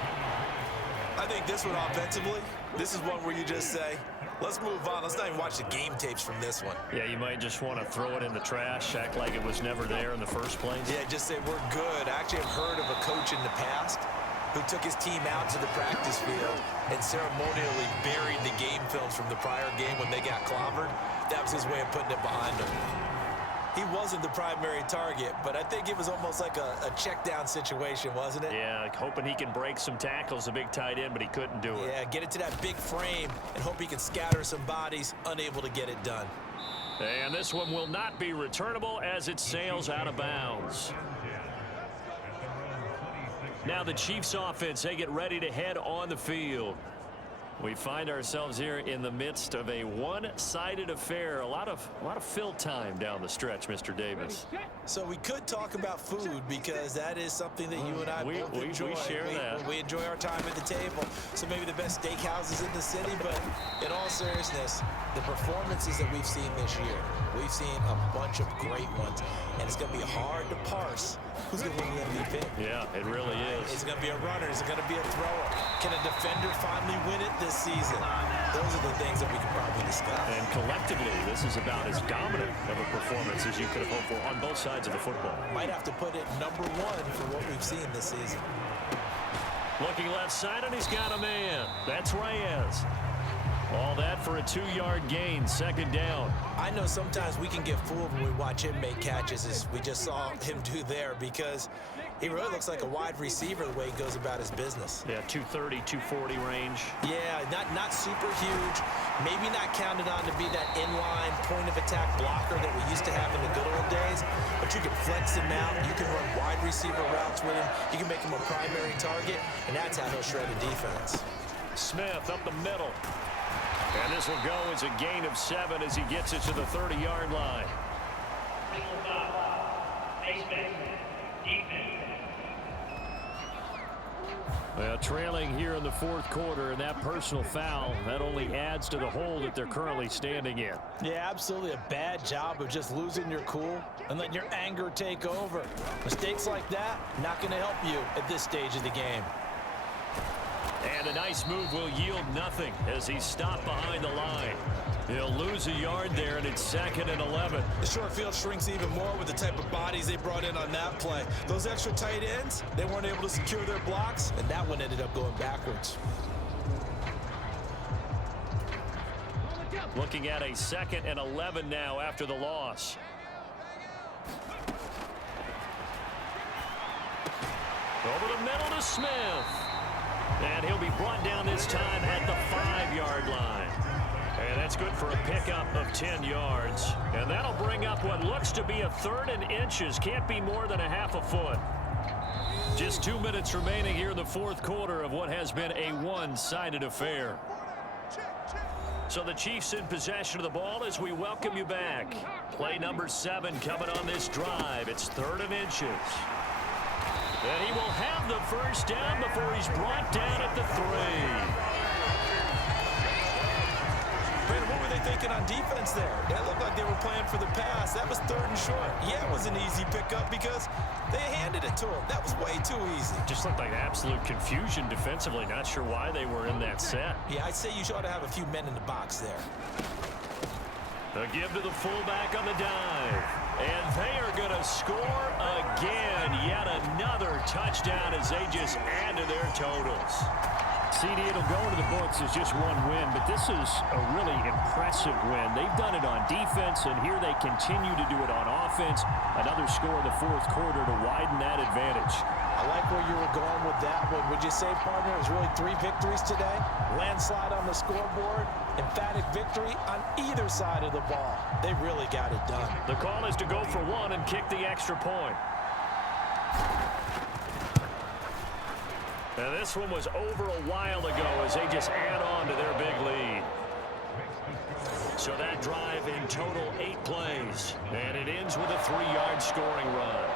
I think this one offensively, this is one where you just say, let's move on. Let's not even watch the game tapes from this one. Yeah, you might just want to throw it in the trash, act like it was never there in the first place. Yeah, just say we're good. I actually have heard of a coach in the past who took his team out to the practice field and ceremonially buried the game films from the prior game when they got clobbered. That was his way of putting it behind him. He wasn't the primary target, but I think it was almost like a check down situation, wasn't it? Yeah, hoping he can break some tackles, a big tight end, but he couldn't do it. Yeah, get it to that big frame and hope he can scatter some bodies, unable to get it done. And this one will not be returnable as it sails out of bounds. Now the Chiefs offense, they get ready to head on the field. We find ourselves here in the midst of a one-sided affair. A lot of fill time down the stretch, Mr. Davis. So we could talk about food, because that is something that you and I both enjoy. We share that. We enjoy our time at the table. So maybe the best steakhouses in the city, but in all seriousness, the performances that we've seen this year, we've seen a bunch of great ones, and it's going to be hard to parse who's going to win the MVP. Yeah, it really is. Is it going to be a runner? Is it going to be a thrower? Can a defender finally win it this season? Those are the things that we can probably discuss. And collectively, this is about as dominant of a performance as you could have hoped for on both sides of the football. Might have to put it #1 for what we've seen this season. Looking left side, and he's got a man. That's Reyes. All that for a 2-yard gain, second down. I know sometimes we can get fooled when we watch him make catches, as we just saw him do there, because he really looks like a wide receiver the way he goes about his business. Yeah, 230, 240 range. Yeah, not super huge. Maybe not counted on to be that inline point-of-attack blocker that we used to have in the good old days, but you can flex him out. You can run wide receiver routes with him. You can make him a primary target, and that's how he'll shred a defense. Smith up the middle. And this will go as a gain of 7 as he gets it to the 30-yard line. Well, trailing here in the fourth quarter, and that personal foul, that only adds to the hole that they're currently standing in. Yeah, absolutely a bad job of just losing your cool and letting your anger take over. Mistakes like that, not going to help you at this stage of the game. And a nice move will yield nothing as he's stopped behind the line. He'll lose a yard there, and it's 2nd and 11. The short field shrinks even more with the type of bodies they brought in on that play. Those extra tight ends, they weren't able to secure their blocks, and that one ended up going backwards. Looking at a 2nd and 11 now after the loss. Over the middle to Smith. And he'll be brought down this time at the 5-yard line. And that's good for a pickup of 10 yards. And that'll bring up what looks to be a 3rd and inches. Can't be more than a half a foot. Just 2 minutes remaining here in the fourth quarter of what has been a one-sided affair. So the Chiefs in possession of the ball as we welcome you back. Play number 7 coming on this drive. It's 3rd and inches. And he will have the first down before he's brought down at the 3. Brandon, what were they thinking on defense there? That looked like they were playing for the pass. That was 3rd and short. Yeah, it was an easy pickup because they handed it to him. That was way too easy. Just looked like absolute confusion defensively. Not sure why they were in that set. Yeah, I'd say you ought to have a few men in the box there. A give to the fullback on the dive. And they are going to score again. Yet another touchdown as they just add to their totals. CD, it'll go into the books as just one win, but this is a really impressive win. They've done it on defense, and here they continue to do it on offense. Another score in the 4th quarter to widen that advantage. I like where you were going with that one. Would you say, partner, it was really 3 victories today? Landslide on the scoreboard, emphatic victory on either side of the ball. They really got it done. The call is to go for 1 and kick the extra point. Now this one was over a while ago as they just add on to their big lead. So that drive in total 8 plays. And it ends with a 3-yard scoring run.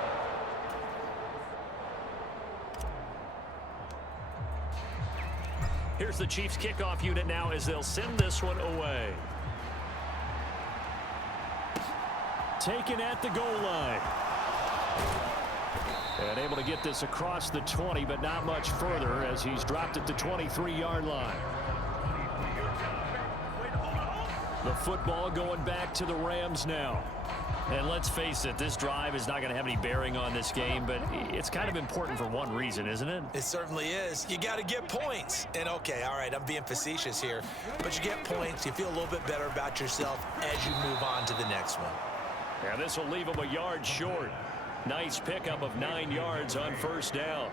Here's the Chiefs kickoff unit now as they'll send this one away. Taken at the goal line. And able to get this across the 20, but not much further as he's dropped at the 23-yard line. The football going back to the Rams now. And let's face it, this drive is not going to have any bearing on this game, but it's kind of important for one reason, isn't it? It certainly is. You got to get points. And okay, all right, I'm being facetious here, but you get points, you feel a little bit better about yourself as you move on to the next one. Yeah, this will leave him a yard short. Nice pickup of 9 yards on 1st down.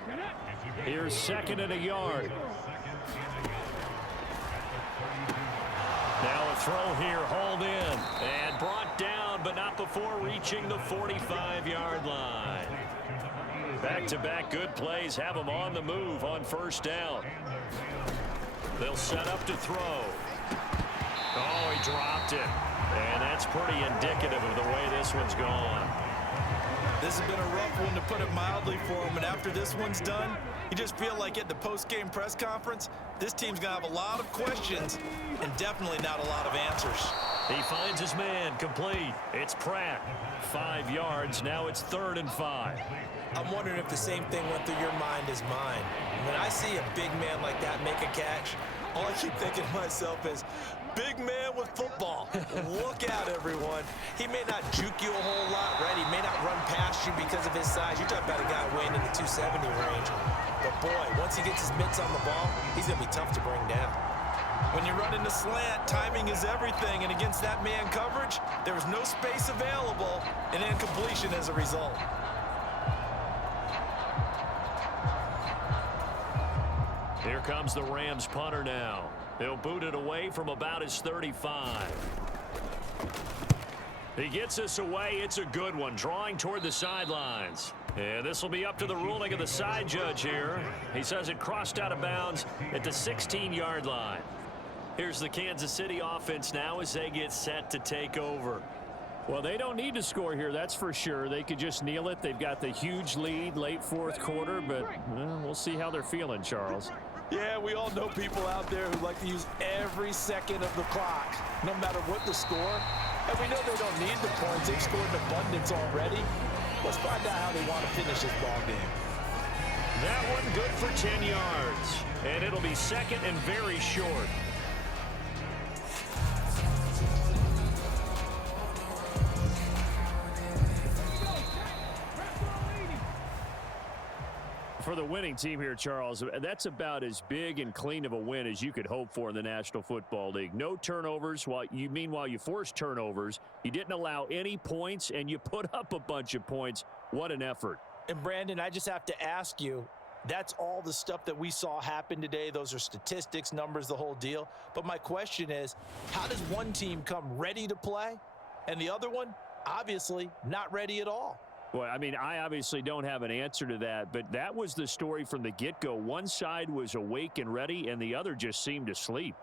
Here's 2nd and a yard. Now a throw here, hauled in and brought down, but not before reaching the 45-yard line. Back-to-back good plays have them on the move on 1st down. They'll set up to throw. Oh, he dropped it. And that's pretty indicative of the way this one's gone. This has been a rough one, to put it mildly, for him. And after this one's done, you just feel like at the post-game press conference, this team's going to have a lot of questions and definitely not a lot of answers. He finds his man, complete. It's Pratt. 5 yards. Now it's 3rd and 5. I'm wondering if the same thing went through your mind as mine. When I see a big man like that make a catch, all I keep thinking to myself is, big man with football. Look out, everyone. He may not juke you a whole lot, right? He may not run past you because of his size. You're talking about a guy weighing in the 270 range. But boy, once he gets his mitts on the ball, he's going to be tough to bring down. When you're running the slant, timing is everything. And against that man coverage, there was no space available, and incompletion as a result. Here comes the Rams punter now. He'll boot it away from about his 35. He gets this away. It's a good one, drawing toward the sidelines. And this will be up to the ruling of the side judge here. He says it crossed out of bounds at the 16-yard line. Here's the Kansas City offense now as they get set to take over. Well, they don't need to score here, that's for sure. They could just kneel it. They've got the huge lead late 4th quarter, but well, we'll see how they're feeling, Charles. Yeah, we all know people out there who like to use every second of the clock, no matter what the score. And we know they don't need the points. They've scored in abundance already. Let's find out how they want to finish this ball game. That one good for 10 yards. And it'll be 2nd and very short. For the winning team here, Charles, that's about as big and clean of a win as you could hope for in the National Football League. No turnovers. Meanwhile, you forced turnovers. You didn't allow any points, and you put up a bunch of points. What an effort. And, Brandon, I just have to ask you, that's all the stuff that we saw happen today. Those are statistics, numbers, the whole deal. But my question is, how does one team come ready to play, and the other one, obviously, not ready at all? Well, I mean, I obviously don't have an answer to that, but that was the story from the get-go. One side was awake and ready, and the other just seemed to sleep.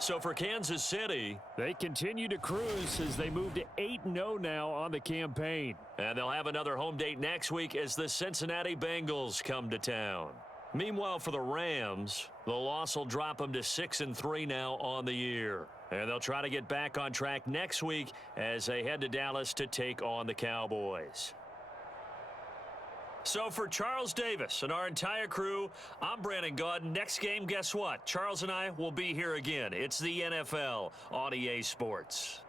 So for Kansas City, they continue to cruise as they move to 8-0 now on the campaign. And they'll have another home date next week as the Cincinnati Bengals come to town. Meanwhile, for the Rams, the loss will drop them to 6-3 now on the year. And they'll try to get back on track next week as they head to Dallas to take on the Cowboys. So for Charles Davis and our entire crew, I'm Brandon Gaudin. Next game, guess what? Charles and I will be here again. It's the NFL on EA Sports.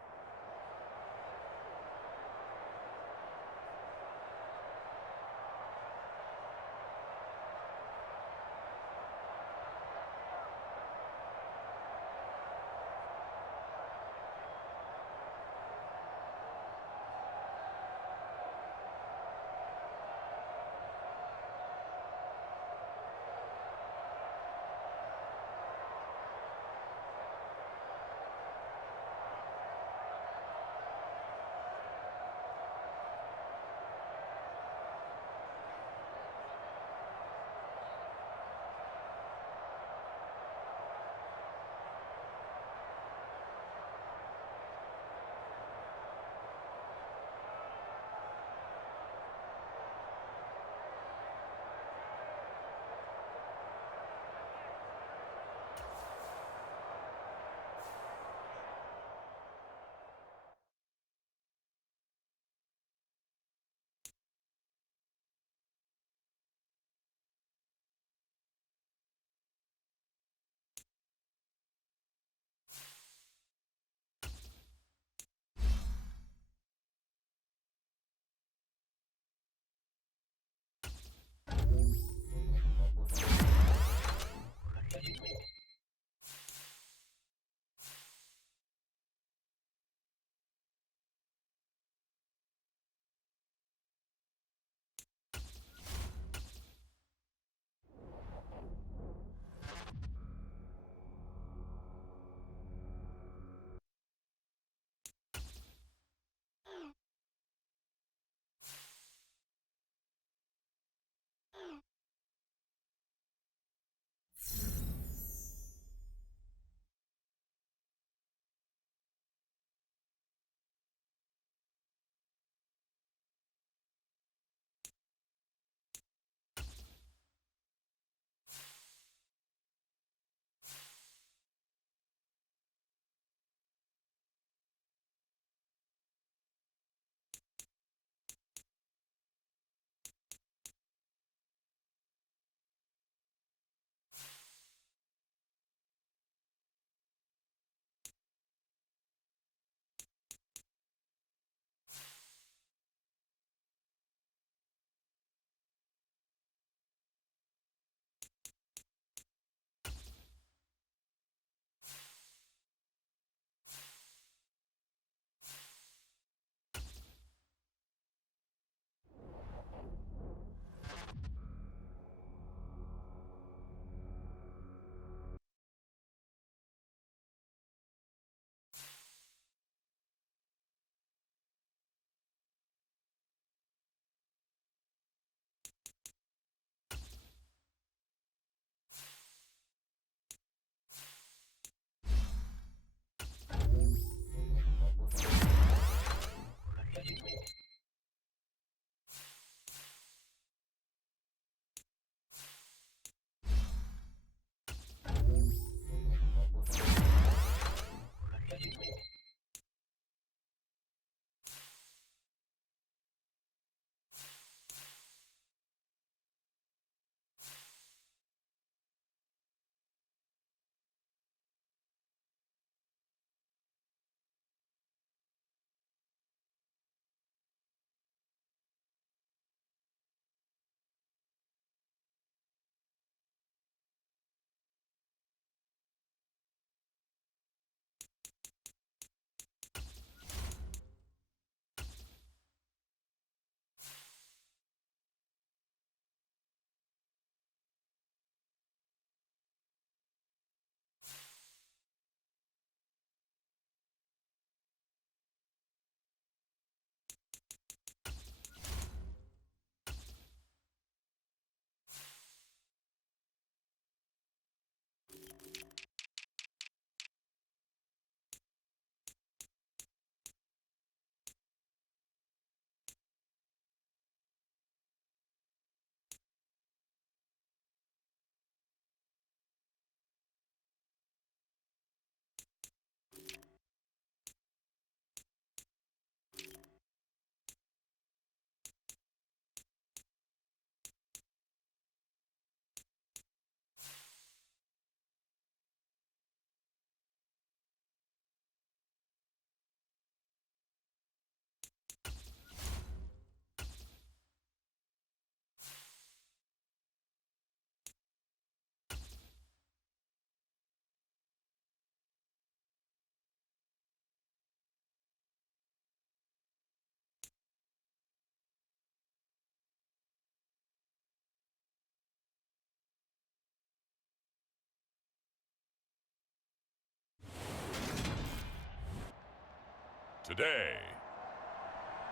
today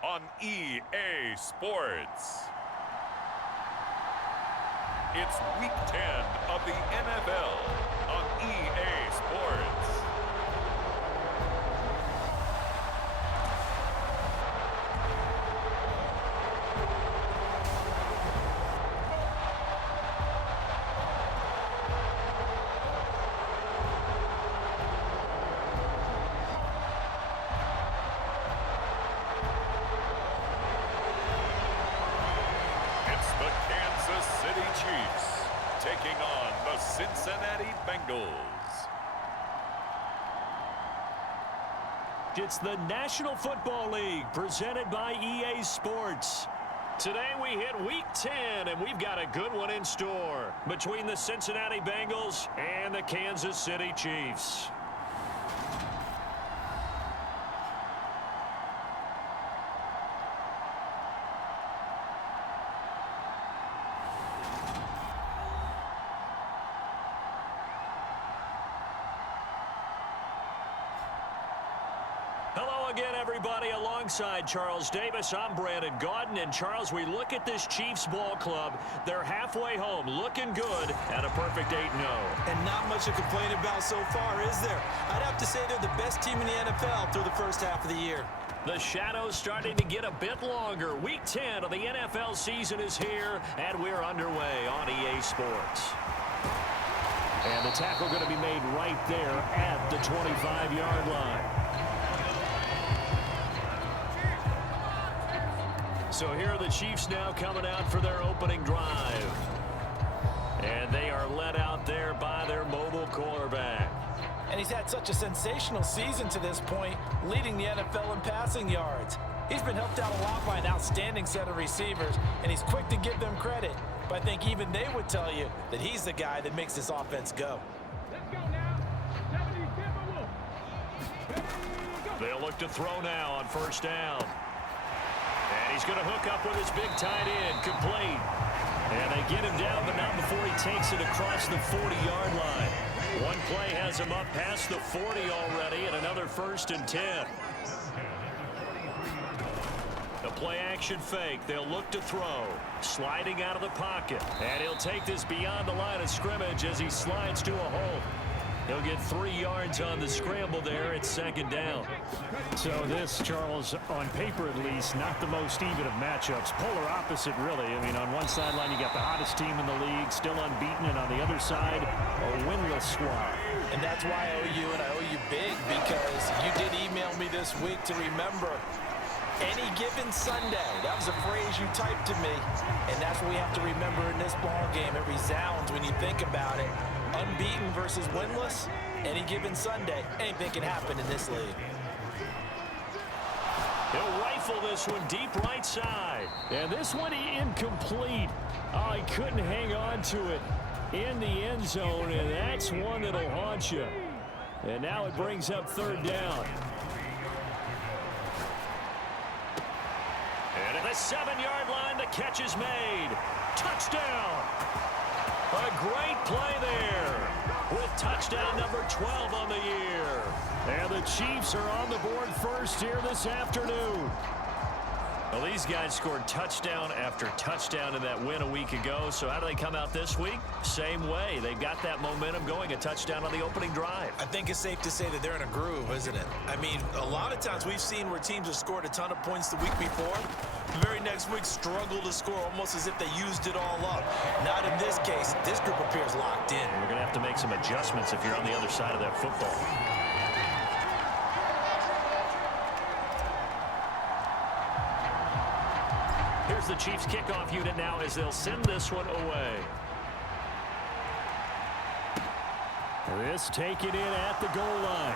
on EA Sports. It's Week 10 of the NFL on EA Sports. It's the Kansas City Chiefs taking on the Cincinnati Bengals. It's the National Football League presented by EA Sports. Today we hit Week 10, and we've got a good one in store between the Cincinnati Bengals and the Kansas City Chiefs. Hello again, everybody. Alongside Charles Davis, I'm Brandon Gaudin. And Charles, we look at this Chiefs ball club. They're halfway home, looking good at a perfect 8-0. And not much to complain about so far, is there? I'd have to say they're the best team in the NFL through the first half of the year. The shadow's starting to get a bit longer. Week 10 of the NFL season is here, and we're underway on EA Sports. And the tackle going to be made right there at the 25-yard line. So here are the Chiefs now coming out for their opening drive. And they are led out there by their mobile quarterback. And he's had such a sensational season to this point, leading the NFL in passing yards. He's been helped out a lot by an outstanding set of receivers, and he's quick to give them credit. But I think even they would tell you that he's the guy that makes this offense go. Let's go now. 70 They'll look to throw now on first down. And he's going to hook up with his big tight end, complete. And they get him down, but not before he takes it across the 40-yard line. One play has him up past the 40 already, and another 1st and 10. The play-action fake. They'll look to throw. Sliding out of the pocket. And he'll take this beyond the line of scrimmage as he slides to a hole. He'll get 3 yards on the scramble there. It's 2nd down. So this, Charles, on paper at least, not the most even of matchups. Polar opposite, really. I mean, on one sideline, you got the hottest team in the league, still unbeaten, and on the other side, a winless squad. And that's why I owe you, and I owe you big, because you did email me this week to remember any given Sunday. That was a phrase you typed to me, and that's what we have to remember in this ball game. It resounds when you think about it. Unbeaten versus winless, any given Sunday, anything can happen in this league. He'll rifle this one deep right side. And this one incomplete. Oh, he couldn't hang on to it in the end zone, and that's one that'll haunt you. And now it brings up 3rd down. And at the 7-yard line, the catch is made. Touchdown! A great play there with touchdown number 12 on the year. And the Chiefs are on the board first here this afternoon. Well, these guys scored touchdown after touchdown in that win a week ago. So how do they come out this week? Same way. They've got that momentum going, a touchdown on the opening drive. I think it's safe to say that they're in a groove, isn't it? I mean, a lot of times we've seen where teams have scored a ton of points the week before. The very next week struggle to score almost as if they used it all up. Not in this case. This group appears locked in. We're going to have to make some adjustments if you're on the other side of that football. Here's the Chiefs kickoff unit now as they'll send this one away. This taken in at the goal line.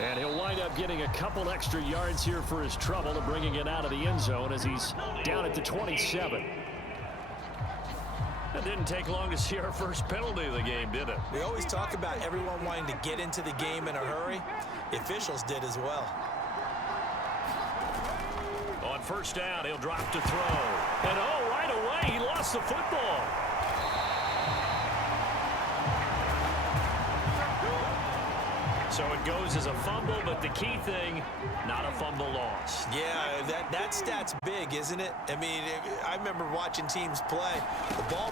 And he'll wind up getting a couple extra yards here for his trouble to bringing it out of the end zone as he's down at the 27. It didn't take long to see our first penalty of the game, did it? We always talk about everyone wanting to get into the game in a hurry. The officials did as well. On first down, he'll drop to throw. And oh, right away, he lost the football. So it goes as a fumble, but the key thing, not a fumble loss. Yeah, that stat's big, isn't it? I mean, I remember watching teams play. The ball